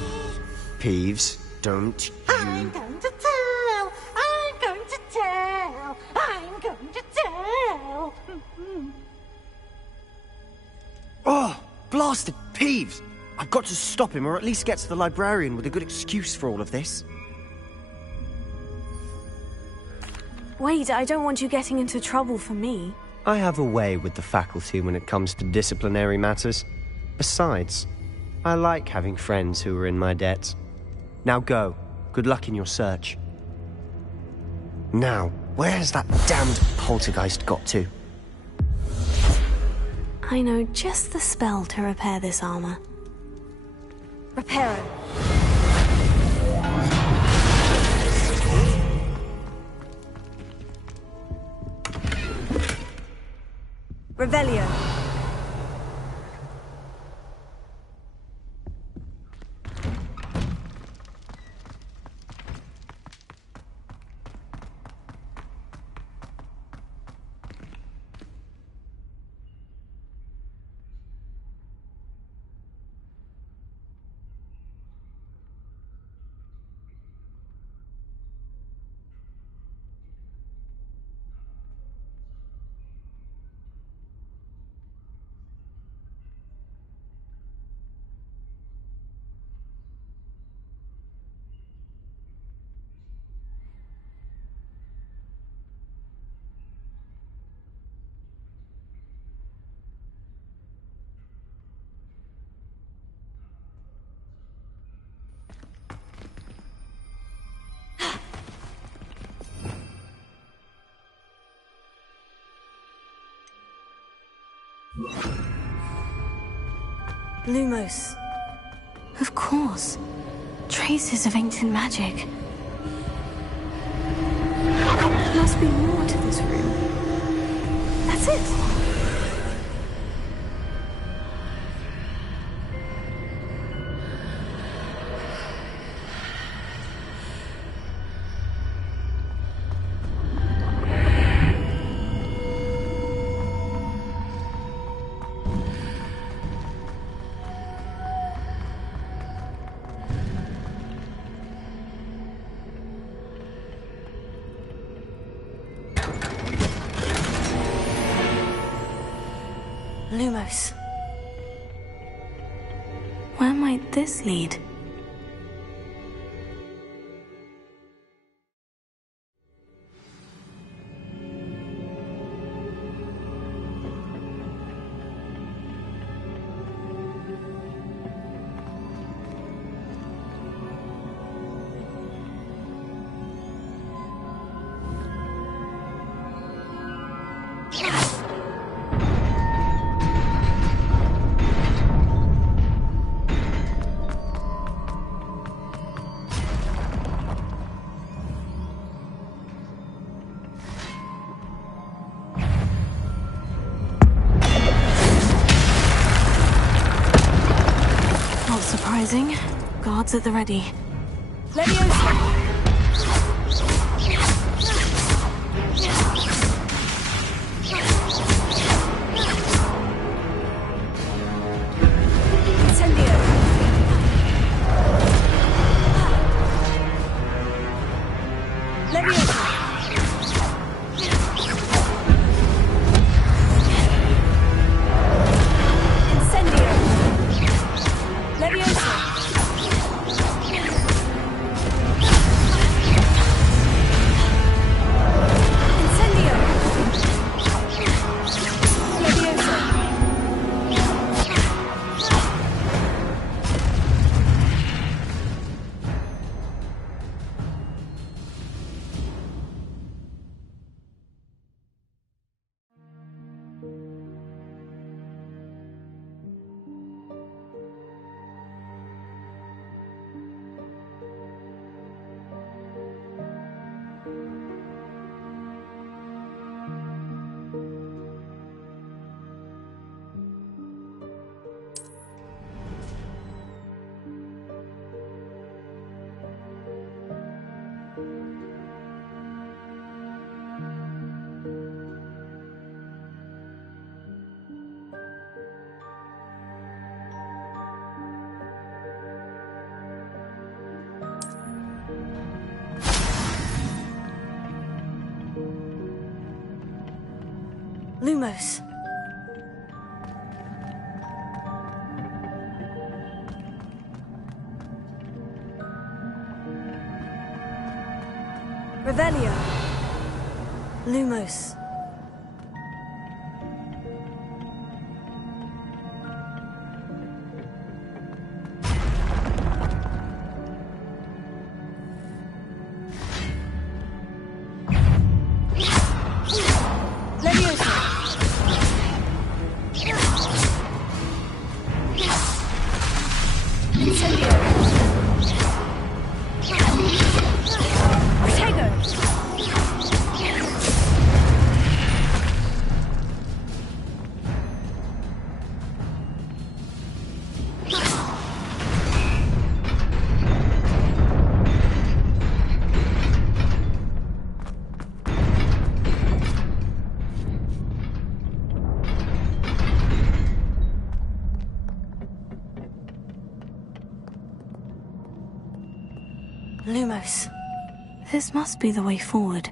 Peeves, don't I'm going to tell, I'm going to tell, I'm going to tell. Oh, blasted Peeves! I've got to stop him, or at least get to the librarian with a good excuse for all of this. Wait, I don't want you getting into trouble for me. I have a way with the faculty when it comes to disciplinary matters. Besides, I like having friends who are in my debt. Now go. Good luck in your search. Now, where's that damned poltergeist got to? I know just the spell to repair this armor. Reparo. Revelio. Lumos. Of course. Traces of ancient magic. There must be more to this room. That's it. Lumos. Where might this lead? Surprising. Guards at the ready. Lumos. Revelio. Lumos. Lumos. This must be the way forward.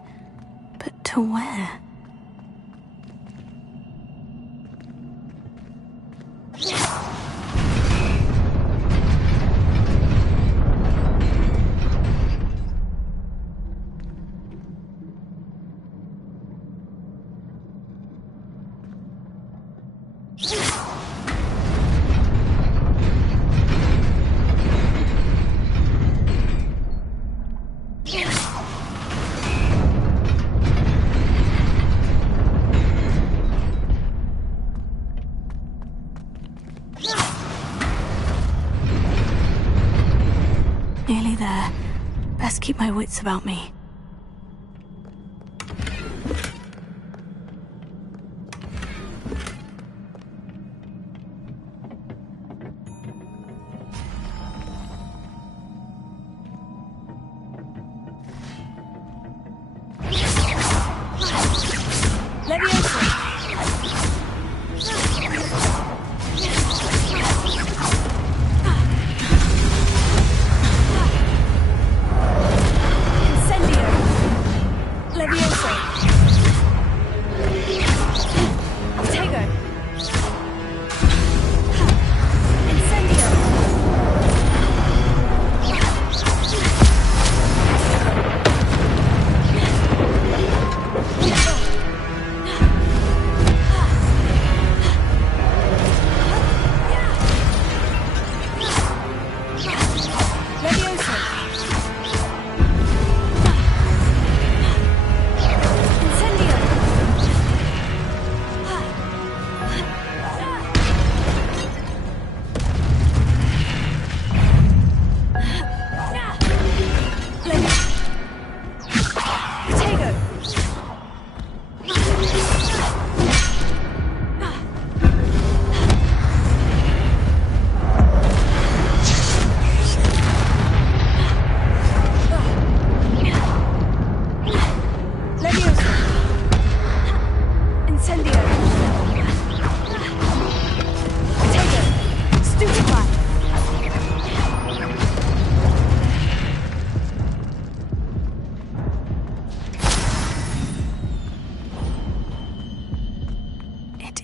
But to where? Nearly there. Best keep my wits about me.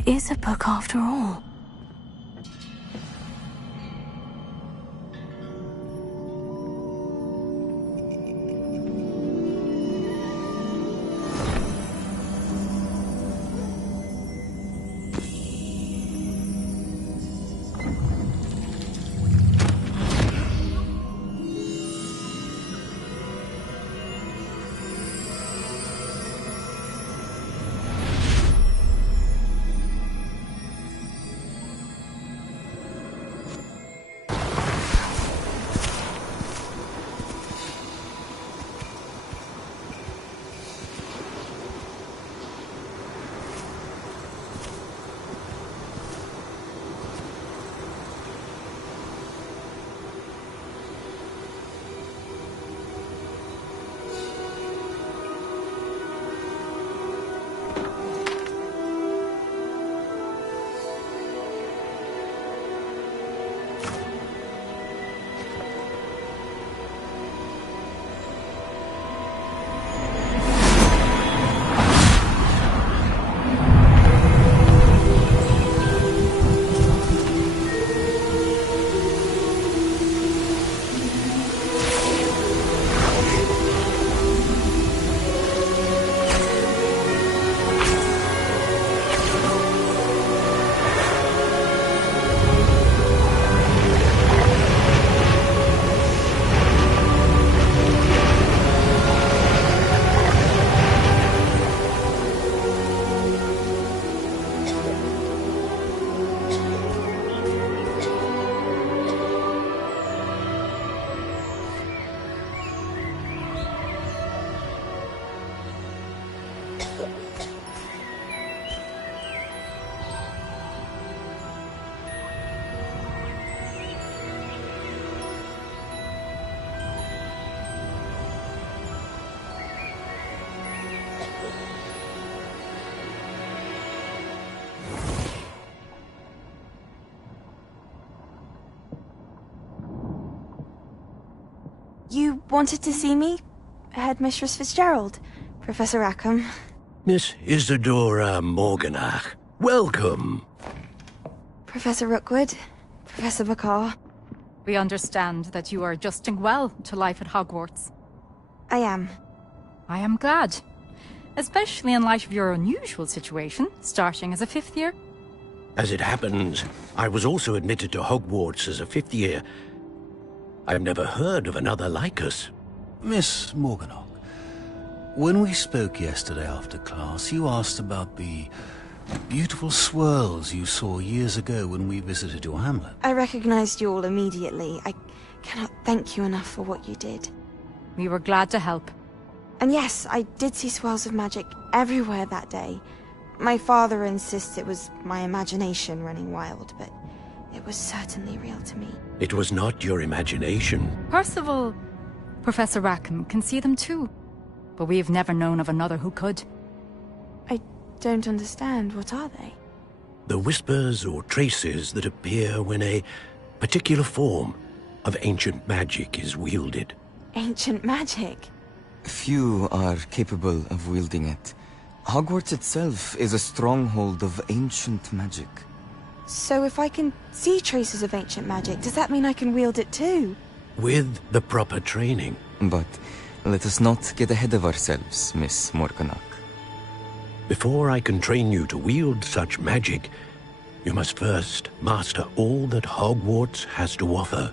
Is a book after all. wanted to see me? Headmistress Fitzgerald, Professor Rackham. Miss Isadora Morganach, welcome. Professor Rookwood, Professor Bakar. We understand that you are adjusting well to life at Hogwarts. I am. I am glad. Especially in light of your unusual situation, starting as a 5th year. As it happens, I was also admitted to Hogwarts as a 5th year. I've never heard of another like us. Miss Morganach, when we spoke yesterday after class, you asked about the beautiful swirls you saw years ago when we visited your hamlet. I recognized you all immediately. I cannot thank you enough for what you did. We were glad to help. And yes, I did see swirls of magic everywhere that day. My father insists it was my imagination running wild, but it was certainly real to me. It was not your imagination. Percival, Professor Rackham can see them too. But we've never known of another who could. I don't understand. What are they? The whispers or traces that appear when a particular form of ancient magic is wielded. Ancient magic? Few are capable of wielding it. Hogwarts itself is a stronghold of ancient magic. So if I can see traces of ancient magic, does that mean I can wield it too? With the proper training. But let us not get ahead of ourselves, Miss Morganach. Before I can train you to wield such magic, you must first master all that Hogwarts has to offer.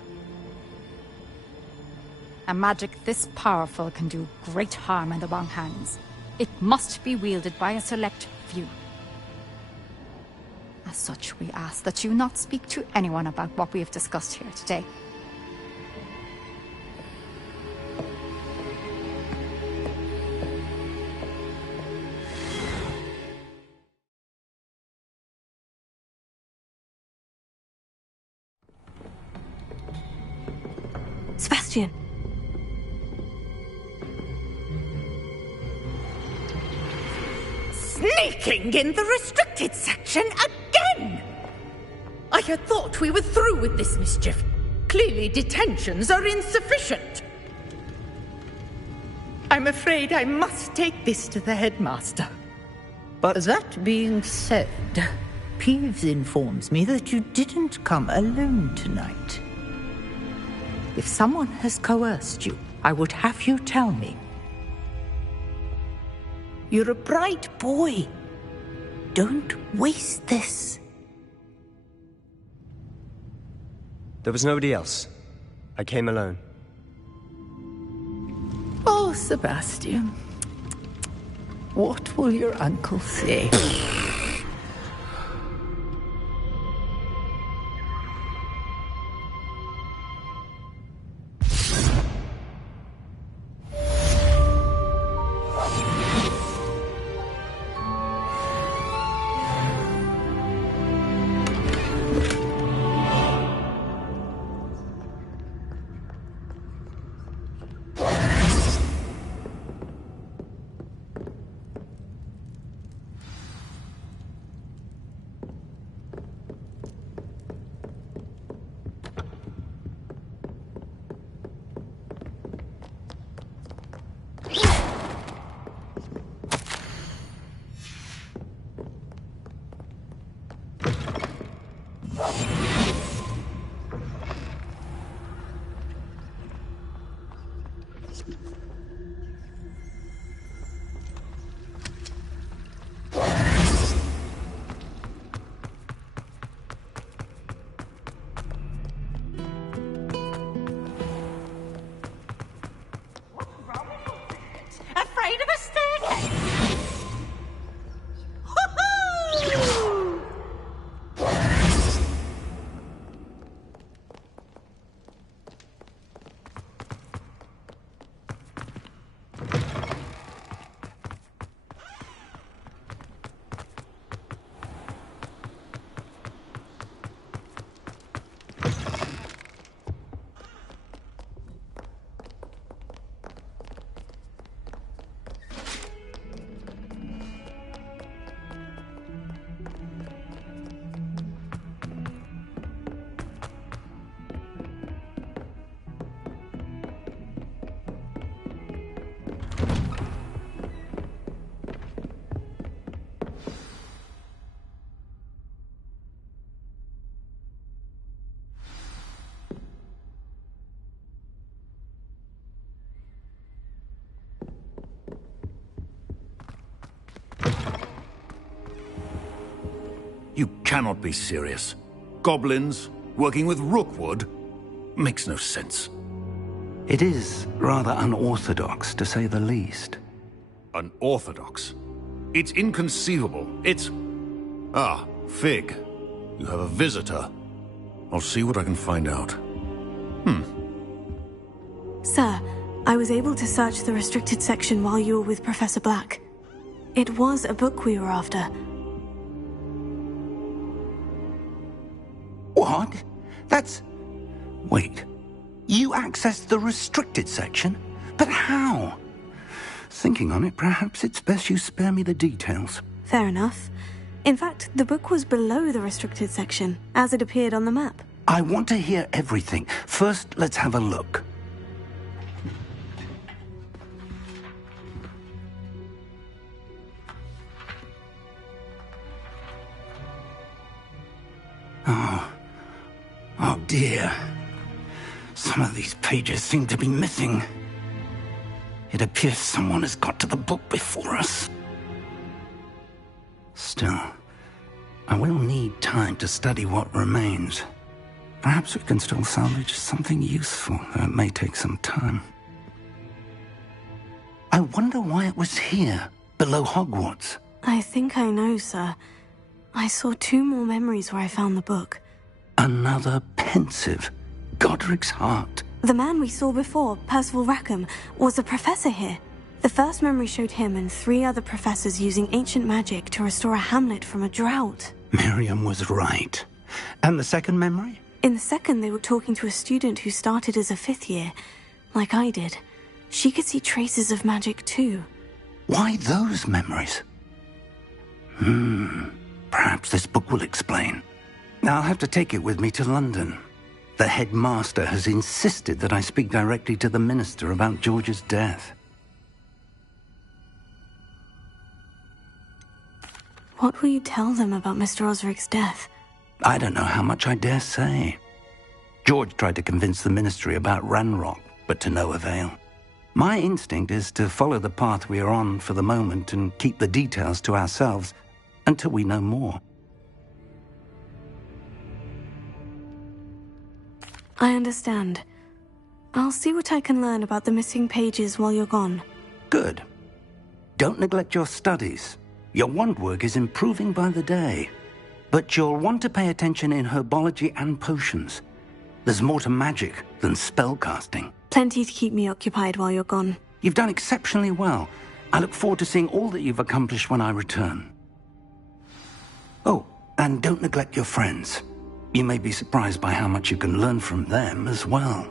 A magic this powerful can do great harm in the wrong hands. It must be wielded by a select few. As such, we ask that you not speak to anyone about what we have discussed here today. Sebastian! Sneaking in the restricted section again! I had thought we were through with this mischief. Clearly detentions are insufficient. I'm afraid I must take this to the headmaster. But that being said, Peeves informs me that you didn't come alone tonight. If someone has coerced you, I would have you tell me. You're a bright boy. Don't waste this. There was nobody else. I came alone. Oh, Sebastian. What will your uncle say? Afraid of a staircase? cannot be serious. Goblins working with Rookwood makes no sense. It is rather unorthodox, to say the least. Unorthodox? It's inconceivable. It's... Ah, Fig. You have a visitor. I'll see what I can find out. Sir, I was able to search the restricted section while you were with Professor Black. It was a book we were after. What? That's... Wait. You accessed the restricted section? But how? Thinking on it, perhaps it's best you spare me the details. Fair enough. In fact, the book was below the restricted section, as it appeared on the map. I want to hear everything. First, let's have a look. Oh dear. Some of these pages seem to be missing. It appears someone has got to the book before us. Still, I will need time to study what remains. Perhaps we can still salvage something useful, though it may take some time. I wonder why it was here, below Hogwarts. I think I know, sir. I saw 2 more memories where I found the book. Another pensive. Godric's heart. The man we saw before, Percival Rackham, was a professor here. The first memory showed him and 3 other professors using ancient magic to restore a hamlet from a drought. Miriam was right. And the second memory? In the second, they were talking to a student who started as a 5th year, like I did. She could see traces of magic too. Why those memories? Perhaps this book will explain. I'll have to take it with me to London. The headmaster has insisted that I speak directly to the minister about George's death. What will you tell them about Mr. Osric's death? I don't know how much I dare say. George tried to convince the ministry about Ranrock, but to no avail. My instinct is to follow the path we are on for the moment and keep the details to ourselves until we know more. I understand. I'll see what I can learn about the missing pages while you're gone. Good. Don't neglect your studies. Your wand work is improving by the day. But you'll want to pay attention in herbology and potions. There's more to magic than spellcasting. Plenty to keep me occupied while you're gone. You've done exceptionally well. I look forward to seeing all that you've accomplished when I return. Oh, and don't neglect your friends. You may be surprised by how much you can learn from them as well.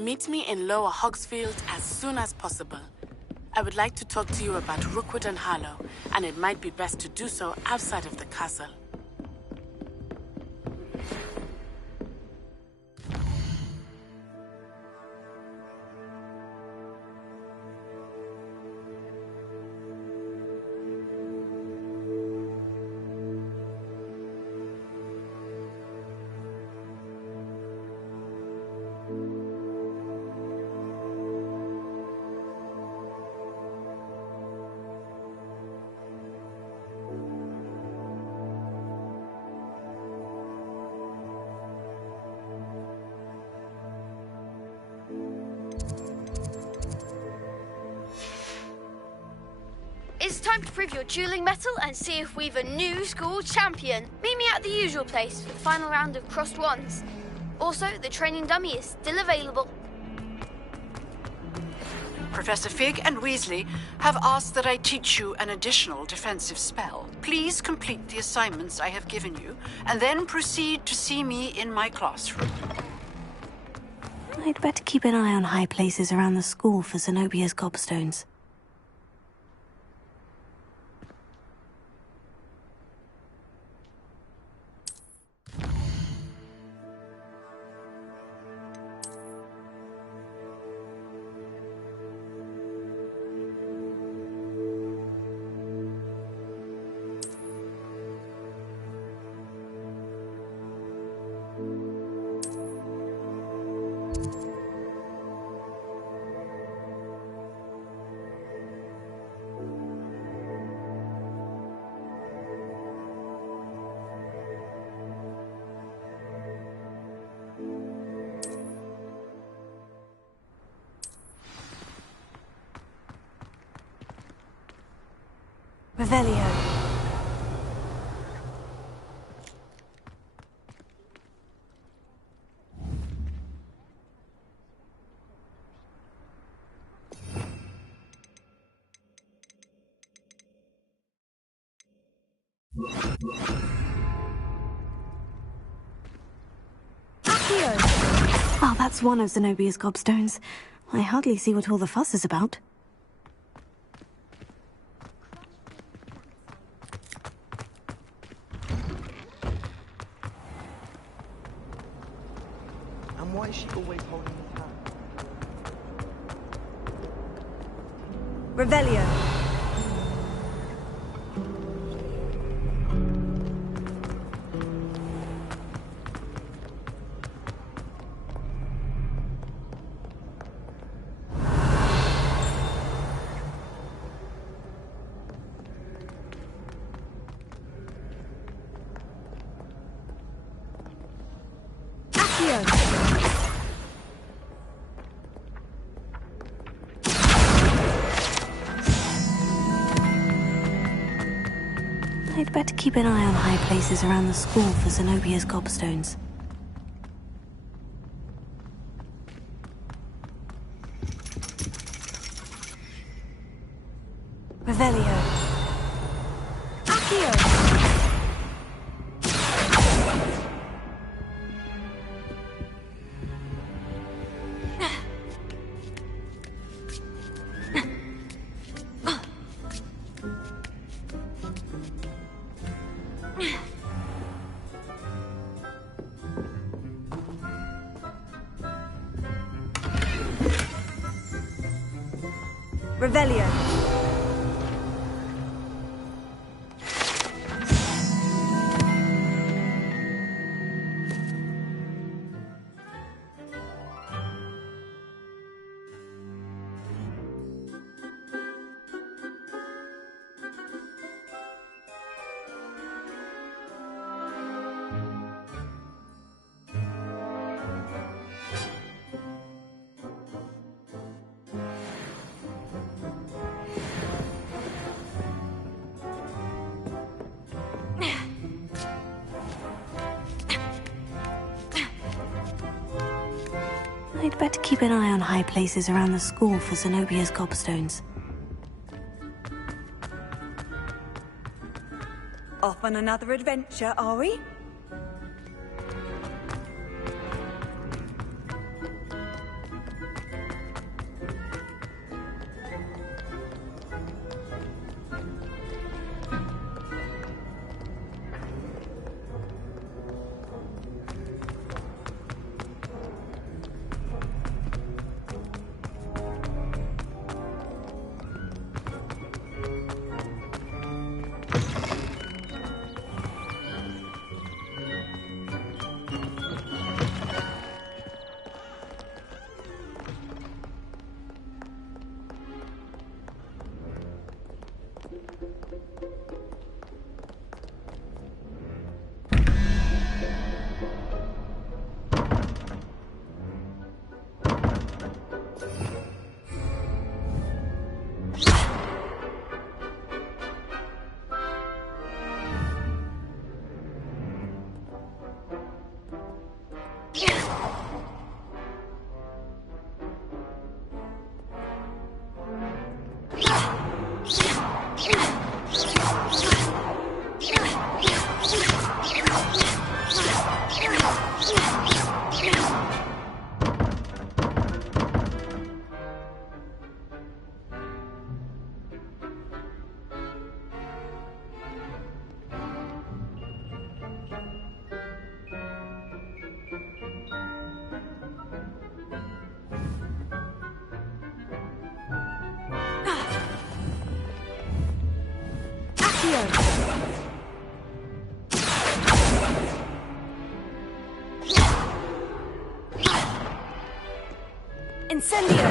Meet me in Lower Hogsfield as soon as possible. I would like to talk to you about Rookwood and Harlow, and it might be best to do so outside of the castle. It's time to prove your dueling mettle and see if we've a new school champion. Meet me at the usual place for the final round of Crossed Wands. Also, the training dummy is still available. Professor Fig and Weasley have asked that I teach you an additional defensive spell. Please complete the assignments I have given you, and then proceed to see me in my classroom. I'd better keep an eye on high places around the school for Zenobia's gobstones. Revelio. Oh, that's one of Zenobia's gobstones. I hardly see what all the fuss is about. And why is she always holding his hand? Revelio. I'd better keep an eye on high places around the school for Zenobia's gobstones. Revelio. Accio. Revelio. I'd better keep an eye on high places around the school for Zenobia's gobstones. Off on another adventure, are we? Incendio!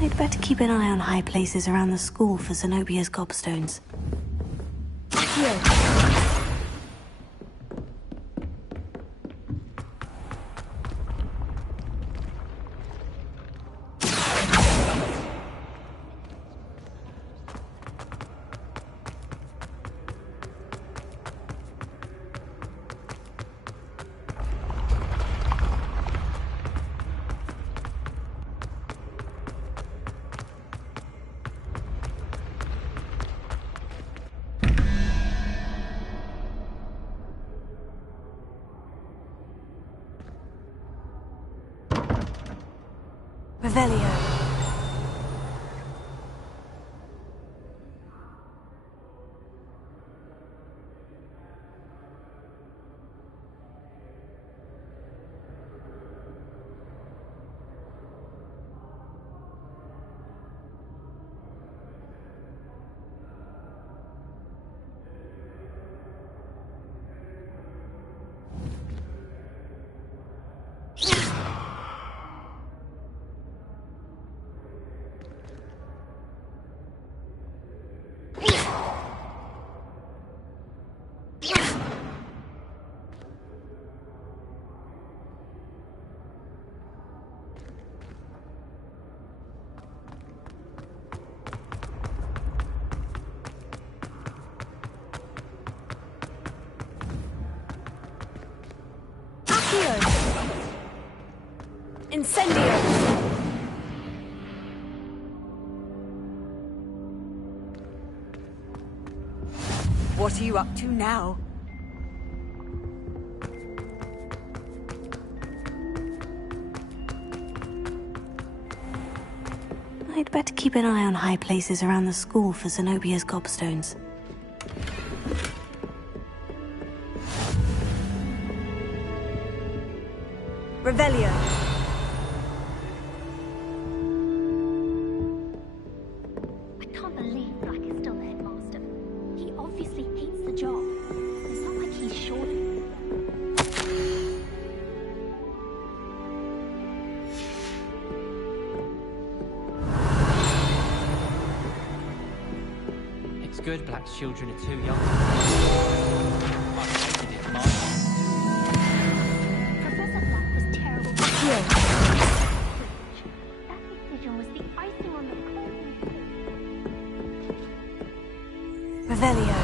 I'd better keep an eye on high places around the school for Zenobia's gobstones. Revelio. Incendio! What are you up to now? I'd better keep an eye on high places around the school for Zenobia's gobstones. Revelio. I can't believe Black is still the headmaster. He obviously hates the job. It's not like he's sure. It's good Black's children are too young. I hated it, Mark. Professor Black was terrible. That decision was the icing on the cake. Revelio.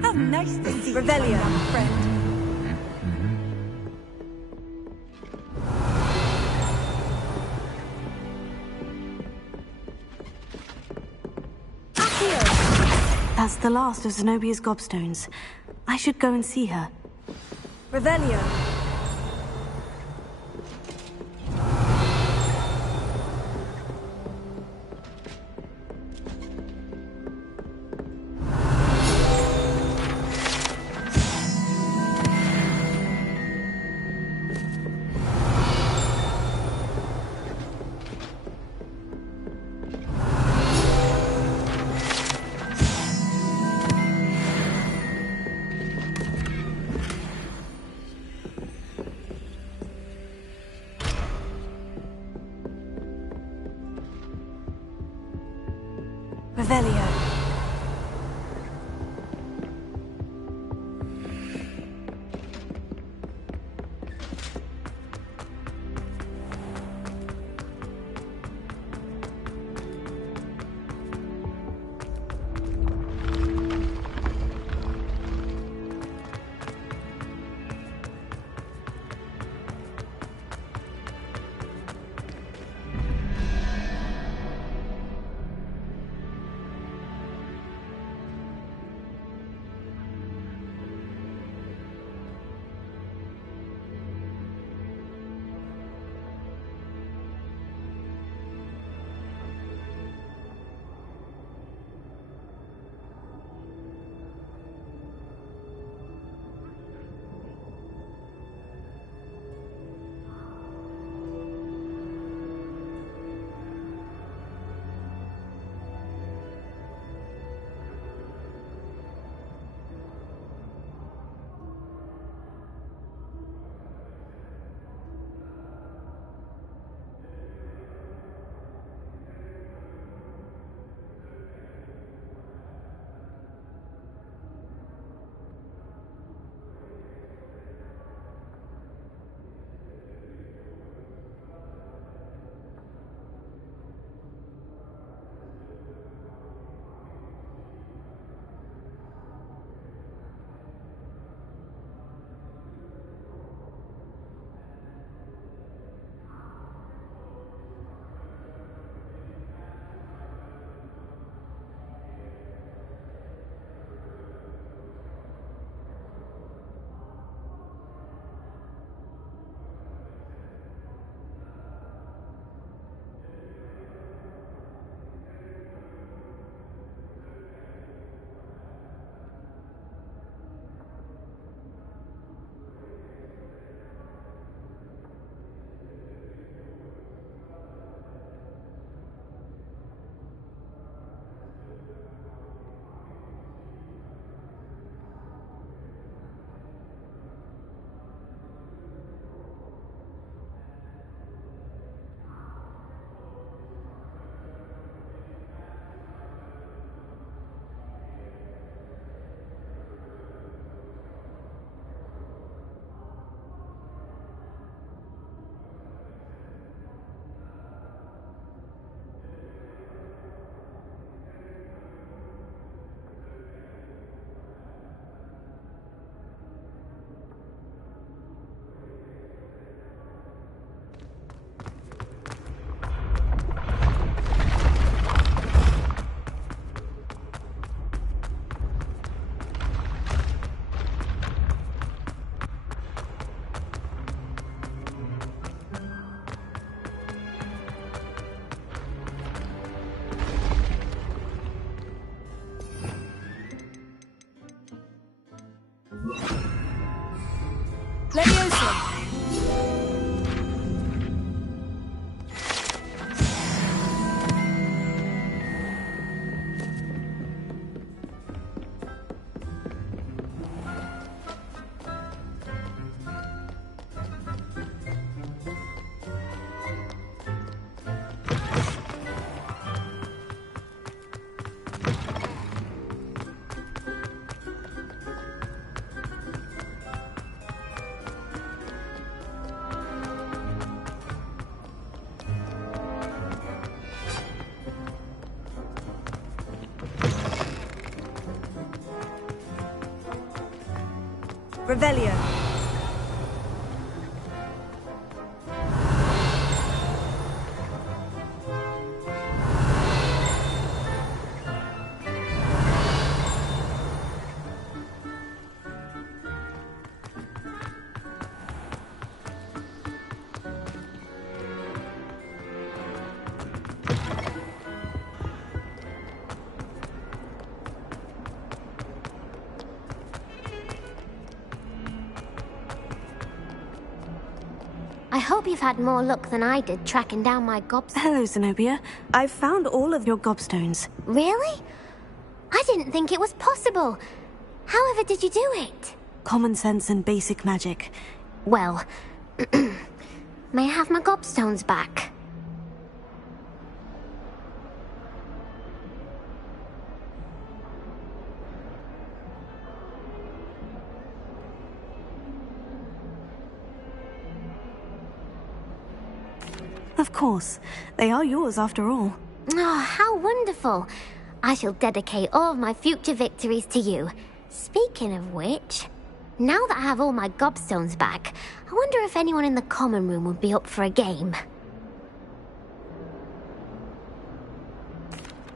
How nice to see Revelio, young friend. That's the last of Zenobia's gobstones. I should go and see her. Revelio. Revelio. Leviosa. Revelio. I hope you've had more luck than I did tracking down my gobstones. Hello, Zenobia. I've found all of your gobstones. Really? I didn't think it was possible. However did you do it? Common sense and basic magic. Well, may I have my gobstones back? Of course. They are yours after all. Oh, how wonderful. I shall dedicate all of my future victories to you. Speaking of which, now that I have all my gobstones back, I wonder if anyone in the common room would be up for a game.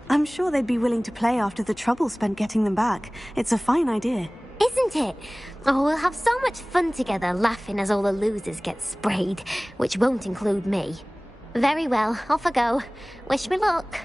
I'm sure they'd be willing to play after the trouble spent getting them back. It's a fine idea. Isn't it? Oh, we'll have so much fun together, laughing as all the losers get sprayed, which won't include me. Very well, off I go. Wish me luck.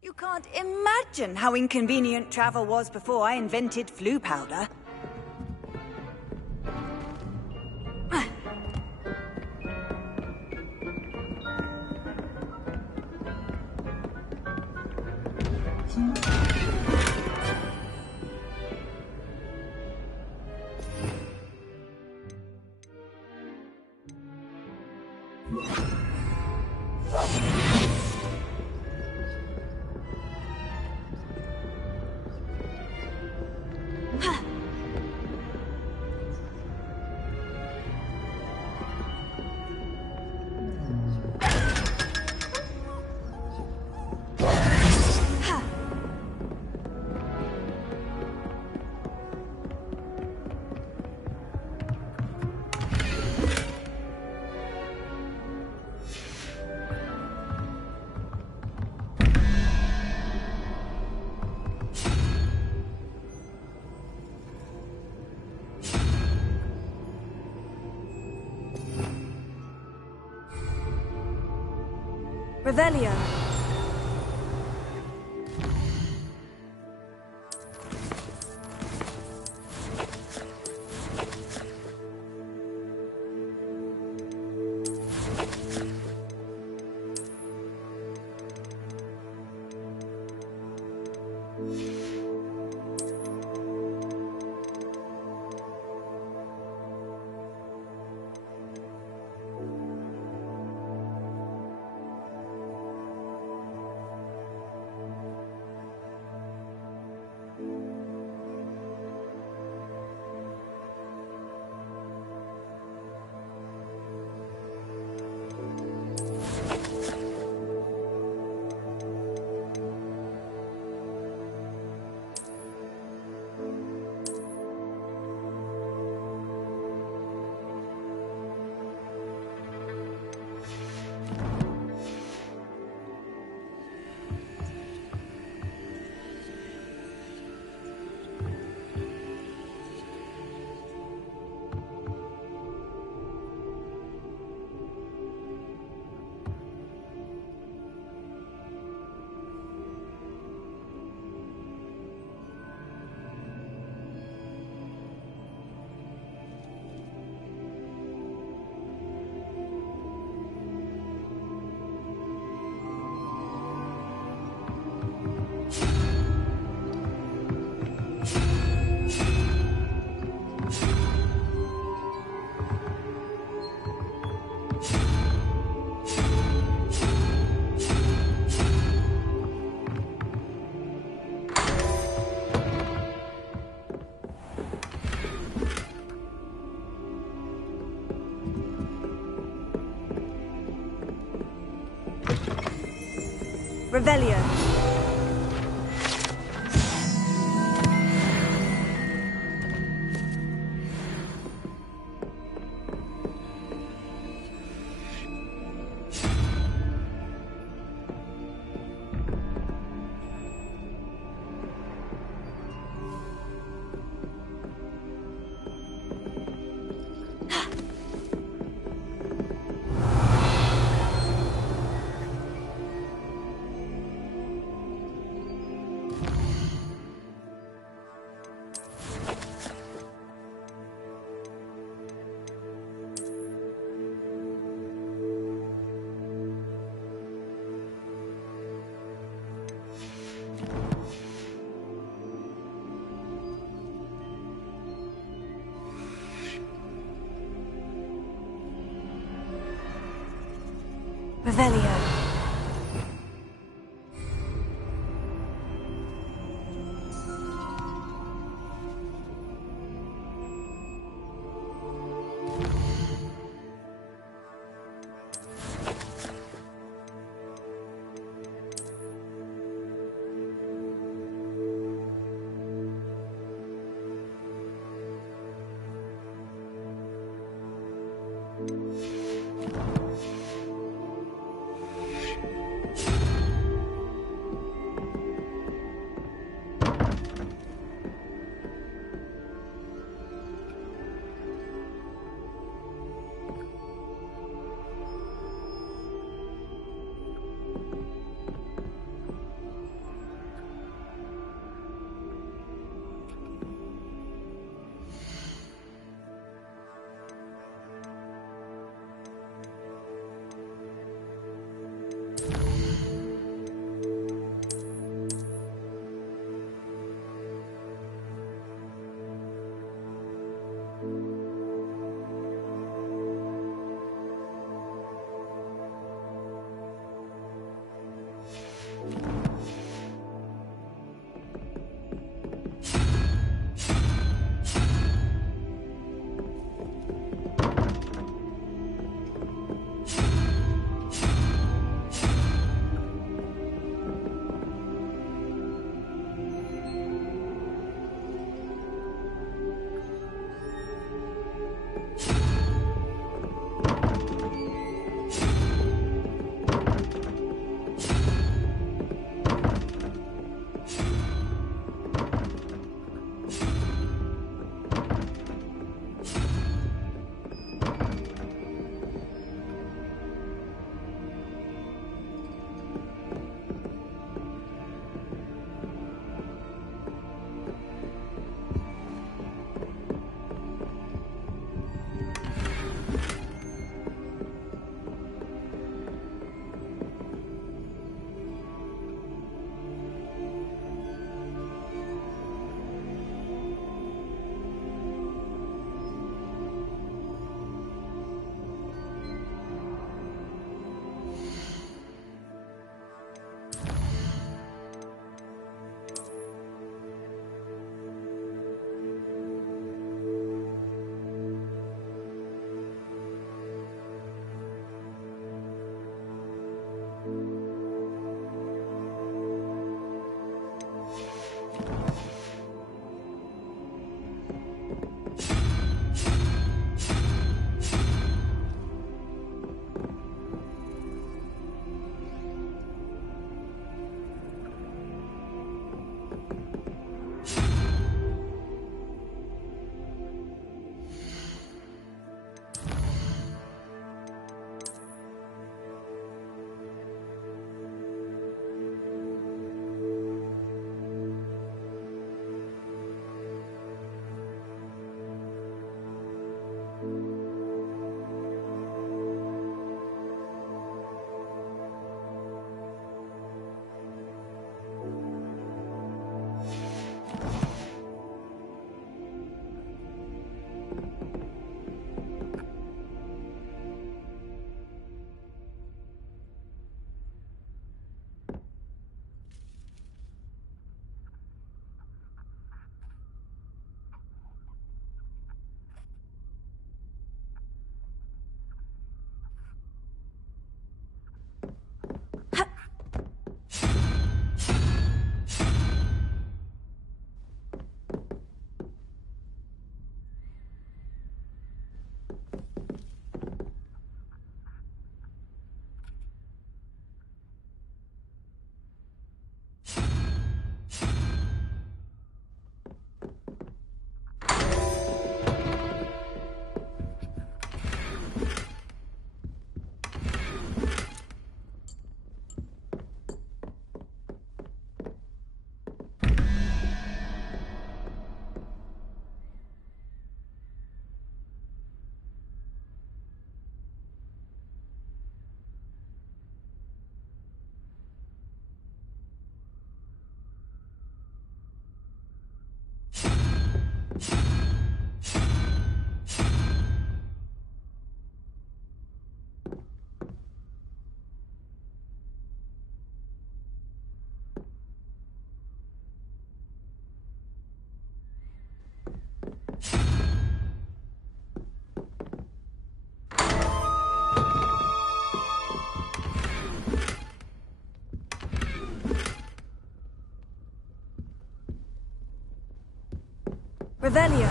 You can't imagine how inconvenient travel was before I invented flu powder. Revelio. Revelio. Revelio. Revelio.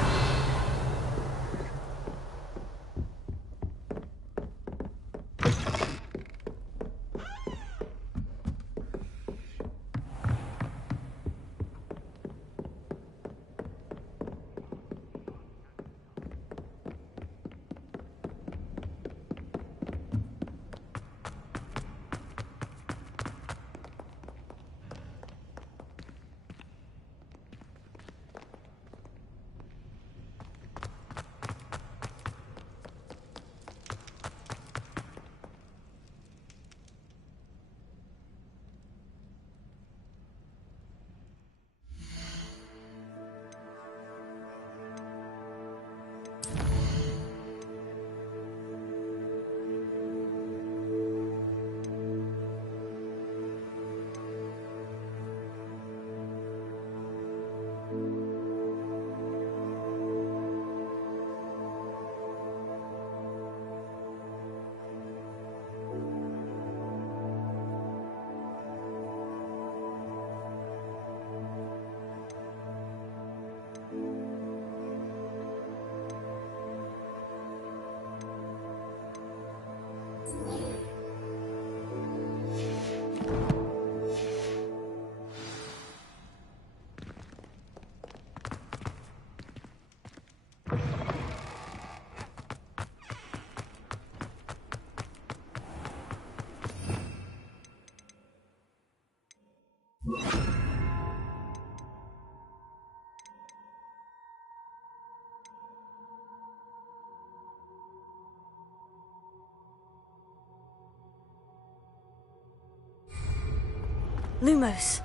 Lumos.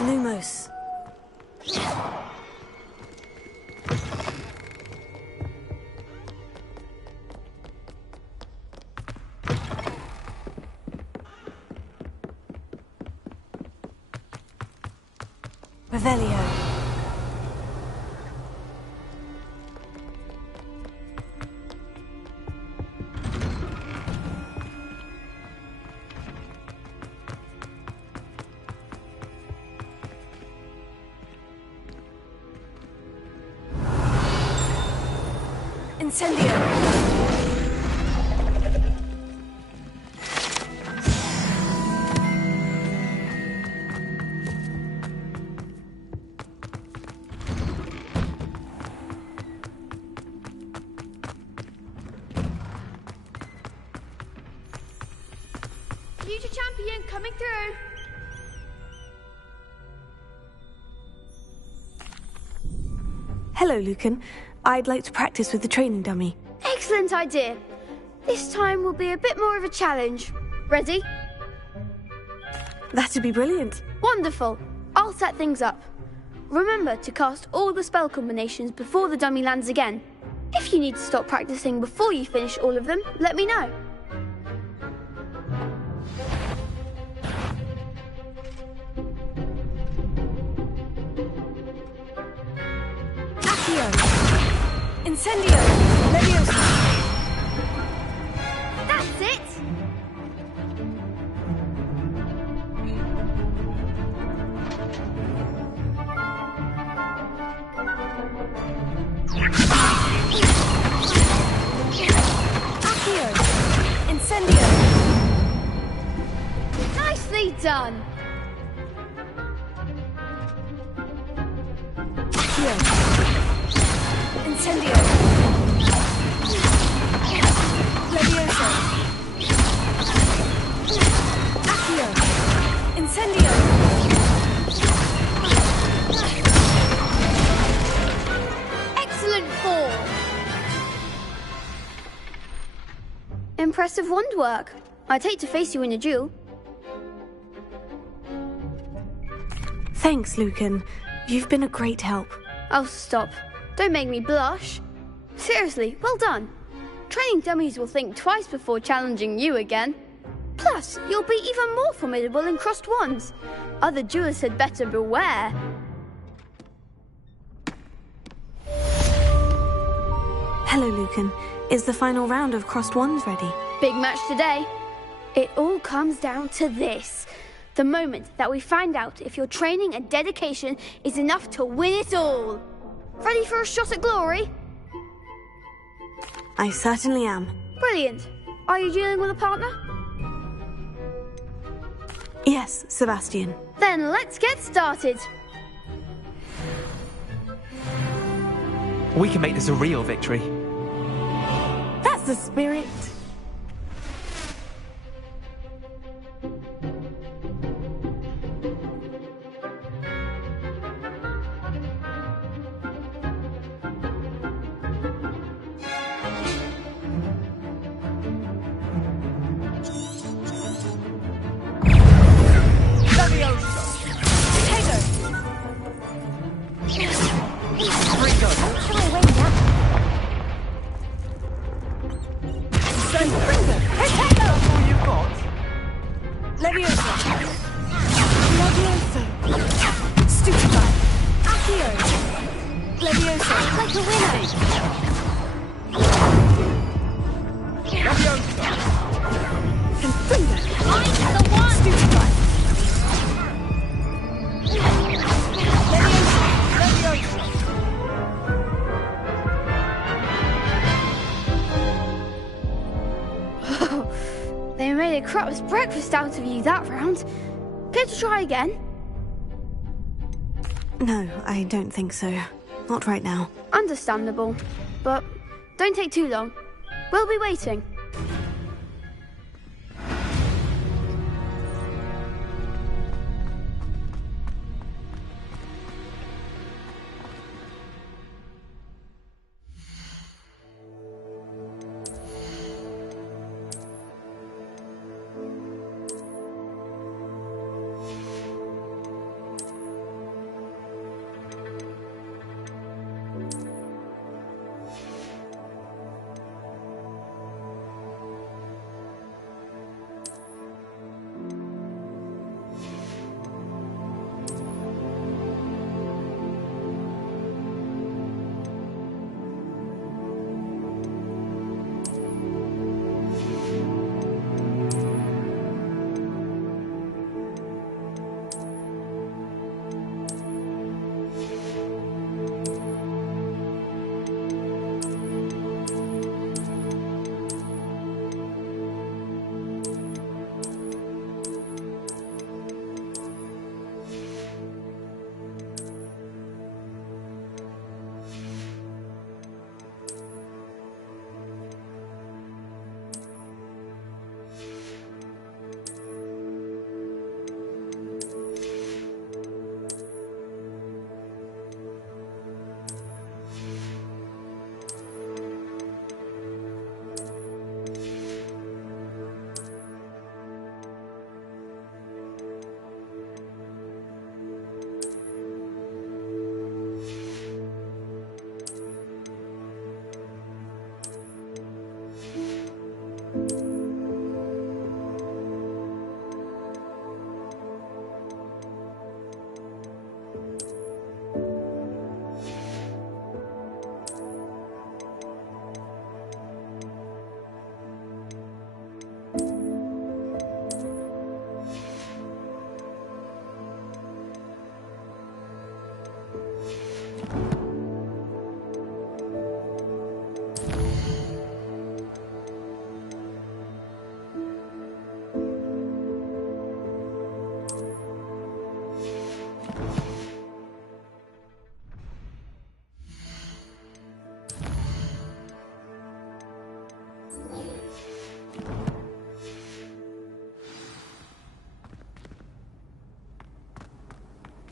Lumos. Revelio. Incendio! Future champion coming through! Hello, Lucan. I'd like to practice with the training dummy. Excellent idea. This time will be a bit more of a challenge. Ready? That'd be brilliant. Wonderful. I'll set things up. Remember to cast all the spell combinations before the dummy lands again. If you need to stop practicing before you finish all of them, let me know. Incendio! Leviosa! That's it! Accio! Incendio! Nicely done! Accio! Incendio! Leviosa! Accio! Incendio! Excellent fall! Impressive wand work. I'd hate to face you in a duel. Thanks, Lucan. You've been a great help. Oh, stop. Don't make me blush. Seriously, well done. Training dummies will think twice before challenging you again. Plus, you'll be even more formidable in crossed wands. Other duelists had better beware. Hello, Lucan. Is the final round of crossed wands ready? Big match today. It all comes down to this. The moment that we find out if your training and dedication is enough to win it all. Ready for a shot at glory? I certainly am. Brilliant. Are you dealing with a partner? Yes, Sebastian. Then let's get started. We can make this a real victory. That's the spirit. They made a crap's breakfast out of you that round. Care to try again? No, I don't think so. Not right now. Understandable. But don't take too long. We'll be waiting.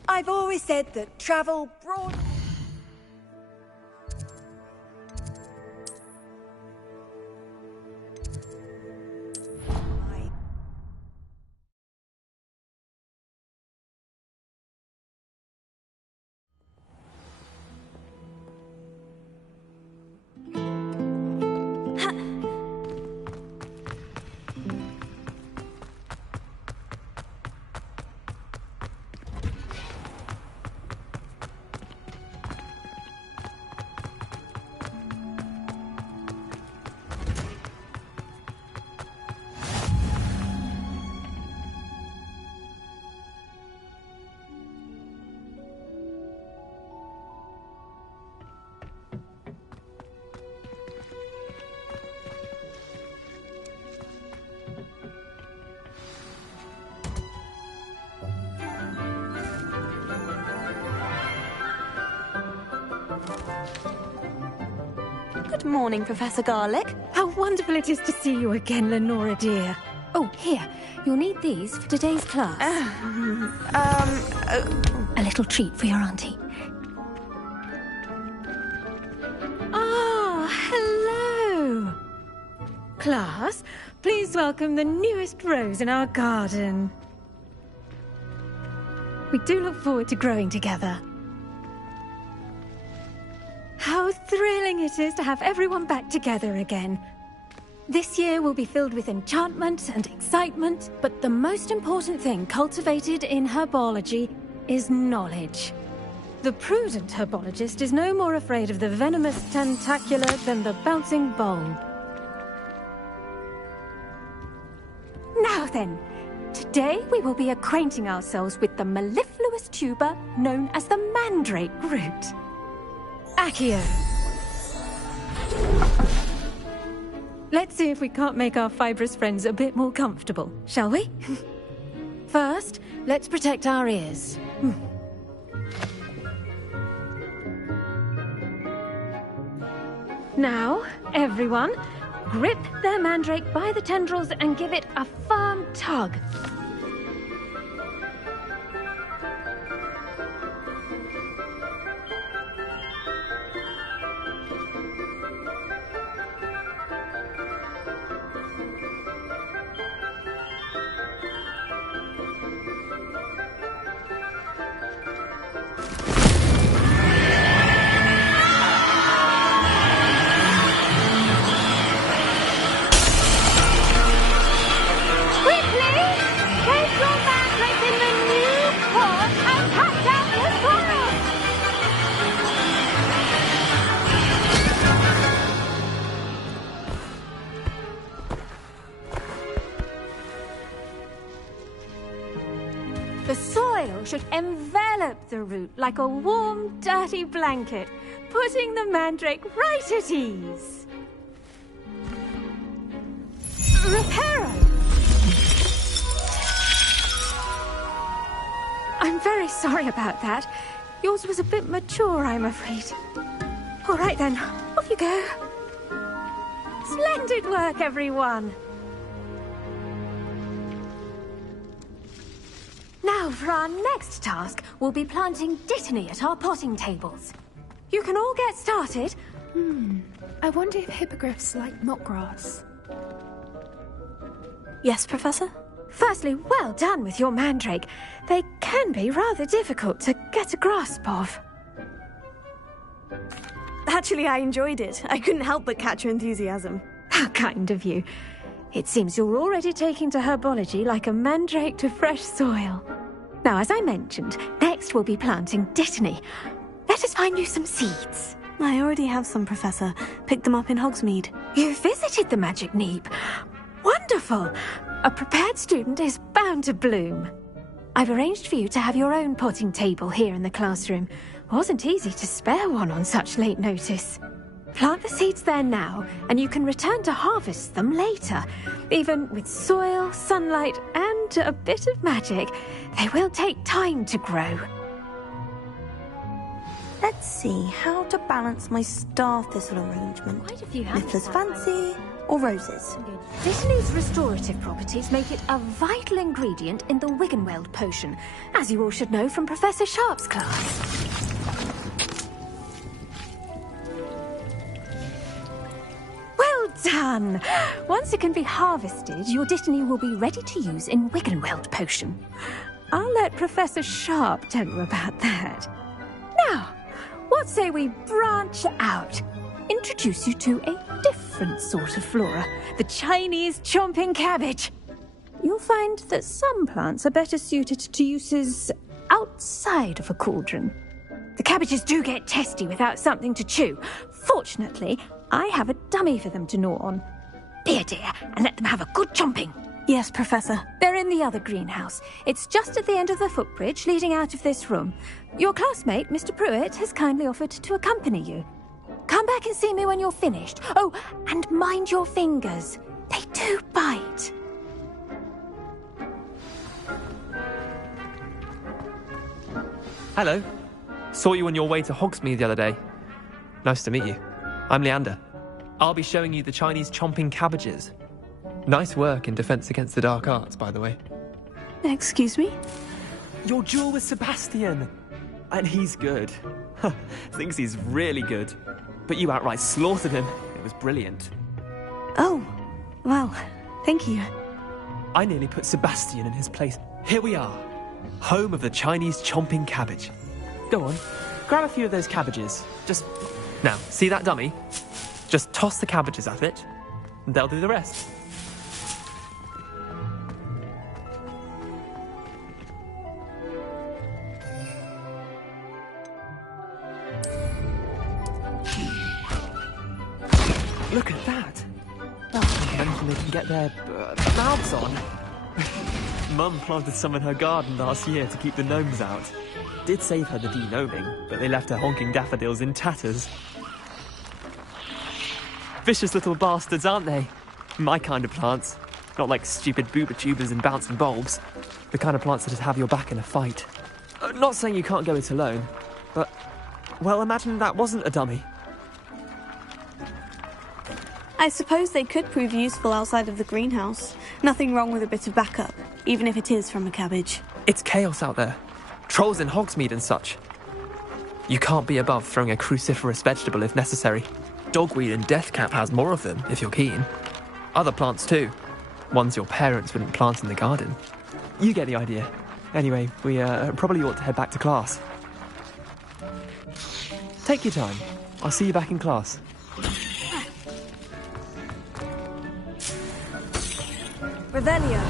I've always said that travel broad... Good morning, Professor Garlick. How wonderful it is to see you again, Lenora dear. Oh, here. You'll need these for today's class. A little treat for your auntie. Ah, hello. Class, please welcome the newest rose in our garden. We do look forward to growing together. How thrilling it is to have everyone back together again. This year will be filled with enchantment and excitement, but the most important thing cultivated in herbology is knowledge. The prudent herbologist is no more afraid of the venomous tentacula than the bouncing bulb. Now then, today we will be acquainting ourselves with the mellifluous tuber known as the mandrake root. Accio. Let's see if we can't make our fibrous friends a bit more comfortable, shall we? First, let's protect our ears. Now, everyone, grip their mandrake by the tendrils and give it a firm tug. Should envelop the root like a warm, dirty blanket, putting the mandrake right at ease. Reparo! I'm very sorry about that. Yours was a bit mature, I'm afraid. All right then, off you go. Splendid work, everyone. Now, for our next task, we'll be planting Dittany at our potting tables. You can all get started. I wonder if hippogriffs like knotgrass. Yes, Professor? Firstly, well done with your mandrake. They can be rather difficult to get a grasp of. Actually, I enjoyed it. I couldn't help but catch your enthusiasm. How kind of you. It seems you're already taking to herbology like a mandrake to fresh soil. Now, as I mentioned, next we'll be planting Dittany. Let us find you some seeds. I already have some, Professor. Picked them up in Hogsmeade. You visited the Magic Neep. Wonderful! A prepared student is bound to bloom. I've arranged for you to have your own potting table here in the classroom. Wasn't easy to spare one on such late notice. Plant the seeds there now, and you can return to harvest them later. Even with soil, sunlight, and a bit of magic, they will take time to grow. Let's see how to balance my star thistle arrangement. Niffler's fancy or roses? Dittany's restorative properties make it a vital ingredient in the Wiggenweld potion, as you all should know from Professor Sharp's class. Well done! Once it can be harvested, your Dittany will be ready to use in Wiggenweld potion. I'll let Professor Sharp tell you about that. Now, what say we branch out? Introduce you to a different sort of flora, the Chinese chomping cabbage. You'll find that some plants are better suited to uses outside of a cauldron. The cabbages do get testy without something to chew. Fortunately, I have a dummy for them to gnaw on. Be a dear and let them have a good chomping. Yes, Professor. They're in the other greenhouse. It's just at the end of the footbridge leading out of this room. Your classmate, Mr. Pruitt, has kindly offered to accompany you. Come back and see me when you're finished. Oh, and mind your fingers. They do bite. Hello. Saw you on your way to Hogsmeade the other day. Nice to meet you. I'm Leander. I'll be showing you the Chinese chomping cabbages. Nice work in Defense Against the Dark Arts, by the way. Excuse me? Your duel with Sebastian! And he's good. Thinks he's really good. But you outright slaughtered him. It was brilliant. Oh, well, thank you. I nearly put Sebastian in his place. Here we are. Home of the Chinese chomping cabbage. Go on, grab a few of those cabbages. Now, see that dummy? Just toss the cabbages at it, and they'll do the rest. Look at that! Oh, anything they can get their mouths on. Mum planted some in her garden last year to keep the gnomes out. Did save her the de-gnoming, but they left her honking daffodils in tatters. Vicious little bastards, aren't they? My kind of plants. Not like stupid booba tubers and bouncing bulbs. The kind of plants that just have your back in a fight. Not saying you can't go it alone, but... well, imagine that wasn't a dummy. I suppose they could prove useful outside of the greenhouse. Nothing wrong with a bit of backup, even if it is from a cabbage. It's chaos out there. Trolls in Hogsmeade and such. You can't be above throwing a cruciferous vegetable if necessary. Dogweed and deathcap has more of them, if you're keen. Other plants too. Ones your parents wouldn't plant in the garden. You get the idea. Anyway, we probably ought to head back to class. Take your time. I'll see you back in class. Revelio.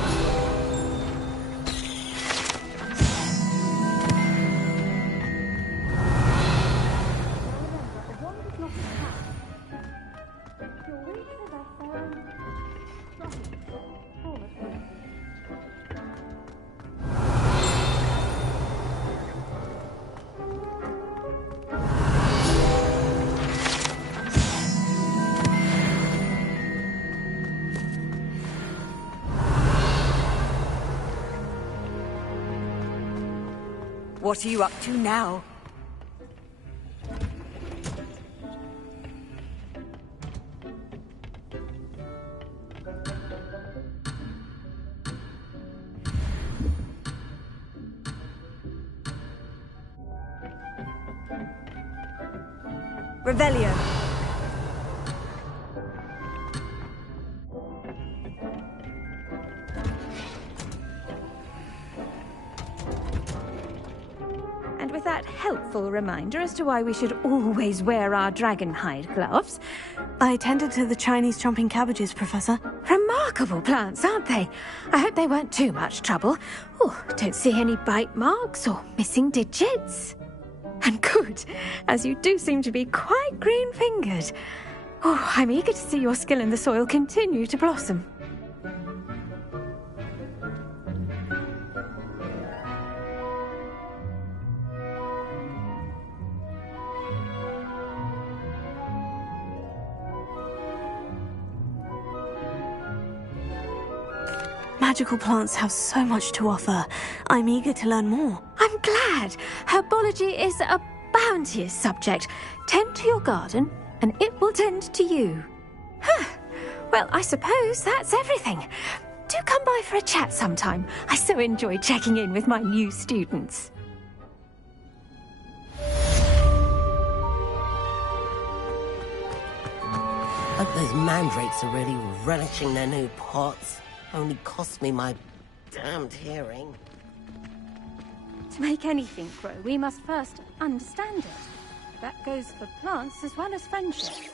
What are you up to now? Revelio. And with that helpful reminder as to why we should always wear our dragonhide gloves, I tended to the Chinese chomping cabbages, Professor. Remarkable plants, aren't they? I hope they weren't too much trouble. Oh, don't see any bite marks or missing digits. And good, as you do seem to be quite green-fingered. Oh, I'm eager to see your skill in the soil continue to blossom. Magical plants have so much to offer. I'm eager to learn more. I'm glad. Herbology is a bounteous subject. Tend to your garden, and it will tend to you. Well, I suppose that's everything. Do come by for a chat sometime. I so enjoy checking in with my new students. Hope those mandrakes are really relishing their new pots. Only cost me my damned hearing. To make anything grow, we must first understand it. That goes for plants as well as friendship.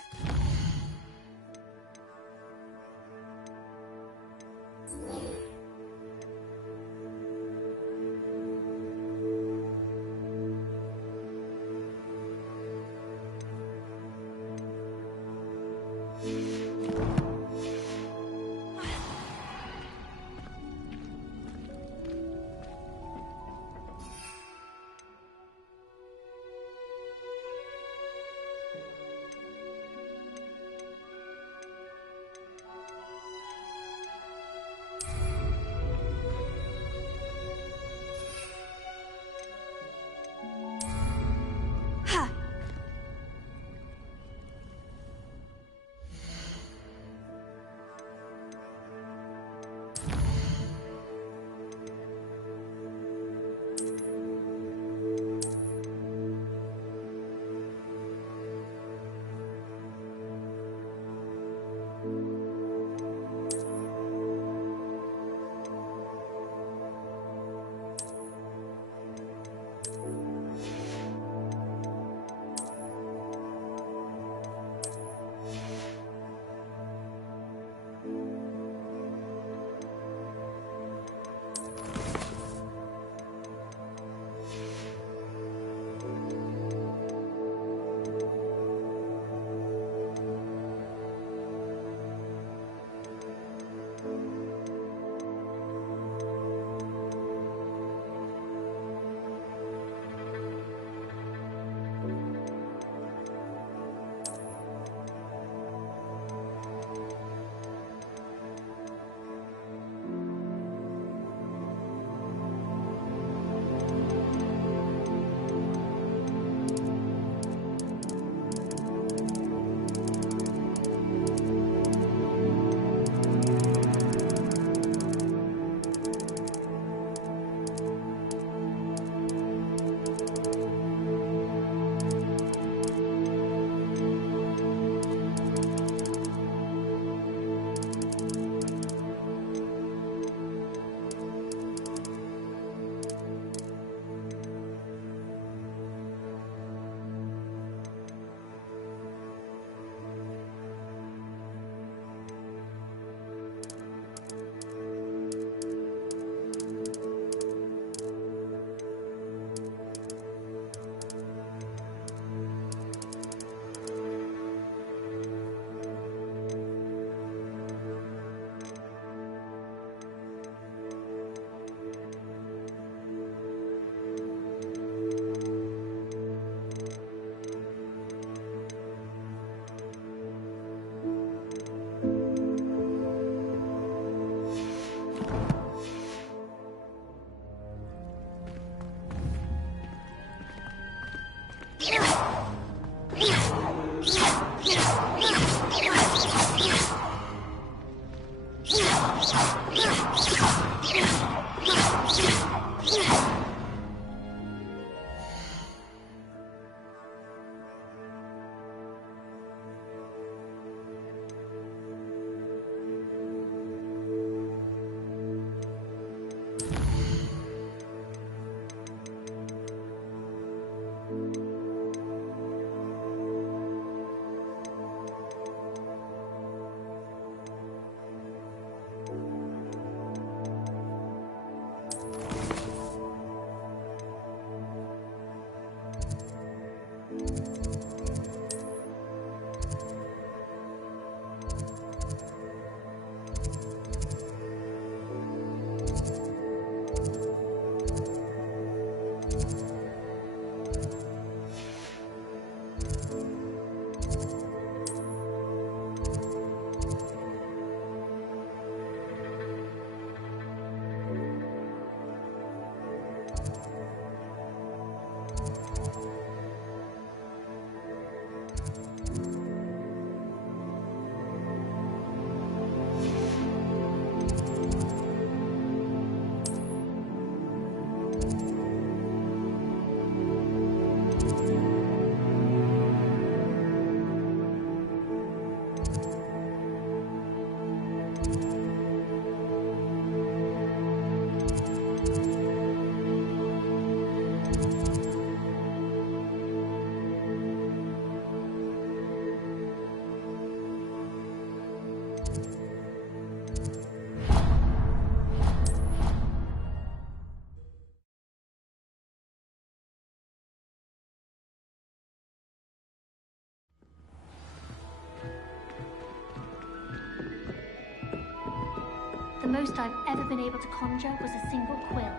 most I've ever been able to conjure was a single quill.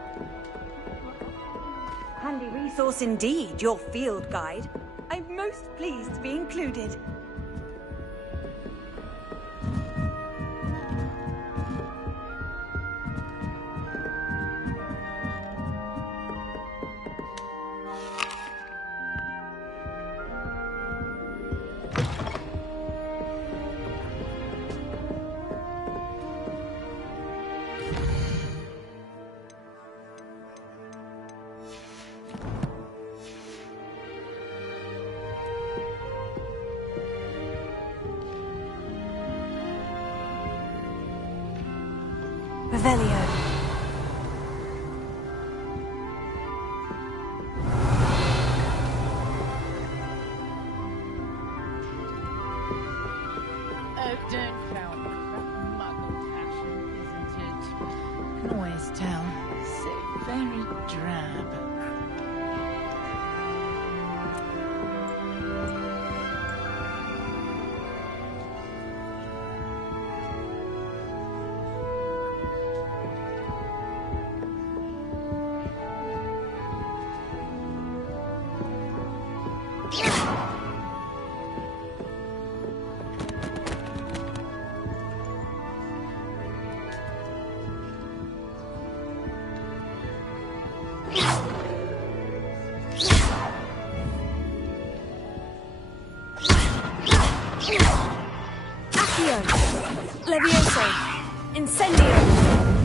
Handy resource indeed, your field guide. I'm most pleased to be included. Revelio. Oh, don't count that muggle passion, isn't it? Can always tell. So very drab. Accio! Levioso! Incendio!